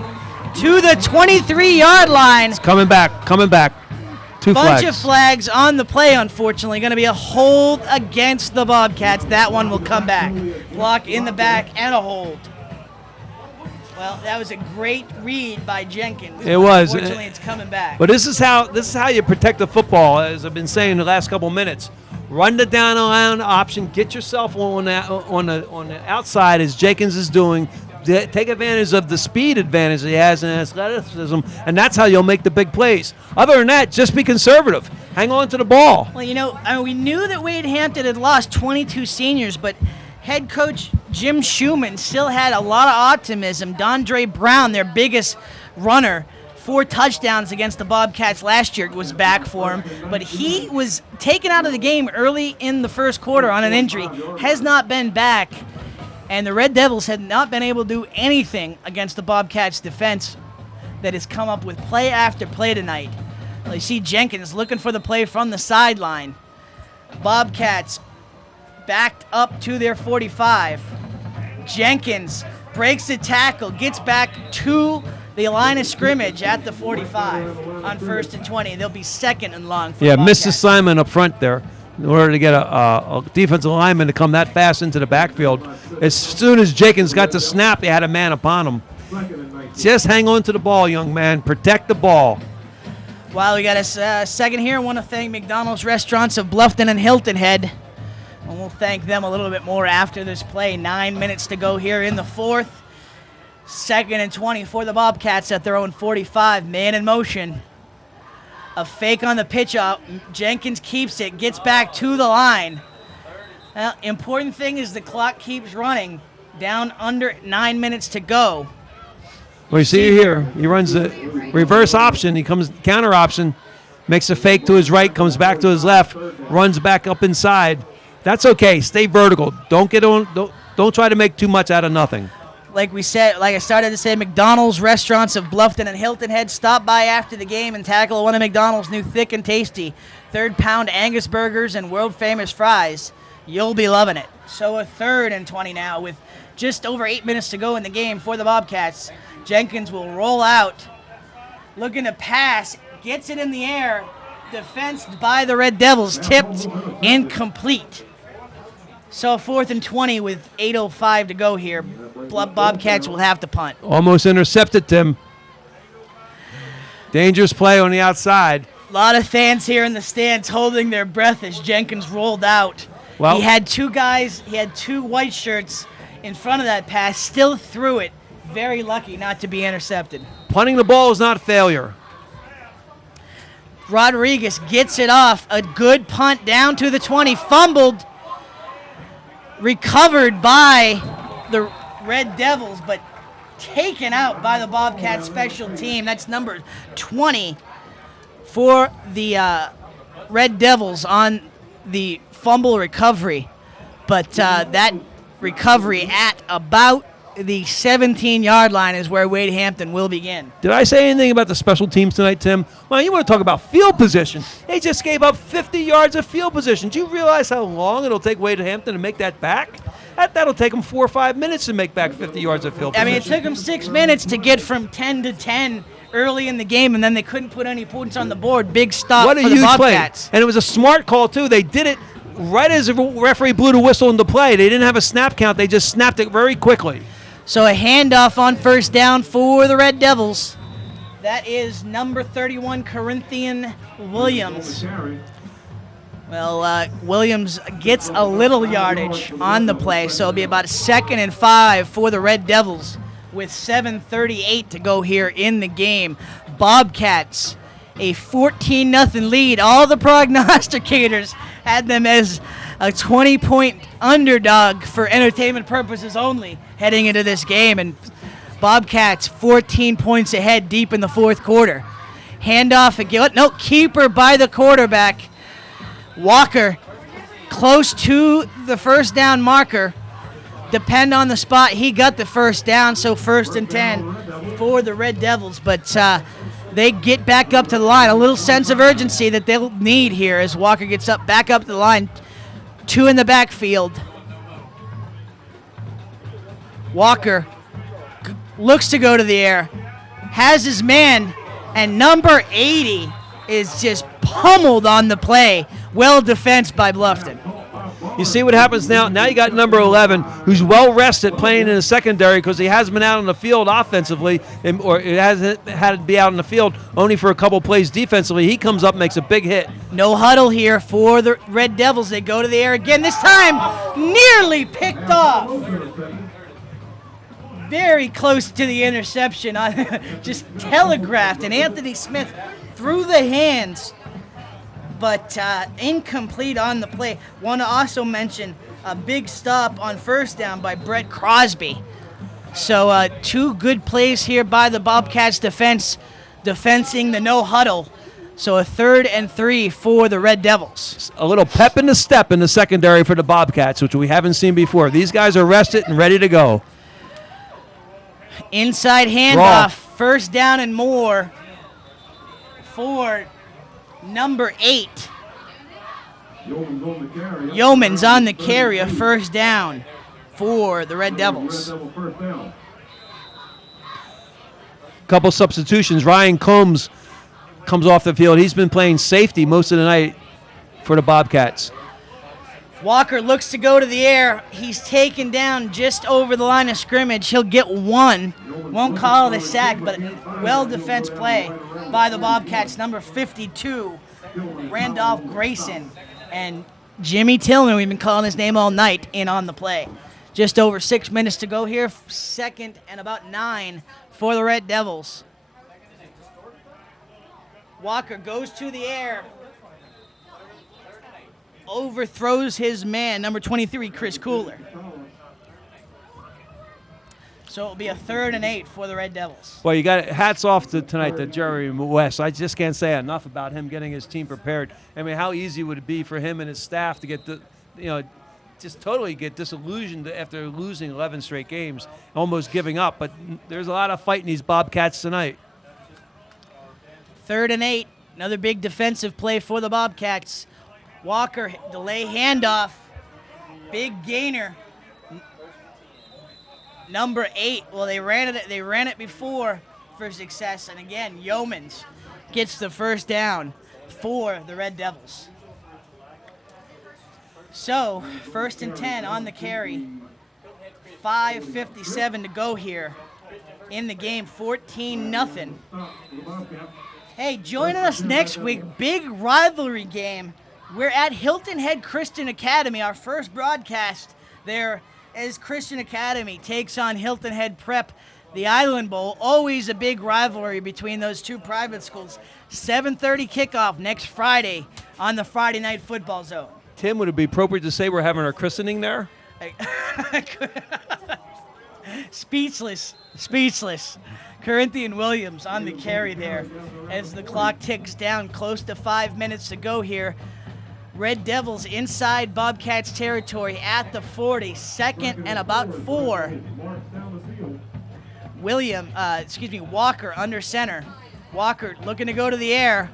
to the 23-yard line. It's coming back. Two flags. Bunch of flags on the play, unfortunately. Going to be a hold against the Bobcats. That one will come back. Block in the back and a hold. Well, that was a great read by Jenkins. It was. Unfortunately, it's coming back. But this is how you protect the football, as I've been saying the last couple minutes. Run the down line option. Get yourself on the outside, as Jenkins is doing. Take advantage of the speed advantage he has in athleticism, and that's how you'll make the big plays. Other than that, just be conservative. Hang on to the ball. Well, we knew that Wade Hampton had lost 22 seniors, but head coach Jim Schumann still had a lot of optimism. Dondre Brown, their biggest runner, 4 touchdowns against the Bobcats last year, was back for him. But he was taken out of the game early in the first quarter on an injury, has not been back. And the Red Devils had not been able to do anything against the Bobcats' defense that has come up with play after play tonight. Well, you see Jenkins looking for the play from the sideline. Bobcats backed up to their 45. Jenkins breaks the tackle, gets back to the line of scrimmage at the 45 on 1st and 20. They'll be second and long for the Bobcats. Missed assignment up front there in order to get a defensive lineman to come that fast into the backfield. As soon as Jenkins got the snap, they had a man upon him. Just hang on to the ball, young man. Protect the ball. While we got a second here, I want to thank McDonald's Restaurants of Bluffton and Hilton Head. And we'll thank them a little bit more after this play. 9 minutes to go here in the fourth. 2nd and 20 for the Bobcats at their own 45. Man in motion. A fake on the pitch out. Jenkins keeps it, gets back to the line. Well, important thing is the clock keeps running. Down under 9 minutes to go. Well, you see here, he runs the reverse option. He comes counter option, makes a fake to his right, comes back to his left, runs back up inside. That's okay. Stay vertical. Don't get on. Don't try to make too much out of nothing. Like we said, like I started to say, McDonald's Restaurants of Bluffton and Hilton Head. Stop by after the game and tackle one of McDonald's new thick and tasty 3rd pound Angus burgers and world famous fries. You'll be loving it. So a 3rd and 20 now with just over 8 minutes to go in the game for the Bobcats. Jenkins will roll out. looking to pass, gets it in the air, defensed by the Red Devils, tipped, incomplete. So 4th and 20 with 8:05 to go here. Bobcats will have to punt. Almost intercepted, Tim. Dangerous play on the outside. A lot of fans here in the stands holding their breath as Jenkins rolled out. Well, he had two white shirts in front of that pass, still threw it. Very lucky not to be intercepted. Punting the ball is not failure. Rodriguez gets it off. A good punt down to the 20. Fumbled. Recovered by the Red Devils, but taken out by the Bobcat special team. That's number 20 for the Red Devils on the fumble recovery. But that recovery at about the 17-yard line is where Wade Hampton will begin. Did I say anything about the special teams tonight, Tim? Well, you want to talk about field position. They just gave up 50 yards of field position. Do you realize how long it'll take Wade Hampton to make that back? That'll take them 4 or 5 minutes to make back 50 yards of field position. I mean, it took them 6 minutes to get from 10 to 10 early in the game, and then they couldn't put any points on the board. Big stop for the Bobcats. And it was a smart call, too. They did it right as the referee blew the whistle into play. They didn't have a snap count. They just snapped it very quickly. So a handoff on first down for the Red Devils. That is number 31, Corinthian Williams. Well, Williams gets a little yardage on the play, so it'll be about 2nd and 5 for the Red Devils with 7:38 to go here in the game. Bobcats, a 14-0 lead. All the prognosticators had them as a 20-point underdog for entertainment purposes only heading into this game, and Bobcats 14 points ahead deep in the fourth quarter. Handoff again. No, keeper by the quarterback. Walker close to the first down marker. Depend on the spot. He got the first down, so 1st and 10 for the Red Devils, but they get back up to the line. A little sense of urgency that they'll need here as Walker gets back up to the line. 2 in the backfield. Walker looks to go to the air, has his man, and number 80 is just pummeled on the play. Well defensed by Bluffton. You see what happens now? Now you got number 11, who's well rested playing in the secondary because he hasn't been out on the field offensively, or it hasn't had to be out on the field only for a couple plays defensively. He comes up, makes a big hit. No huddle here for the Red Devils. They go to the air again. This time, nearly picked off. Very close to the interception. Just telegraphed, and Anthony Smith through the hands, but incomplete on the play. Want to also mention a big stop on first down by Brett Crosby. So 2 good plays here by the Bobcats defensing the no huddle. So a 3rd and 3 for the Red Devils. A little pep in the step in the secondary for the Bobcats, which we haven't seen before. These guys are rested and ready to go. Inside handoff, first down and more for number 8. Yeoman's on the carry, a first down for the Red Devils. Couple substitutions. Ryan Combs comes off the field. He's been playing safety most of the night for the Bobcats. Walker looks to go to the air. He's taken down just over the line of scrimmage. He'll get 1. Won't call it a sack, but well-defense play by the Bobcats. Number 52, Randolph Grayson. And Jimmy Tillman, we've been calling his name all night, in on the play. Just over 6 minutes to go here. 2nd and about 9 for the Red Devils. Walker goes to the air. Overthrows his man, number 23, Chris Cooler. So it'll be a 3rd and 8 for the Red Devils. Well, you got hats off tonight to Jerry West. I just can't say enough about him getting his team prepared. I mean, how easy would it be for him and his staff to get just totally get disillusioned after losing 11 straight games, almost giving up. But there's a lot of fight in these Bobcats tonight. 3rd and 8, another big defensive play for the Bobcats. Walker, delay handoff, big gainer. Number 8, well, they ran it before. for success. And again, Yeomans gets the first down for the Red Devils. So, 1st and 10 on the carry. 5:57 to go here in the game. 14-0. Hey, join us next week. Big rivalry game. We're at Hilton Head Christian Academy. Our first broadcast there as Christian Academy takes on Hilton Head Prep. The Island Bowl, always a big rivalry between those two private schools. 7:30 kickoff next Friday on the Friday Night Football Zone. Tim, would it be appropriate to say we're having our christening there? Speechless. Corinthian Williams on the carry there as the clock ticks down, close to 5 minutes to go here. Red Devils inside Bobcats territory at the 40, 2nd and about 4. Walker under center. Walker looking to go to the air.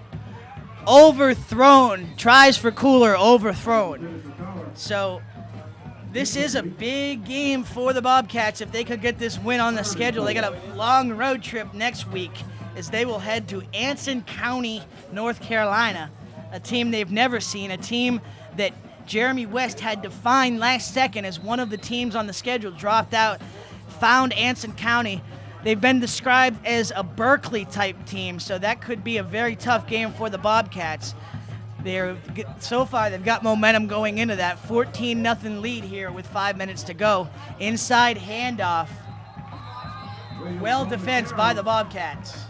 Overthrown. Tries for Cooler, overthrown. So this is a big game for the Bobcats. If they could get this win on the schedule, they got a long road trip next week as they will head to Anson County, North Carolina, a team they've never seen, a team that Jeremy West had to find last second as one of the teams on the schedule dropped out, found Anson County. They've been described as a Berkeley-type team, so that could be a very tough game for the Bobcats. So far, they've got momentum going into that 14-0 lead here with 5 minutes to go. Inside handoff. Well defensed by the Bobcats.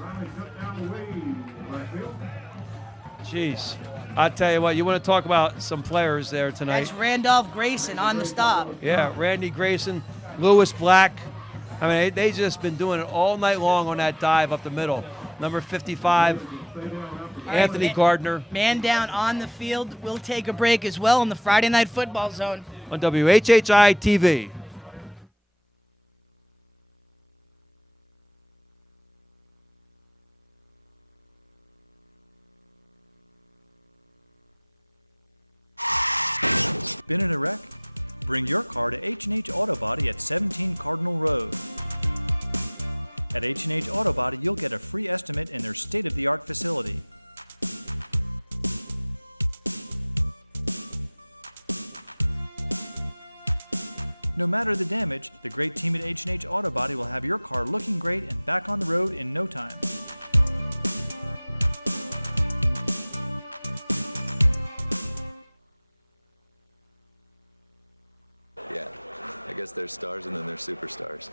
Jeez. I'll tell you what, you want to talk about some players there tonight. That's Randolph Grayson on the stop. Yeah, Randy Grayson, Lewis Black. I mean, they just been doing it all night long on that dive up the middle. Number 55, Anthony Gardner. Man down on the field. We'll take a break as well in the Friday Night Football Zone. On WHHI-TV. Been in a wreck? Bring your car to H&H Auto Body at 17 Cardinal Road. At H&H Auto Body, you'll get a free estimate in their state-of-the-art facility. No matter the damage, the great team at H&H Auto Body will have your car looking great and back on the road in no time. Yeah, I guess there's stars and then there's superstars.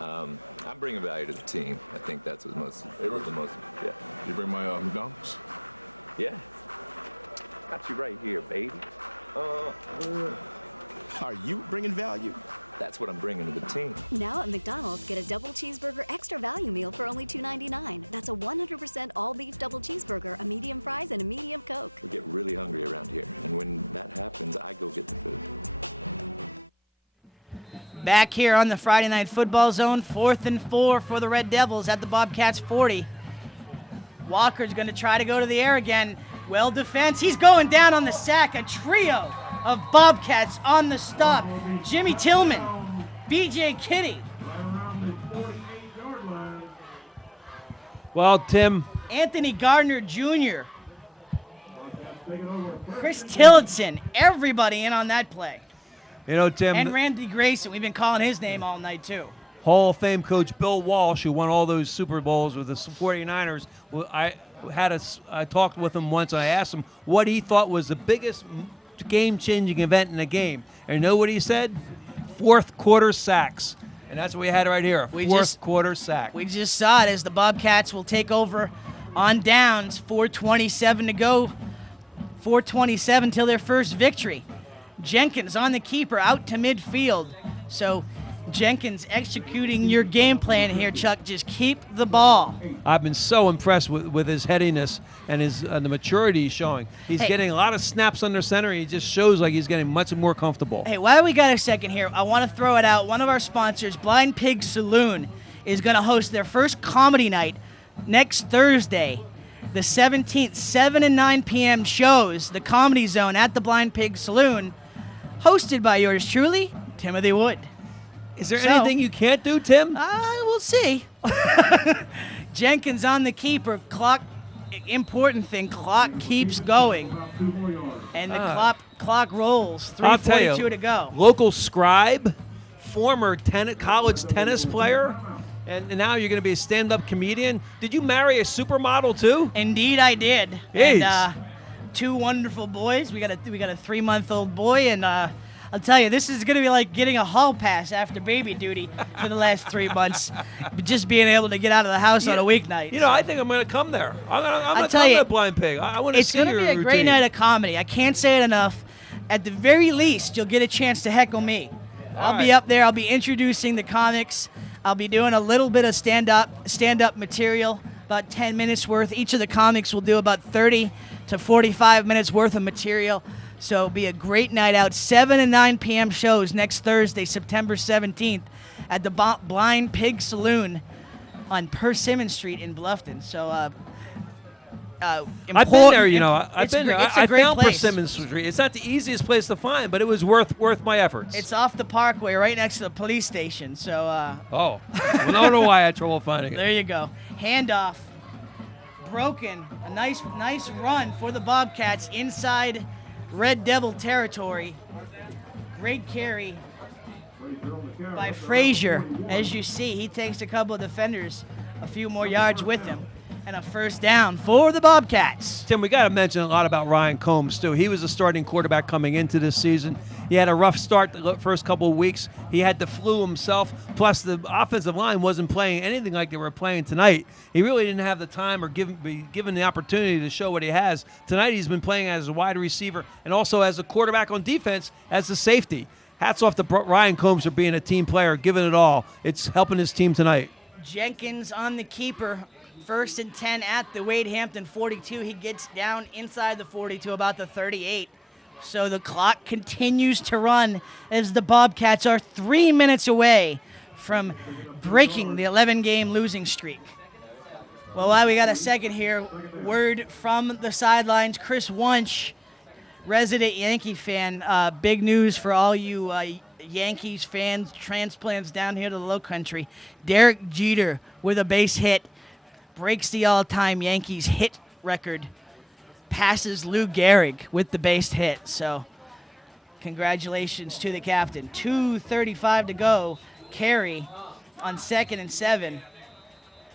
I'm bringing value to the team. I think that's the most. Yeah. You bring my McDonald's? Yeah. Got you right here, baby. Are you bringing value? That's what I'm bringing to the team. Now at McDonald's, get a double cheeseburger extra value meal for only $2.99. That's a 100% all-beef double cheeseburger, a medium fries, and a medium Coke. We get really hungry around here, and when that happens, I go get the food. Back here on the Friday Night Football Zone, 4th and 4 for the Red Devils at the Bobcats 40. Walker's going to try to go to the air again. Well defense. He's going down on the sack. A trio of Bobcats on the stop. Jimmy Tillman, B.J. Kitty. Well, Tim. Anthony Gardner Jr. Chris Tillotson. Everybody in on that play. You know, Tim. And Randy Grayson. We've been calling his name all night, too. Hall of Fame coach Bill Walsh, who won all those Super Bowls with the 49ers, I talked with him once. And I asked him what he thought was the biggest game-changing event in the game. And you know what he said? Fourth quarter sacks. And that's what we had right here, fourth quarter sack. We just saw it as the Bobcats will take over on downs. 4:27 to go. 4:27 till their first victory. Jenkins on the keeper out to midfield. So Jenkins executing your game plan here, Chuck. Just keep the ball. I've been so impressed with his headiness and his the maturity he's showing. He's getting a lot of snaps under center. He just shows like he's getting much more comfortable. Hey, while we got a second here, I want to throw it out. One of our sponsors, Blind Pig Saloon, is going to host their first comedy night next Thursday, the 17th, 7 and 9 p.m. shows, the Comedy Zone at the Blind Pig Saloon, hosted by yours truly, Timothy Wood. Is there anything you can't do, Tim? We'll see. Jenkins on the keeper. Clock, important thing, clock keeps going. And the clock rolls. I'll tell you, 3:42 to go. Local scribe, former college tennis player, and now you're going to be a stand-up comedian. Did you marry a supermodel too? Indeed, I did. Jeez. And 2 wonderful boys. We got a 3-month-old boy, and I'll tell you, this is going to be like getting a hall pass after baby duty for the last 3 months. Just being able to get out of the house on a weeknight. You know, I think I'm going to come there. I'm going to tell come you, to Blind Pig. I want to see your It's going to be a great routine. night of comedy. I can't say it enough. At the very least, you'll get a chance to heckle me. I'll be up there. I'll be introducing the comics. I'll be doing a little bit of stand-up material, about 10 minutes worth. Each of the comics will do about 30 to 45 minutes worth of material. So it'll be a great night out. 7 and 9 p.m. shows next Thursday, September 17th, at the Blind Pig Saloon on Persimmon Street in Bluffton. So I've been there, you know. I've been there. I great found place. Persimmon Street. It's not the easiest place to find, but it was worth my efforts. It's off the Parkway, right next to the police station. So. Well, I don't know why I had trouble finding it. There you go. Handoff. Broken. A nice run for the Bobcats inside Red Devil territory. Great carry by Frazier. As you see, he takes a couple of defenders a few more yards with him. And a first down for the Bobcats. Tim, we got to mention a lot about Ryan Combs, too. He was a starting quarterback coming into this season. He had a rough start the first couple of weeks. He had the flu himself, plus the offensive line wasn't playing anything like they were playing tonight. He really didn't have the time or be given the opportunity to show what he has. Tonight he's been playing as a wide receiver and also as a quarterback on defense as a safety. Hats off to Ryan Combs for being a team player, giving it all. It's helping his team tonight. Jenkins on the keeper. 1st and 10 at the Wade Hampton 42. He gets down inside the 42, about the 38. So the clock continues to run as the Bobcats are 3 minutes away from breaking the 11-game losing streak. Well, while we got a second here, word from the sidelines. Chris Wunsch, resident Yankee fan. Big news for all you Yankees fans, transplants down here to the Lowcountry. Derek Jeter with a base hit. Breaks the all-time Yankees hit record, passes Lou Gehrig with the base hit. So congratulations to the captain. 2:35 to go. Carry on 2nd and 7.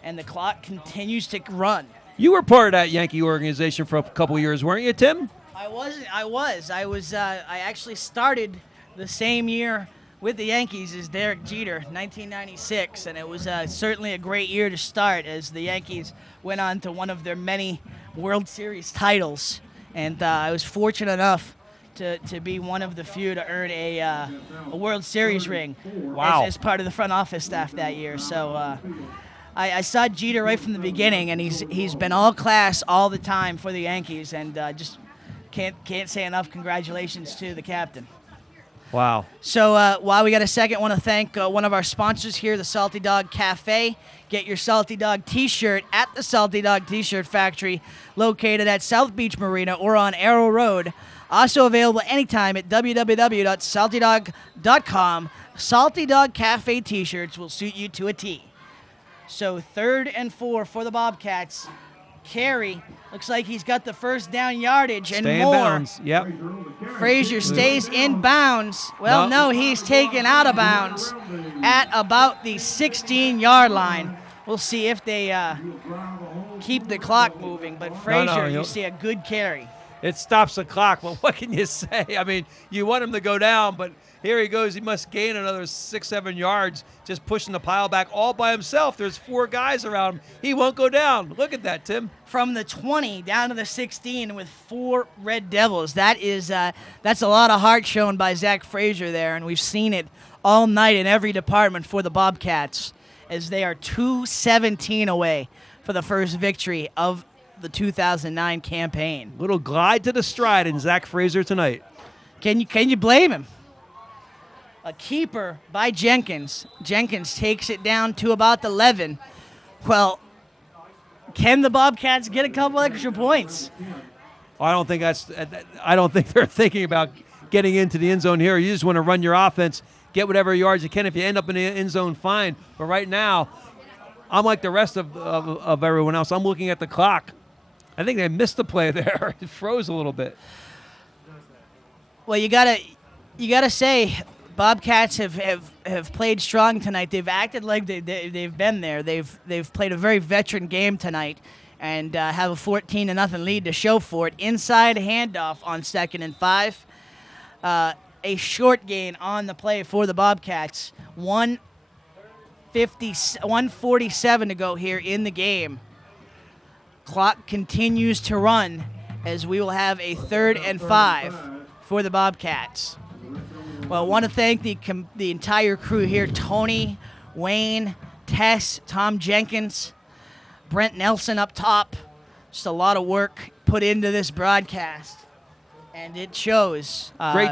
And the clock continues to run. You were part of that Yankee organization for a couple of years, weren't you, Tim? I was. I actually started the same year with the Yankees as Derek Jeter, 1996, and it was certainly a great year to start as the Yankees went on to one of their many World Series titles. And I was fortunate enough to be one of the few to earn a World Series ring. Wow. As part of the front office staff that year. So I saw Jeter right from the beginning, and he's been all class all the time for the Yankees, and just can't say enough congratulations to the captain. Wow. So while we got a second, I want to thank one of our sponsors here, the Salty Dog Cafe. Get your Salty Dog T-shirt at the Salty Dog T-shirt factory located at South Beach Marina or on Arrow Road. Also available anytime at www.saltydog.com. Salty Dog Cafe T-shirts will suit you to a T. So 3rd and 4 for the Bobcats. Carry. Looks like he's got the first down yardage and Stay more. in bounds. Yep. Frazier stays in bounds. Well, no, he's taken out of bounds at about the 16-yard line. We'll see if they keep the clock moving. But Frazier, you see a good carry. It stops the clock. Well, what can you say? I mean, you want him to go down, but here he goes. He must gain another 6-7 yards just pushing the pile back all by himself. There's 4 guys around him. He won't go down. Look at that, Tim. From the 20 down to the 16 with 4 Red Devils. That's a lot of heart shown by Zach Frazier there, and we've seen it all night in every department for the Bobcats as they are 2-17 away for the first victory of the 2009 campaign. Little glide to the stride in Zach Frazier tonight. Can you blame him? A keeper by Jenkins. Jenkins takes it down to about 11. Well, can the Bobcats get a couple extra points? I don't think they're thinking about getting into the end zone here. You just want to run your offense, get whatever yards you can. If you end up in the end zone, fine. But right now, I'm like the rest of everyone else. I'm looking at the clock. I think they missed the play there. It froze a little bit. Well, you gotta say, Bobcats have played strong tonight. They've acted like they've been there. They've played a very veteran game tonight, and have a 14-0 lead to show for it. Inside handoff on 2nd and 5. A short gain on the play for the Bobcats. 1:47 to go here in the game. Clock continues to run as we will have a 3rd and 5 for the Bobcats. Well, I want to thank the entire crew here: Tony, Wayne, Tess, Tom Jenkins, Brent Nelson up top. Just a lot of work put into this broadcast, and it shows.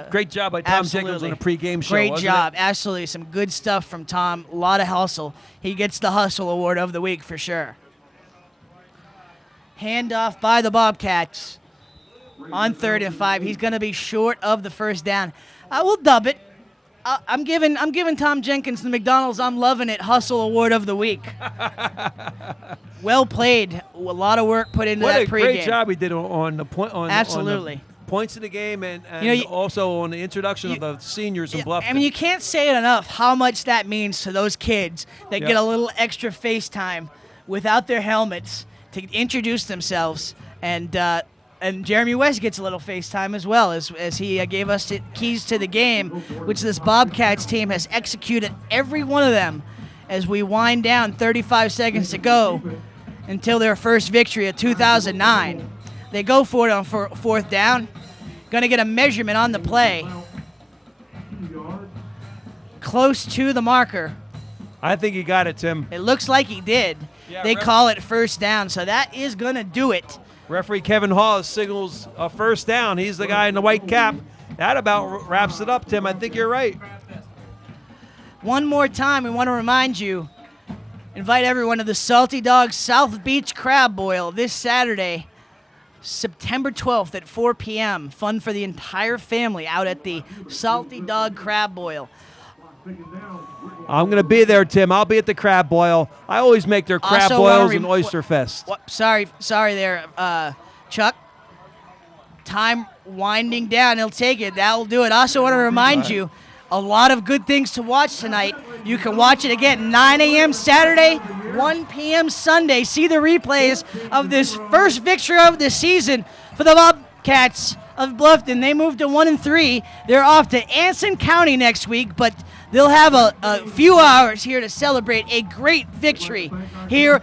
Great job by Tom Jenkins on a pregame show. Great job, absolutely. Some good stuff from Tom. A lot of hustle. He gets the Hustle Award of the week for sure. Handoff by the Bobcats on 3rd and 5. He's going to be short of the first down. I will dub it. I'm giving Tom Jenkins the McDonald's I'm Loving It Hustle Award of the week. Well played. A lot of work put into that pregame. What a great job he did on the point. Absolutely. On the points in the game and also on the introduction of the seniors in Bluffton. I mean, you can't say it enough how much that means to those kids that get a little extra face time without their helmets to introduce themselves. And Jeremy West gets a little FaceTime as well as he gave us the keys to the game, which this Bobcats team has executed every one of them as we wind down 35 seconds to go until their first victory of 2009. They go for it on 4th down. Going to get a measurement on the play. Close to the marker. I think he got it, Tim. It looks like he did. Yeah, they call it 1st down, so that is going to do it. Referee Kevin Hawes signals a 1st down. He's the guy in the white cap. That about wraps it up, Tim. I think you're right. One more time, we want to remind you, invite everyone to the Salty Dog South Beach Crab Boil this Saturday, September 12th at 4 p.m. Fun for the entire family out at the Salty Dog Crab Boil. I'm going to be there, Tim. I'll be at the Crab Boil. I always make their crab boils and oyster fest. Sorry there, Chuck. Time winding down. He'll take it. That'll do it. Also want to remind you, a lot of good things to watch tonight. You can watch it again 9 a.m. Saturday, 1 p.m. Sunday. See the replays of this first victory of the season for the Bobcats of Bluffton. They moved to 1-3. They're off to Anson County next week, but they'll have a few hours here to celebrate a great victory here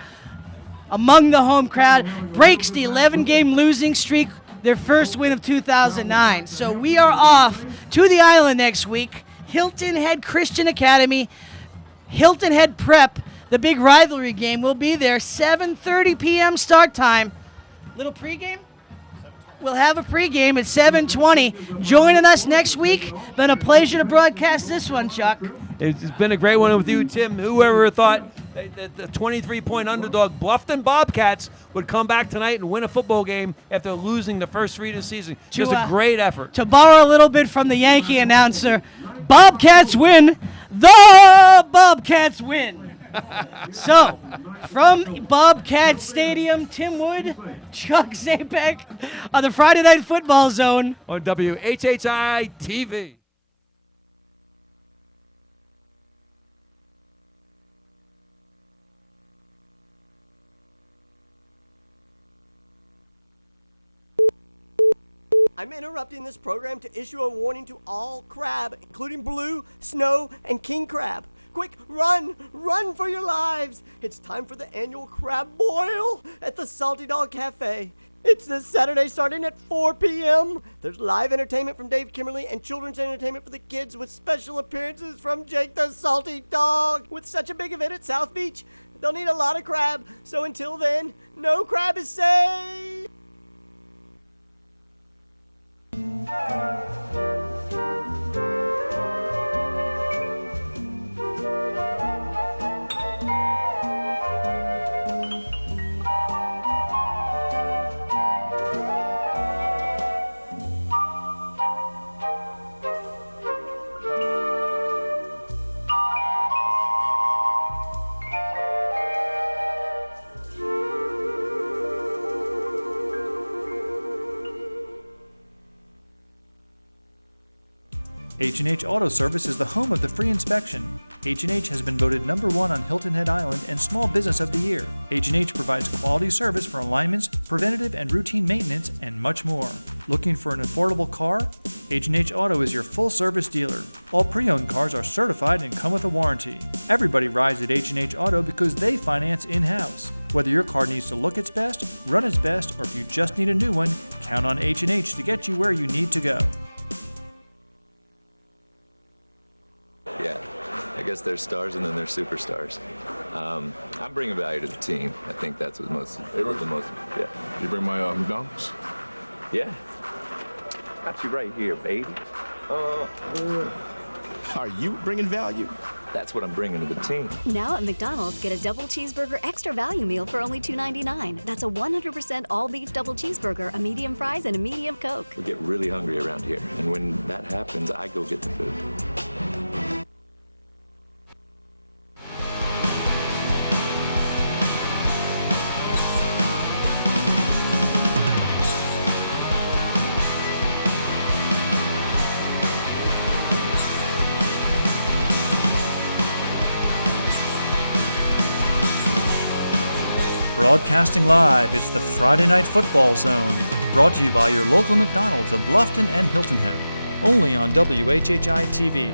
among the home crowd. Breaks the 11-game losing streak, their first win of 2009. So we are off to the island next week. Hilton Head Christian Academy, Hilton Head Prep. The big rivalry game will be there. 7:30 p.m. start time. Little pregame? We'll have a pregame at 7:20. Joining us next week. Been a pleasure to broadcast this one, Chuck. It's been a great one with you, Tim. Whoever thought that the 23-point underdog Bluffton Bobcats would come back tonight and win a football game after losing the first 3 of the season. Just a great effort. To borrow a little bit from the Yankee announcer, Bobcats win. The Bobcats win. So, from Bobcat Stadium, Tim Wood, Chuck Zapek on the Friday Night Football Zone on WHHI-TV. I'm interrupting this program to issue a warning to all crab, including blue, snow, and king crab. Quick, run for your lives. It's time for the annual crab boil at the Salty Dog Cafe. It's this Saturday starting at 4 p.m. There's live entertainment from Dave Kimmerly and children's entertainment for the kids with special appearances from Jake the Salty Dog. With such a big event at South Beach, they'll need a lot of crab. So until then, no crab is safe. H&H Auto Service is the home of the free inspection. H&H has been voted #1 on Hilton Head Island and Small Business of the Year. H&H provides quality service for alignments, preventative and routine maintenance, and much more. Looking for an affordable car? H&H Auto is your full-service dealer. All pre-owned cars are certified and come with a warranty. Everybody rides at H&H Auto because they finance in-house. Whether your car needs to look its best, run its best, or if you just need a new one, count on H&H to get you where you need to go. Yeah, I guess there's stars and then there's superstars. I'm bringing value to the team. I think that's what yeah. You bring my McDonald's? Yeah. Got you right here, baby. Are you bringing value? That's what I'm bringing to the team. Now at McDonald's, get a double cheeseburger extra value meal for only $2.99. That's a 100% all-beef double cheeseburger, a medium fries, and a medium Coke. We get really hungry around here, and when that happens, I go get the food. Broadcasting live, it's the Friday Night Football Zone, brought to you by your local McDonald's of Bluffton and Hilton Head, only on WHHI-TV.